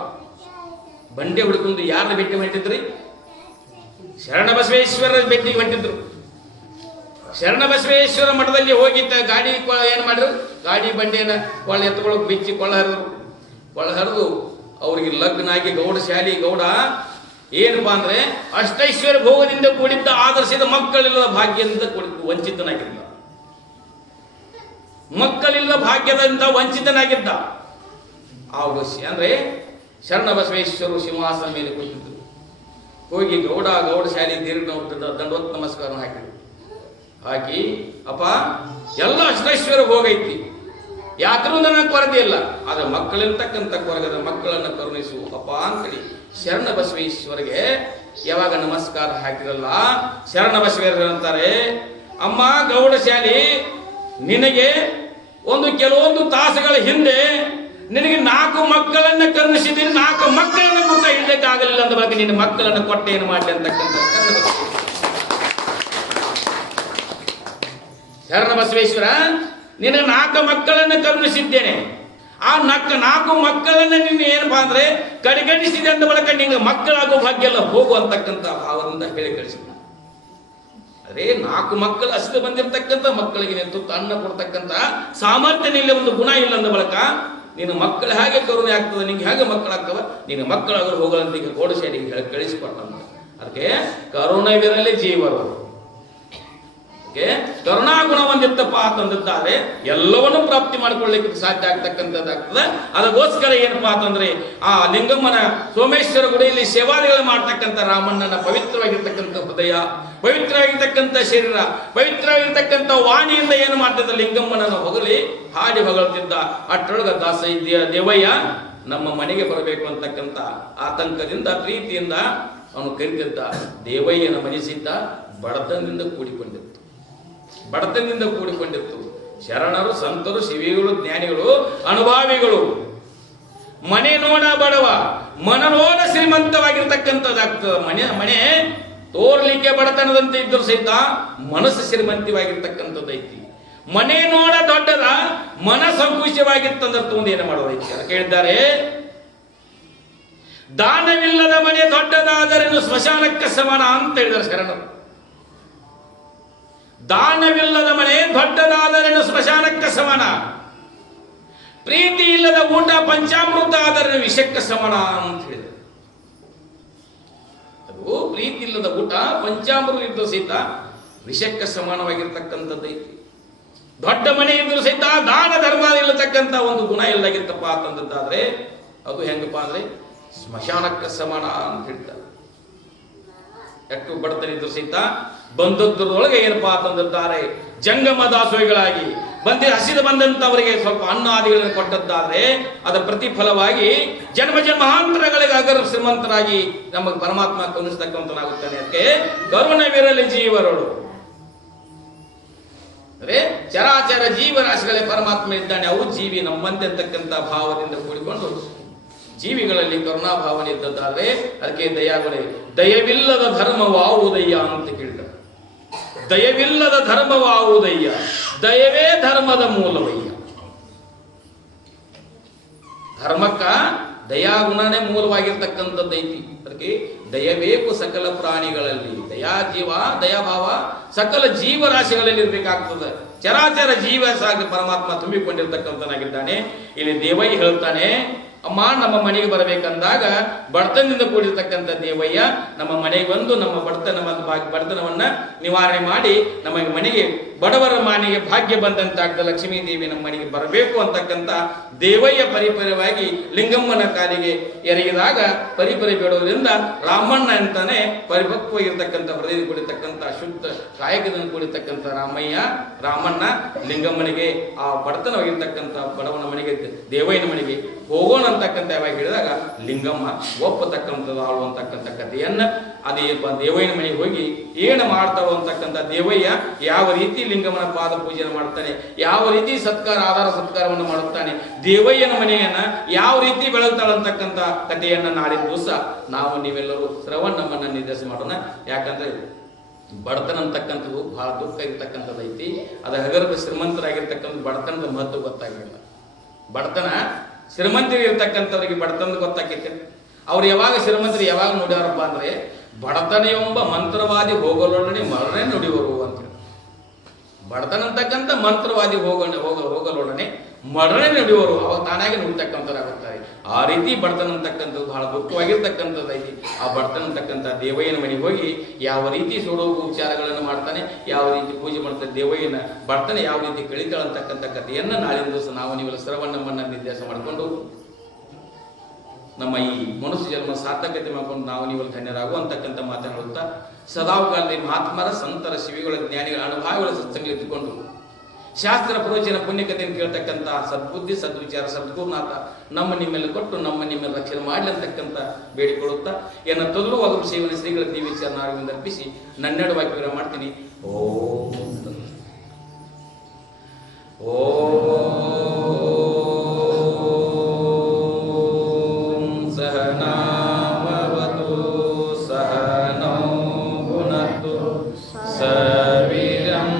ಬಂಡೆ ಹುಡುಕೊಂಡು ಯಾರನ್ನ ಭೇಟಿ ಹೊಂಟಿದ್ರಿ? ಶರಣ ಬಸವೇಶ್ವರ ಭೇಟಿಗೆ ಹೊಂಟಿದ್ರು. ಶರಣ ಬಸವೇಶ್ವರ ಮಠದಲ್ಲಿ ಹೋಗಿದ್ದ ಗಾಡಿ ಏನ್ ಮಾಡಿದ್ರು, ಗಾಡಿ ಬಂಡಿಯನ್ನ ಕೊಳ್ಳ ಎತ್ತುಕೊಳ್ಳೋಕೆ ಬಿಚ್ಚಿ ಕೊಳ್ಳ ಹರಿದು ಅವ್ರಿಗೆ ಲಗ್ನ ಆಗಿ ಗೌಡಶಾಲಿ ಗೌಡ ಏನಪ್ಪಾ ಅಂದ್ರೆ ಅಷ್ಟೈಶ್ವರ್ಯ ಭೋಗದಿಂದ ಕೂಡಿದ್ದ ಆದರ್ಶದ ಮಕ್ಕಳಿಲ್ಲದ ಭಾಗ್ಯದಿಂದ ವಂಚಿತನಾಗಿದ್ದ. ಮಕ್ಕಳಿಲ್ಲ ಭಾಗ್ಯದಿಂದ ವಂಚಿತನಾಗಿದ್ದ. ಆ ಅಂದ್ರೆ ಶರಣ ಬಸವೇಶ್ವರರು ಸಿಂಹಾಸನ ಮೇಲೆ ಕೂತಿದ್ರು. ಹೋಗಿ ಗೌಡಶಾಲಿ ದೀರ್ಘ ದಂಡವತ್ ನಮಸ್ಕಾರ ಹಾಕಿ ಅಪ್ಪ ಎಲ್ಲ ಅಷ್ಟೈಶ್ವರ್ಯ ಭೋಗೈತಿ, ಯಾಕರೂ ನನಗೆ ಕೊರತೆ ಇಲ್ಲ, ಆದ್ರೆ ಮಕ್ಕಳಿರ್ತಕ್ಕಂಥ ಕೊರಗದ ಮಕ್ಕಳನ್ನು ಕರುಣಿಸು ಅಪ್ಪ ಅಂತೇಳಿ ಶರಣ ಬಸವೇಶ್ವರಿಗೆ ಯಾವಾಗ ನಮಸ್ಕಾರ ಹಾಕಿರಲ್ಲ, ಶರಣ ಬಸವೇಶ್ವರ ಅಂತಾರೆ, ಅಮ್ಮ ಗೌಡಶಾಲಿ ನಿನಗೆ ಕೆಲವೊಂದು ತಾಸುಗಳ ಹಿಂದೆ ನಿನಗೆ 4 ಮಕ್ಕಳನ್ನ ಕರುಣಿಸಿದ್ದೀನಿ, 4 ಮಕ್ಕಳನ್ನ ಕೂಡ ಇಡ್ಲಿಕ್ಕಾಗಲಿಲ್ಲ ಅಂದ ಬಗ್ಗೆ ನಿನ್ನ ಮಕ್ಕಳನ್ನ ಕೊಟ್ಟೆ ಏನು ಮಾಡಿ ಅಂತಕ್ಕಂಥ ಶರಣ ಬಸವೇಶ್ವರ ನಿನ್ನ 4 ಮಕ್ಕಳನ್ನ ಕರುಣಿಸಿದ್ದೇನೆ. ಆ 4 ಮಕ್ಕಳನ್ನ ನಿನ್ನ ಏನಪ್ಪಾ ಅಂದ್ರೆ ಕಡೆಗಣಿಸಿದೆ ಅಂದ ಬಳಿಕ ನಿಂಗೆ ಮಕ್ಕಳಾಗೋ ಭಾಗ್ಯ ಎಲ್ಲ ಹೋಗು ಅಂತಕ್ಕಂಥ ಭಾವದಿಂದ ಹೇಳಿ ಕಳಿಸಿದ. ಅದೇ 4 ಮಕ್ಕಳು ಅಷ್ಟು ಬಂದಿರತಕ್ಕಂಥ ಮಕ್ಕಳಿಗೆ ನಿಂತು ಅನ್ನ ಕೊಡ್ತಕ್ಕಂಥ ಸಾಮರ್ಥ್ಯ ನಿಲ್ಲ ಒಂದು ಗುಣ ಇಲ್ಲ ಅಂದ ಬಳಿಕ ನಿನ್ನ ಮಕ್ಕಳು ಹೇಗೆ ಕರುಣೆ ಆಗ್ತದೆ, ನಿಂಗೆ ಹೇಗೆ ಮಕ್ಕಳಾಗ್ತವ, ನಿನ್ನ ಮಕ್ಕಳಾಗಲು ಹೋಗಲಂತ ಈಗ ಗೌಡಶಾಲಿಗೆ ಹೇಳಿ ಕಳಿಸಿಕೊಟ್ಟ. ಅದಕ್ಕೆ ಕರುಣವಿರಲಿ ಜೀವರು, ಕರುಣಾಗುಣ ಹೊಂದಿತ್ತಪ್ಪ ಅಂತಂದಿದ್ದಾರೆ ಎಲ್ಲವನ್ನೂ ಪ್ರಾಪ್ತಿ ಮಾಡಿಕೊಳ್ಳಲಿಕ್ಕೆ ಸಾಧ್ಯ ಆಗ್ತಕ್ಕಂಥದ್ದಾಗ್ತದೆ. ಅದಕ್ಕೋಸ್ಕರ ಏನಪ್ಪಾ ಅಂತಂದ್ರೆ ಆ ಲಿಂಗಮ್ಮನ ಸೋಮೇಶ್ವರ ಗುಡಿಯಲ್ಲಿ ಸೇವಾದಿಗಳು ಮಾಡ್ತಕ್ಕಂಥ ರಾಮಣ್ಣನ ಪವಿತ್ರವಾಗಿರ್ತಕ್ಕಂಥ ಹೃದಯ, ಪವಿತ್ರವಾಗಿರ್ತಕ್ಕಂಥ ಶರೀರ, ಪವಿತ್ರವಾಗಿರ್ತಕ್ಕಂಥ ವಾಣಿಯಿಂದ ಏನು ಮಾಡ್ತಿದ್ದ ಲಿಂಗಮ್ಮನನ್ನು ಹಾಡಿ ಹೊಗಳ್ತಿದ್ದ. ಅಷ್ಟೊಳಗ ದೇವಯ್ಯ ನಮ್ಮ ಮನೆಗೆ ಬರಬೇಕು ಅಂತಕ್ಕಂಥ ಆತಂಕದಿಂದ ಪ್ರೀತಿಯಿಂದ ಅವನು ಕರೀತಿದ್ದ. ದೇವಯ್ಯನ ಮನೆ ಸಹಿತ ಬಡತನದಿಂದ ಕೂಡಿಕೊಂಡಿತ್ತು. ಶರಣರು, ಸಂತರು, ಶಿವಿಗಳು, ಜ್ಞಾನಿಗಳು, ಅನುಭಾವಿಗಳು ಮನೆ ನೋಡ ಬಡವ, ಮನ ನೋಡ ಶ್ರೀಮಂತವಾಗಿರ್ತಕ್ಕಂಥದ್ದಾಗ್ತದೆ. ಮನೆ ತೋರ್ಲಿಕ್ಕೆ ಬಡತನದಂತೆ ಇದ್ದರೂ ಸಹಿತ ಮನಸ್ಸು ಶ್ರೀಮಂತವಾಗಿರ್ತಕ್ಕಂಥದ್ದೈತಿ. ಮನೆ ನೋಡ ದೊಡ್ಡದ, ಮನ ಸಂಕುಷವಾಗಿರ್ತಂದ್ರೆ ತುಂಬ ಏನು ಮಾಡೋದೈತಿ. ಅದಕ್ಕೆ ಹೇಳಿದ್ದಾರೆ, ದಾನವಿಲ್ಲದ ಮನೆ ದೊಡ್ಡದಾದರೇನು ಸ್ಮಶಾನಕ್ಕೆ ಸಮಾನ ಅಂತ ಹೇಳಿದ್ದಾರೆ ಶರಣರು. ದಾನವಿಲ್ಲದ ಮನೆ ದೊಡ್ಡದಾದರೇನು ಸ್ಮಶಾನಕ್ಕೆ ಸಮಾನ. ಪ್ರೀತಿ ಇಲ್ಲದ ಊಟ ಪಂಚಾಮೃತ ಆದರೆ ವಿಷಕ್ಕೆ ಸಮಾನ ಅಂತ ಹೇಳಿದರು. ಅದು ಪ್ರೀತಿ ಇಲ್ಲದ ಊಟ ಪಂಚಾಮೃತ ಇದ್ದು ಸಹಿತ ವಿಷಕ್ಕೆ ಸಮಾನವಾಗಿರ್ತಕ್ಕಂಥದ್ದೈತಿ. ದೊಡ್ಡ ಮನೆ ಇದ್ರೂ ಸಹಿತ ದಾನ ಧರ್ಮ ಇಲ್ಲತಕ್ಕಂಥ ಒಂದು ಗುಣ ಇಲ್ಲಾಗಿತ್ತಪ್ಪ ಅಂತಂದದ್ದಾದ್ರೆ ಅದು ಹೆಂಗಪ್ಪ ಅಂದ್ರೆ ಸ್ಮಶಾನಕ್ಕೆ ಸಮಾನ ಅಂತ ಹೇಳ್ತಾರೆ. ಎಷ್ಟು ಬಡತನ ಇದ್ರು ಸಹಿತ ಬಂದದ್ರೊಳಗೆ ಏನಪ್ಪಾ ಅಂತಂದಿದ್ದಾರೆ, ಜಂಗಮ ದಾಸೋಹಿಗಳಾಗಿ ಹಸಿದು ಬಂದಂತವರಿಗೆ ಸ್ವಲ್ಪ ಅನ್ನ ಆದಿಗಳನ್ನು ಕೊಟ್ಟದ್ದಾದ್ರೆ ಅದರ ಪ್ರತಿಫಲವಾಗಿ ಜನ್ಮ ಜನ್ಮಾಂತರಗಳಿಗೆ ಅಗರ ಶ್ರೀಮಂತರಾಗಿ ನಮಗೆ ಪರಮಾತ್ಮ ಕರುಣಿಸ್ತಕ್ಕಂಥನಾಗುತ್ತಾನೆ. ಅದಕ್ಕೆ ಕರುಣವಿರಲಿ ಜೀವರಳು ಅಂದ್ರೆ ಚರಾಚರ ಜೀವರಾಶಿಗಳೇ ಪರಮಾತ್ಮ ಇದ್ದಾನೆ, ಅವು ಜೀವಿ ನಮ್ಮಂತೆ ಅಂತಕ್ಕಂಥ ಭಾವದಿಂದ ಕೂಡಿಕೊಂಡು ಜೀವಿಗಳಲ್ಲಿ ಕರುಣಾ ಭಾವನೆ ಇದ್ದದ್ದಾದ್ರೆ ಅದಕ್ಕೆ ದಯಾಗುಣೆ. ದಯವಿಲ್ಲದ ಧರ್ಮವಾವುದಯ್ಯ ಅಂತ ಕೇಳಿದ. ದಯವಿಲ್ಲದ ಧರ್ಮವಾವುದಯ್ಯ, ದಯವೇ ಧರ್ಮದ ಮೂಲವಯ್ಯ. ಧರ್ಮಕ್ಕ ದಯಾಗುಣನೇ ಮೂಲವಾಗಿರ್ತಕ್ಕಂಥದ್ದೈತಿ. ಅದಕ್ಕೆ ದಯಬೇಕು ಸಕಲ ಪ್ರಾಣಿಗಳಲ್ಲಿ, ದಯಾಜೀವ ದಯಾಭಾವ ಸಕಲ ಜೀವರಾಶಿಗಳಲ್ಲಿ ಇರ್ಬೇಕಾಗ್ತದೆ. ಚರಾಚರ ಜೀವ ಸಾಗಿ ಪರಮಾತ್ಮ ತುಂಬಿಕೊಂಡಿರ್ತಕ್ಕಂಥನಾಗಿದ್ದಾನೆ. ಇಲ್ಲಿ ದೇವಯ್ಯ ಹೇಳ್ತಾನೆ, ಅಮ್ಮ ನಮ್ಮ ಮನೆಗೆ ಬರಬೇಕಂದಾಗ ಬಡತನದಿಂದ ಕೂಡಿರ್ತಕ್ಕಂಥ ದೇವಯ್ಯ ನಮ್ಮ ಮನೆಗೆ ಬಂದು ನಮ್ಮ ಬಡತನವನ್ನ ನಿವಾರಣೆ ಮಾಡಿ ನಮ್ಮ ಮನೆಗೆ ಬಡವರ ಮನೆಗೆ ಭಾಗ್ಯ ಬಂದಂತಾಗ್ತದೆ. ಲಕ್ಷ್ಮೀ ದೇವಿ ನಮ್ಮ ಮನೆಗೆ ಬರಬೇಕು ಅಂತಕ್ಕಂಥ ದೇವಯ್ಯ ಪರಿಪರವಾಗಿ ಲಿಂಗಮ್ಮನ ಕಾಲಿಗೆ ಎರಗಿದಾಗ ಪರಿಪರಿ ಬೇಡೋದ್ರಿಂದ ರಾಮಣ್ಣ ಅಂತಾನೆ ಪರಿಪಕ್ವಾಗಿರ್ತಕ್ಕಂಥ ಹೃದಯ ಕೂಡಿರ್ತಕ್ಕಂಥ ಶುದ್ಧ ಕಾಯಕದಿಂದ ಕೂಡಿರ್ತಕ್ಕಂಥ ರಾಮಣ್ಣ ಲಿಂಗಮ್ಮನಿಗೆ ಆ ಬಡತನವಾಗಿರ್ತಕ್ಕಂಥ ಬಡವನ ಮನೆಗೆ ದೇವಯ್ಯನ ಮನೆಗೆ ಹೋಗೋಣ ಅಂತಕ್ಕಂಥ ಯಾವಾಗ ಹೇಳಿದಾಗ ಲಿಂಗಮ್ಮ ಒಪ್ಪತಕ್ಕಂಥದ್ದು ಆಳುವಂತಕ್ಕಂಥ ಕಥೆಯನ್ನ ಅದೇ ದೇವಯ್ಯನ ಮನೆಗೆ ಹೋಗಿ ಏನು ಮಾಡ್ತಾವ ಅಂತಕ್ಕಂಥ ದೇವಯ್ಯ ಯಾವ ರೀತಿ ಲಿಂಗಮ್ಮನ ಪಾದ ಪೂಜೆಯನ್ನು ಮಾಡ್ತಾನೆ, ಯಾವ ರೀತಿ ಆಧಾರ ಸತ್ಕಾರವನ್ನು ಮಾಡುತ್ತಾನೆ, ದೇವಯ್ಯನ ಮನೆಯನ್ನ ಯಾವ ರೀತಿ ಬೆಳಗ್ತಾಳಂತಕ್ಕಂಥ ಕಥೆಯನ್ನ ನಾಳಿನ ದಿವಸ ನಾವು ನೀವೆಲ್ಲರೂ ಶ್ರವಣಮ್ಮನ್ನ ನಿರ್ದೇಶ ಮಾಡೋಣ. ಯಾಕಂದ್ರೆ ಬಡತನ ಅಂತಕ್ಕಂಥದ್ದು ಬಹಳ ದುಃಖ ಇರ್ತಕ್ಕಂಥದ್ದು ಐತಿ. ಅದು ಹಗರದ ಶ್ರೀಮಂತರಾಗಿರ್ತಕ್ಕಂಥ ಬಡತನದ ಮಹತ್ವ ಗೊತ್ತಾಗಿಲ್ಲ. ಬಡತನ ಶ್ರೀಮಂತರು ಇರ್ತಕ್ಕಂಥವ್ರಿಗೆ ಬಡತನ ಗೊತ್ತಾಕೈತೆ. ಅವ್ರು ಯಾವಾಗ ಶ್ರೀಮಂತರು ಯಾವಾಗ ನುಡಿಯಾರಪ್ಪ ಅಂದ್ರೆ ಬಡತನ ಎಂಬ ಮಂತ್ರವಾದಿ ಹೋಗಲೊಡನೆ ಮರಣ ನುಡಿಯುವರು ಅಂತ. ಬಡತನ ಅಂತಕ್ಕಂಥ ಮಂತ್ರವಾದಿ ಹೋಗಲೊಡನೆ ಮರಣ ನುಡಿಯುವರು, ಅವಾಗ ತಾನಾಗಿ ನುಡಿತಕ್ಕಂಥವ್ರಾಗುತ್ತಾರೆ. ಆ ರೀತಿ ಬಡತನ ಅಂತಕ್ಕಂಥದ್ದು ಬಹಳ ದುಃಖವಾಗಿರ್ತಕ್ಕಂಥದ್ದು ಐತಿ. ಆ ಬಡತನ ಅಂತಕ್ಕಂಥ ದೇವಯ್ಯನ ಮನೆಗೆ ಹೋಗಿ ಯಾವ ರೀತಿ ಉಪಚಾರಗಳನ್ನು ಮಾಡ್ತಾನೆ, ಯಾವ ರೀತಿ ಪೂಜೆ ಮಾಡ್ತಾನೆ, ದೇವಯ್ಯನ ಬಡತನ ಯಾವ ರೀತಿ ಕಳಿತಾಳಂತಕ್ಕಂಥ ಕಥೆಯನ್ನ ನಾಳಿನ ದಿವಸ ನಾವು ನೀವೆಲ್ಲ ಶ್ರವಣಮ್ಮನ್ನ ನಿರ್ದೇಶ ಮಾಡಿಕೊಂಡು ನಮ್ಮ ಈ ಮನುಷ್ಯ ಜನ್ಮ ಸಾರ್ಥಕತೆ ಮಾಡ್ಕೊಂಡು ನಾವು ನೀವೆಲ್ಲ ಧನ್ಯರಾಗುವಂತಕ್ಕಂಥ ಮಾತನಾಡುತ್ತಾ ಸದಾಕಾಲದಲ್ಲಿ ಮಹಾತ್ಮರ ಸಂತರ ಶಿವಿಗಳ ಜ್ಞಾನಿಗಳ ಅನುಭವಗಳ ಸತ್ಸಂಗ ಇಟ್ಟುಕೊಂಡು ಶಾಸ್ತ್ರ ಪ್ರವಚನ ಪುಣ್ಯಕತೆಯನ್ನು ಕೇಳ್ತಕ್ಕಂಥ ಸದ್ಬುದ್ಧಿ ಸದ್ವಿಚಾರ ಸದ್ಗುರುನಾಥ ನಮ್ಮ ನಿಮ್ಮೆಲ್ಲ ಕೊಟ್ಟು ನಮ್ಮ ನಿಮ್ಮೆಲ್ಲ ರಕ್ಷಣೆ ಮಾಡಲಿ ಅಂತಕ್ಕಂಥ ಬೇಡಿಕೊಳ್ಳುತ್ತಾ ಏನ ತೊದಲುವಾಗಲು ಸೇವನೆ ಶ್ರೀಗಳ ದಿವ್ಯಚಾರ ನಾವಿಂದ ಅರ್ಪಿಸಿ ನನ್ನೆರಡು ವಾಕ್ಯ ಮಾಡ್ತೀನಿ. ಸಹನಾವತು ಸಹನೌ ಭುನಕ್ತು ಸವೀರ್ಯಂ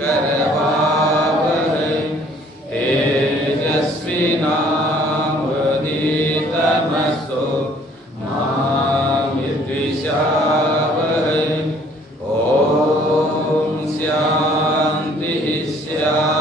ಕರವಾವಹೈ ತೇಜಸ್ವಿನಾವಧೀತಮಸ್ತು ಮಾ ವಿದ್ವಿಷಾವಹೈ. ಓಂ ಶಾಂತಿ ಶಾಂತಿ.